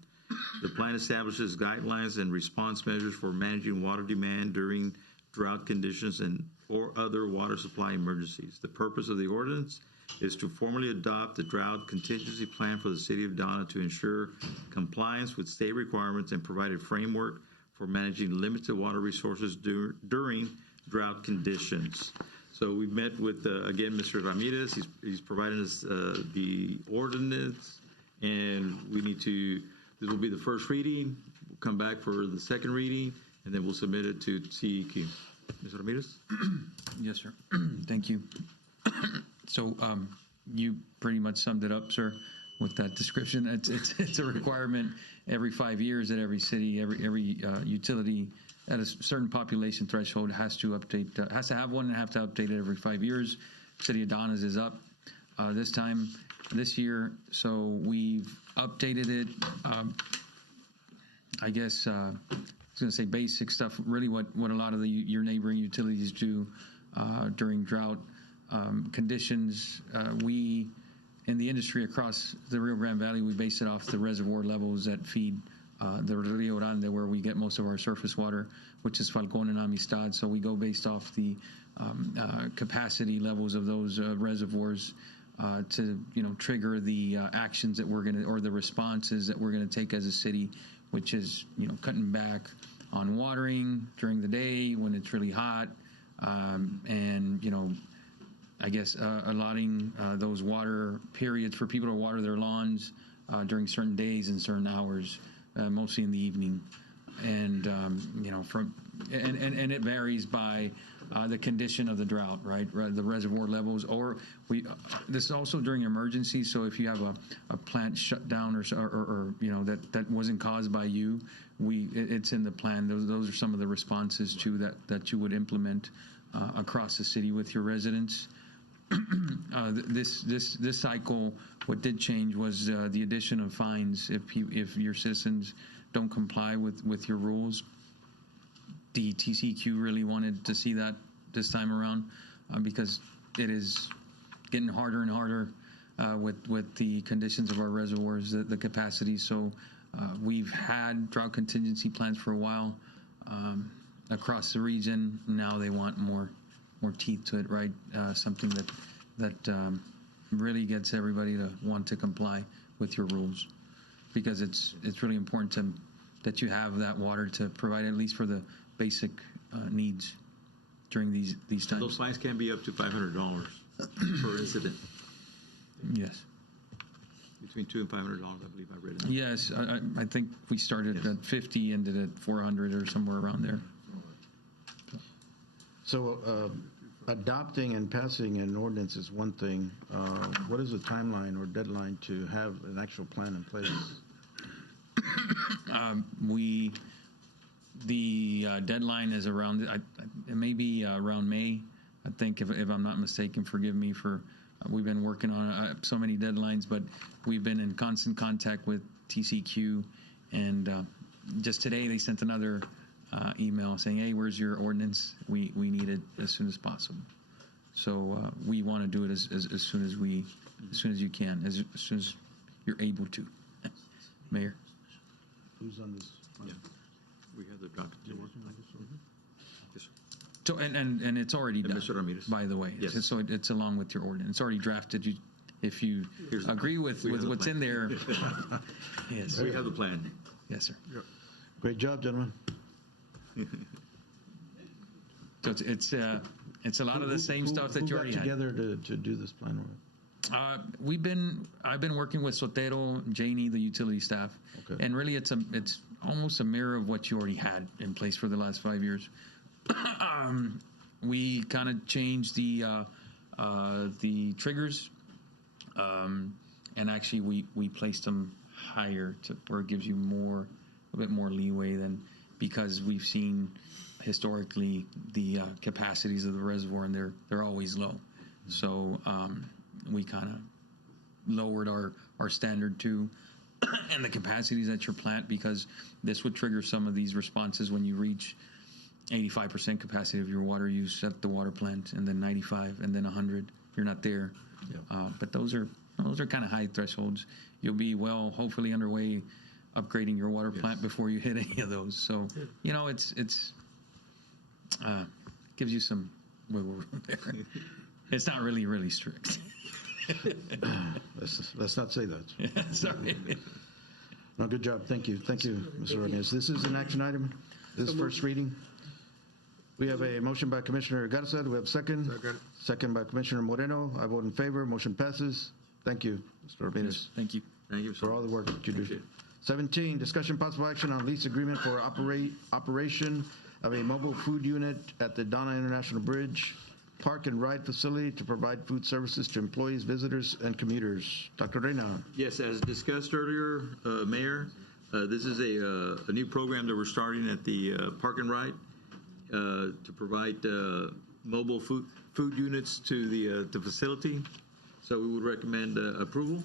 The plan establishes guidelines and response measures for managing water demand during drought conditions and or other water supply emergencies. The purpose of the ordinance is to formally adopt the drought contingency plan for the City of Donna to ensure compliance with state requirements and provide a framework for managing limited water resources during drought conditions. So we've met with, again, Mr. Ramirez. He's providing us the ordinance, and this will be the first reading. We'll come back for the second reading, and then we'll submit it to CEQ. Mr. Ramirez? Yes, sir. Thank you. So you pretty much summed it up, sir, with that description. It's a requirement every 5 years that every city, every utility at a certain population threshold has to update, has to have one and have to update it every 5 years. City of Donna's is up this year, so we've updated it. I guess I was going to say basic stuff, really what a lot of your neighboring utilities do during drought conditions. We, in the industry across the Rio Grande Valley, we base it off the reservoir levels that feed the Rio Grande, where we get most of our surface water, which is Falcon and Amistad. So we go based off the capacity levels of those reservoirs to trigger the actions that we're going to, or the responses that we're going to take as a city, which is cutting back on watering during the day when it's really hot, and I guess allotting those water periods for people to water their lawns during certain days and certain hours, mostly in the evening, and and it varies by the condition of the drought, right? The reservoir levels, or this is also during emergencies. So if you have a plant shut down or that wasn't caused by you, it's in the plan. Those are some of the responses to that you would implement across the city with your residents. This cycle, what did change was the addition of fines if your citizens don't comply with your rules. The TCQ really wanted to see that this time around because it is getting harder and harder with the conditions of our reservoirs, the capacity. So we've had drought contingency plans for a while across the region. Now they want more teeth to it, right? Something that really gets everybody to want to comply with your rules, because it's really important that you have that water to provide at least for the basic needs during these times. Those fines can be up to $500 per incident. Yes. Between $200 and $500, I believe I read it. Yes, I think we started at 50, ended at 400 or somewhere around there. So adopting and passing an ordinance is one thing. What is the timeline or deadline to have an actual plan in place? The deadline is around, it may be around May, I think, if I'm not mistaken. Forgive me for, we've been working on so many deadlines, but we've been in constant contact with TCQ, and just today they sent another email saying, hey, where's your ordinance? We need it as soon as possible. So we want to do it as soon as you can, as soon as you're able to. Mayor. Who's on this? Yeah. We have the document. Yes, sir. So, and it's already done, Mr. Ramirez. by the way. Yes. So it's along with your ordinance. It's already drafted. If you agree with what's in there, yes. We have the plan. Yes, sir. Yep. Great job, gentlemen. So it's a lot of the same stuff that you already had. Who got together to do this plan work? I've been working with Sotero, Janie, the utility staff, Okay. and really it's almost a mirror of what you already had in place for the last 5 years. We kind of changed the triggers, and actually we placed them higher to where it gives you a bit more leeway than, because we've seen historically the capacities of the reservoir, and they're always low. So we kind of lowered our standard too, and the capacities at your plant, because this would trigger some of these responses when you reach 85% capacity of your water use at the water plant, and then 95, and then 100. You're not there. But those are kind of high thresholds. You'll be hopefully underway upgrading your water plant before you hit any of those. So it's gives you some wiggle room there. It's not really strict. Let's not say that. Yeah, sorry. No, good job. Thank you, Mr. Ordonez. This is an action item. This is first reading. We have a motion by Commissioner Garza. Do we have a second? Second. Second by Commissioner Moreno. I vote in favor. Motion passes. Thank you, Mr. Ramirez. Thank you. Thank you, sir. For all the work that you do. 17, discussion possible action on lease agreement for operation of a mobile food unit at the Donna International Bridge Park and Ride Facility to provide food services to employees, visitors, and commuters. Dr. Reyna. Yes, as discussed earlier, Mayor, this is a new program that we're starting at the Park and Ride to provide mobile food units to the facility. So we would recommend approval.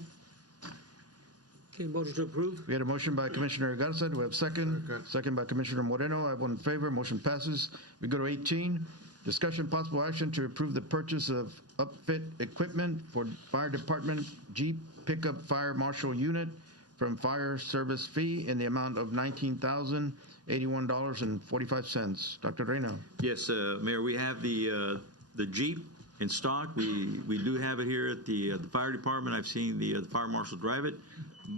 Okay, motion to approve. We had a motion by Commissioner Garza. Do we have a second? Second by Commissioner Moreno. I vote in favor. Motion passes. We go to 18. Discussion possible action to approve the purchase of upfit equipment for fire department Jeep pickup fire marshal unit from fire service fee in the amount of $19,081.45. Dr. Reyna. Yes, Mayor, we have the Jeep in stock. We do have it here at the fire department. I've seen the fire marshal drive it,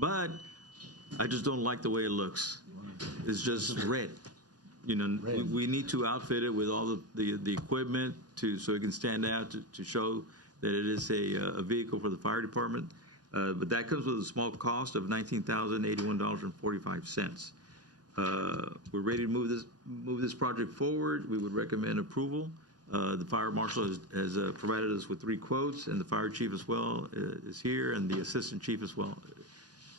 but I just don't like the way it looks. It's just red. We need to outfit it with all the equipment so it can stand out to show that it is a vehicle for the fire department. But that comes with a small cost of $19,081.45. We're ready to move this project forward. We would recommend approval. The fire marshal has provided us with 3 quotes, and the fire chief as well is here, and the assistant chief as well.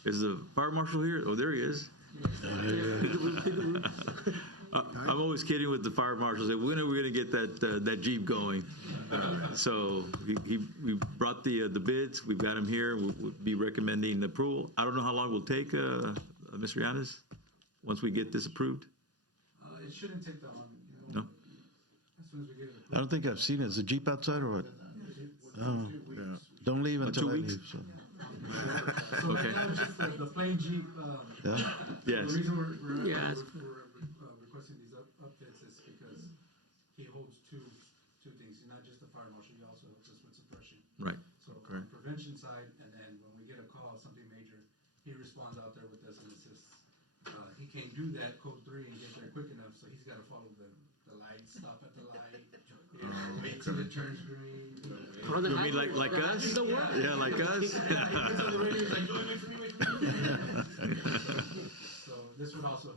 Is the fire marshal here? Oh, there he is. I'm always kidding with the fire marshal. Say, when are we going to get that Jeep going? So we brought the bids. We've got them here. We'll be recommending approval. I don't know how long it will take, Mr. Yanis, once we get this approved. It shouldn't take that long. No. As soon as we get it. I don't think I've seen it. Is the Jeep outside or what? Oh, yeah. Don't leave until I leave. So. Okay. The plain Jeep. Yeah. Yes. The reason we're Yes. requesting these upfits is because he holds two things. He's not just a fire marshal, he also helps us with suppression. Right. So on the prevention side, and then when we get a call, something major, he responds out there with us and assists. He can't do that code 3 and get there quick enough, so he's gotta follow the light, stop at the light, wait till it turns green. You mean like us? Yeah, like us. So this would also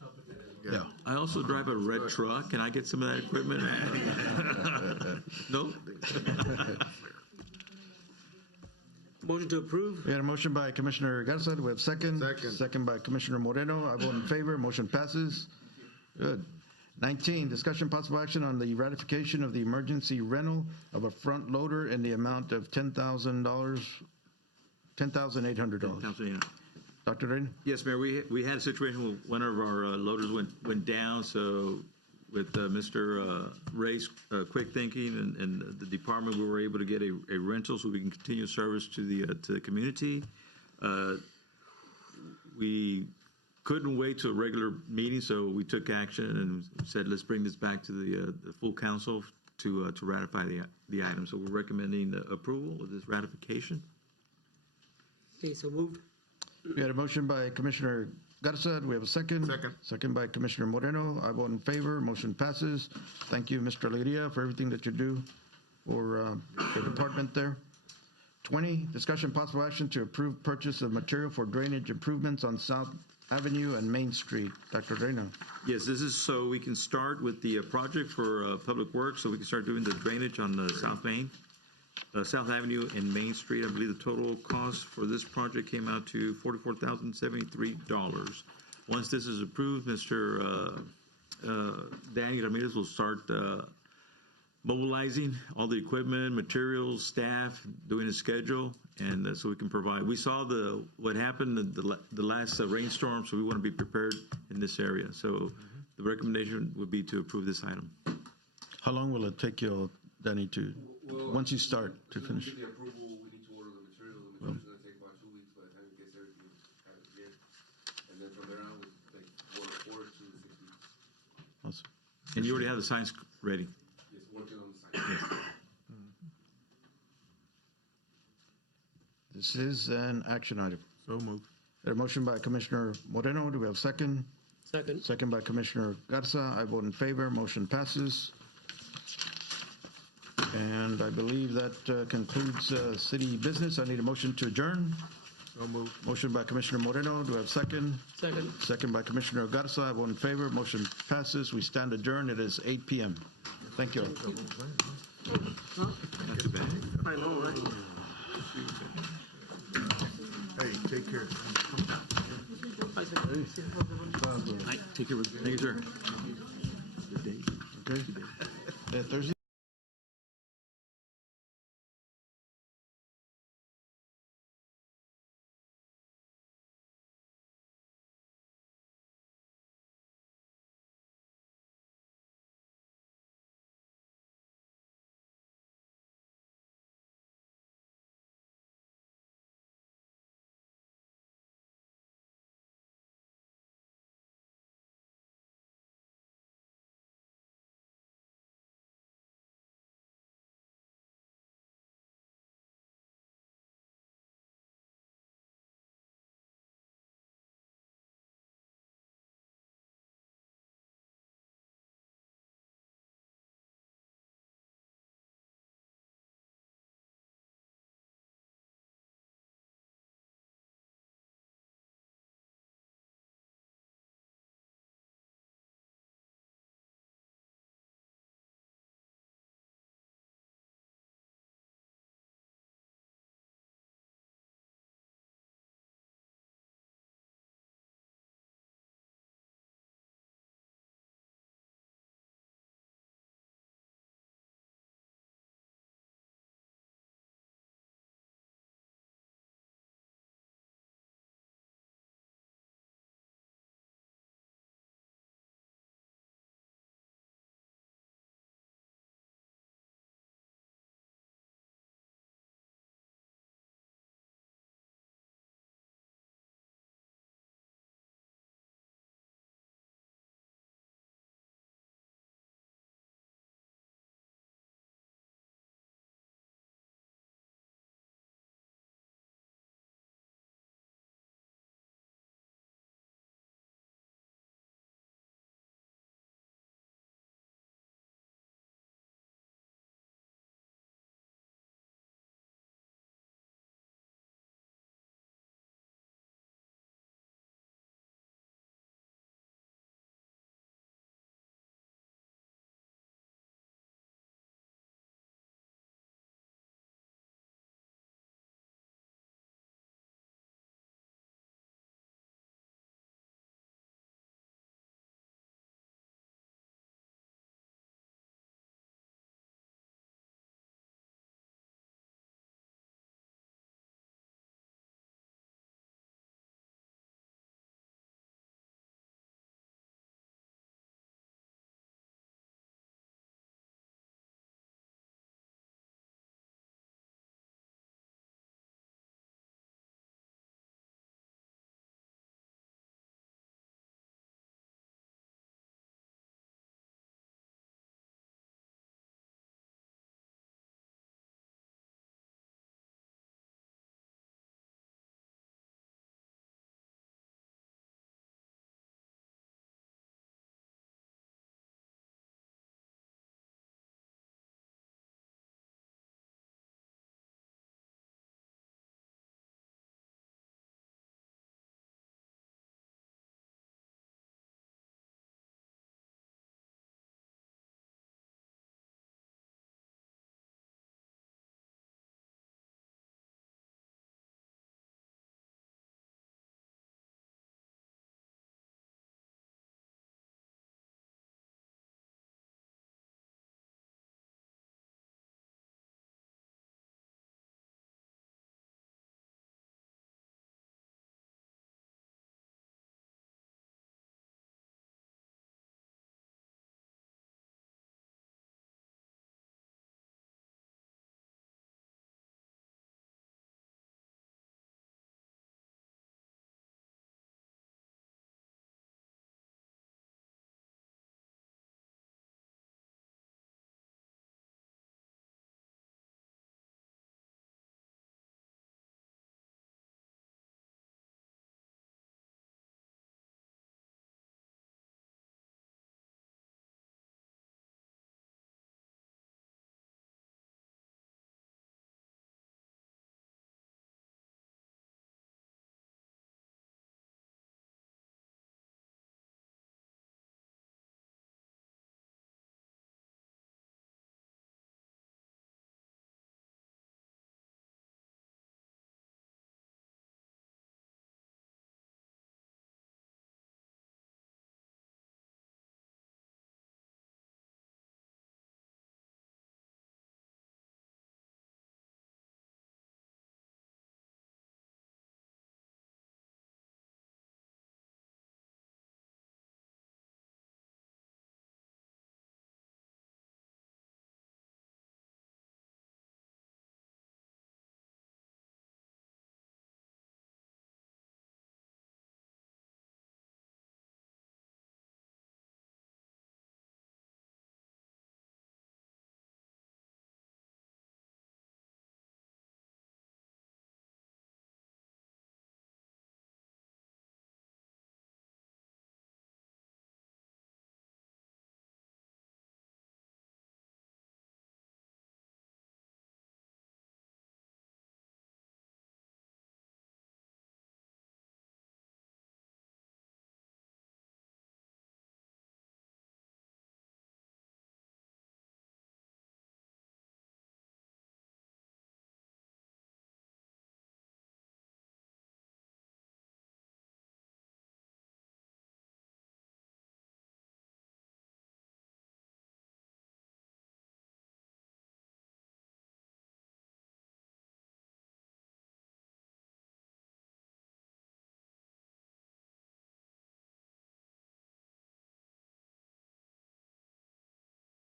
help with that as well. Yeah. I also drive a red truck. Can I get some of that equipment? No? Motion to approve? We had a motion by Commissioner Garza. Do we have second? Second by Commissioner Moreno. I vote in favor. Motion passes. Good. 19, discussion possible action on the ratification of the emergency rental of a front loader in the amount of $10,800. $10,800. Dr. Reyna? Yes, Mayor, we had a situation where one of our loaders went down, so with Mr. Ray's quick thinking and the department, we were able to get a rental so we can continue service to the community. We couldn't wait to a regular meeting, so we took action and said, let's bring this back to the full council to ratify the item. So we're recommending the approval of this ratification. Okay, so moved. We had a motion by Commissioner Garza. Do we have a second? Second by Commissioner Moreno. I vote in favor. Motion passes. Thank you, Mr. Alegria, for everything that you do for the department there. 20, discussion possible action to approve purchase of material for drainage improvements on South Avenue and Main Street. Dr. Reyna. Yes, this is so we can start with the project for Public Works, so we can start doing the drainage on the South Avenue and Main Street. I believe the total cost for this project came out to $44,073. Once this is approved, Mr. Danny Ramirez will start mobilizing all the equipment, materials, staff, doing a schedule, and so we can provide. We saw what happened the last rainstorm, so we want to be prepared in this area. So the recommendation would be to approve this item. How long will it take you, Danny, once you start to finish? Get the approval, we need to order the material. The material's gonna take about 2 weeks by the time it gets everything out of here. And then from there on, we can take 4 to 6 weeks. Awesome. And you already have the signs ready? Yes, working on the site. This is an action item. So moved. A motion by Commissioner Moreno. Do we have a second? Second. Second by Commissioner Garza. I vote in favor. Motion passes. And I believe that concludes city business. I need a motion to adjourn. So moved. Motion by Commissioner Moreno. Do we have a second? Second. Second by Commissioner Garza. I vote in favor. Motion passes. We stand adjourned. It is 8 p.m. Thank you. Not too bad. I know, right? Hey, take care. Take care. Thank you, sir. Okay. Thursday.